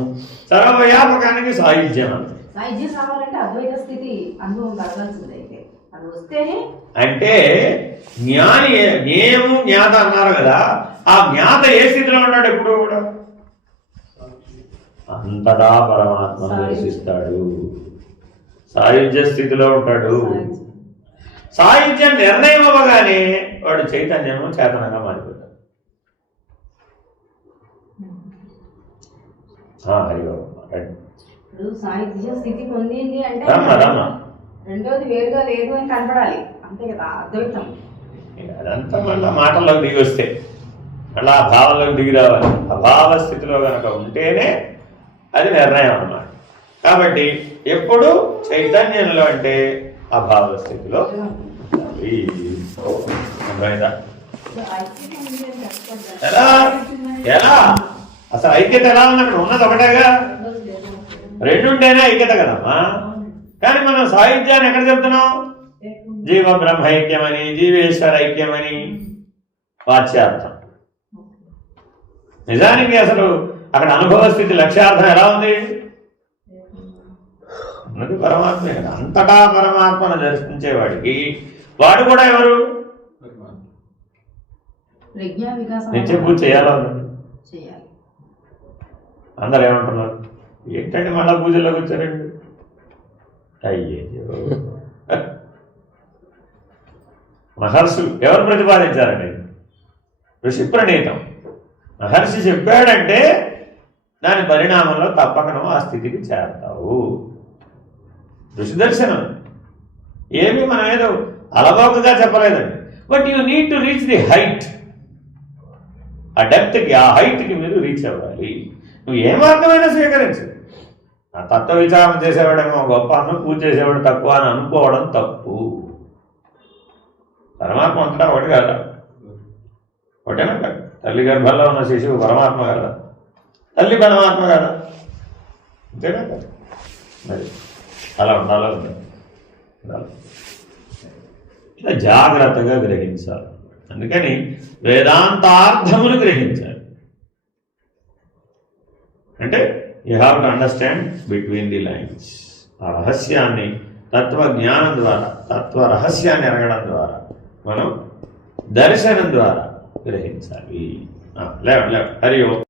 సర్వవ్యాపకానికి సాయుధ్యం. సాయుధ్యం రావాలంటే అద్వైత స్థితి అనుభవం కలగాల్సింది. అయితే అది వస్తేనే. అంటే జ్ఞాని, జ్ఞేయము జ్ఞాత అన్నారు కదా, ఆ జ్ఞాత ఏ స్థితిలో ఉన్నాడు? ఎప్పుడు కూడా అంతటా పరమాత్మను దర్శిస్తాడు, సాయుధ్య స్థితిలో ఉంటాడు. సాయుధ్యం నిర్ణయం అవ్వగానే వాడు చైతన్యము చేతనంగా మారిపోతాడు. ఇప్పుడు సాయుధ్య స్థితి పొందింది అంటే రమ్మ రెండోది వేరుగా లేదు అని కనపడాలి, అంతే కదా అద్వైతం. అదంతా మళ్ళీ మాటల్లోకి దిగి వస్తే, మళ్ళీ ఆ భావంలోకి దిగి రావాలి. అభావ స్థితిలో కనుక ఉంటేనే అది నిర్ణయం అన్నమాట. కాబట్టి ఎప్పుడు చైతన్యంలో అంటే అభావ స్థితిలో ఎలా ఎలా అసలు ఐక్యత ఎలా ఉంది? అక్కడ ఉన్నది ఒకటేగా, రెండుంటేనే ఐక్యత కదమ్మా. కానీ మనం సాహిత్యాన్ని ఎక్కడ చెప్తున్నాం? జీవ బ్రహ్మ ఐక్యమని, జీవేశ్వర ఐక్యమని వాచ్యార్థం. నిజానికి అసలు అక్కడ అనుభవ స్థితి లక్ష్యార్థం ఎలా ఉంది? ఉన్నది పరమాత్మే కదా. అంతటా పరమాత్మను దర్శించేవాడికి వాడు కూడా ఎవరు? నిత్య పూజ చేయాలా? అందరు ఏమంటున్నారు? ఏంటంటే మళ్ళా పూజల్లోకి వచ్చారండి. అయ్యో, మహర్షులు ఎవరు ప్రతిపాదించారండి? ఋషి ప్రణీతం. మహర్షి చెప్పాడంటే దాని పరిణామంలో తప్పకను ఆ స్థితికి చేరతావు. ఋషి దర్శనం ఏమి మనం ఏదో అలవోకగా చెప్పలేదండి. But you need to reach the height. ఆ డెప్త్కి, ఆ హైట్కి మీరు రీచ్ అవ్వాలి. నువ్వు ఏ మార్గమైనా స్వీకరించు. ఆ తత్వ విచారణ చేసేవాడేమో గొప్ప అన్నం, పూజ చేసేవాడు తక్కువ అని అనుకోవడం తప్పు. పరమాత్మ అంతటా ఒకటి కదా, ఒకటేనా కాదు. తల్లి గర్భంలో ఉన్న శిశువు పరమాత్మ కదా, తల్లి పరమాత్మ కదా, అంతేనా కదా. మరి అలా ఉండాలో ఉండాలి. ఇలా జాగ్రత్తగా గ్రహించాలి. అందుకని వేదాంతార్థమును గ్రహించాలి. అంటే you have to understand between the lines. ఆ రహస్యాన్ని తత్వజ్ఞానం ద్వారా, తత్వ రహస్యాన్ని ఎరగడం ద్వారా, మనం దర్శనం ద్వారా గ్రహించాలి. లేవ హరి ఓం.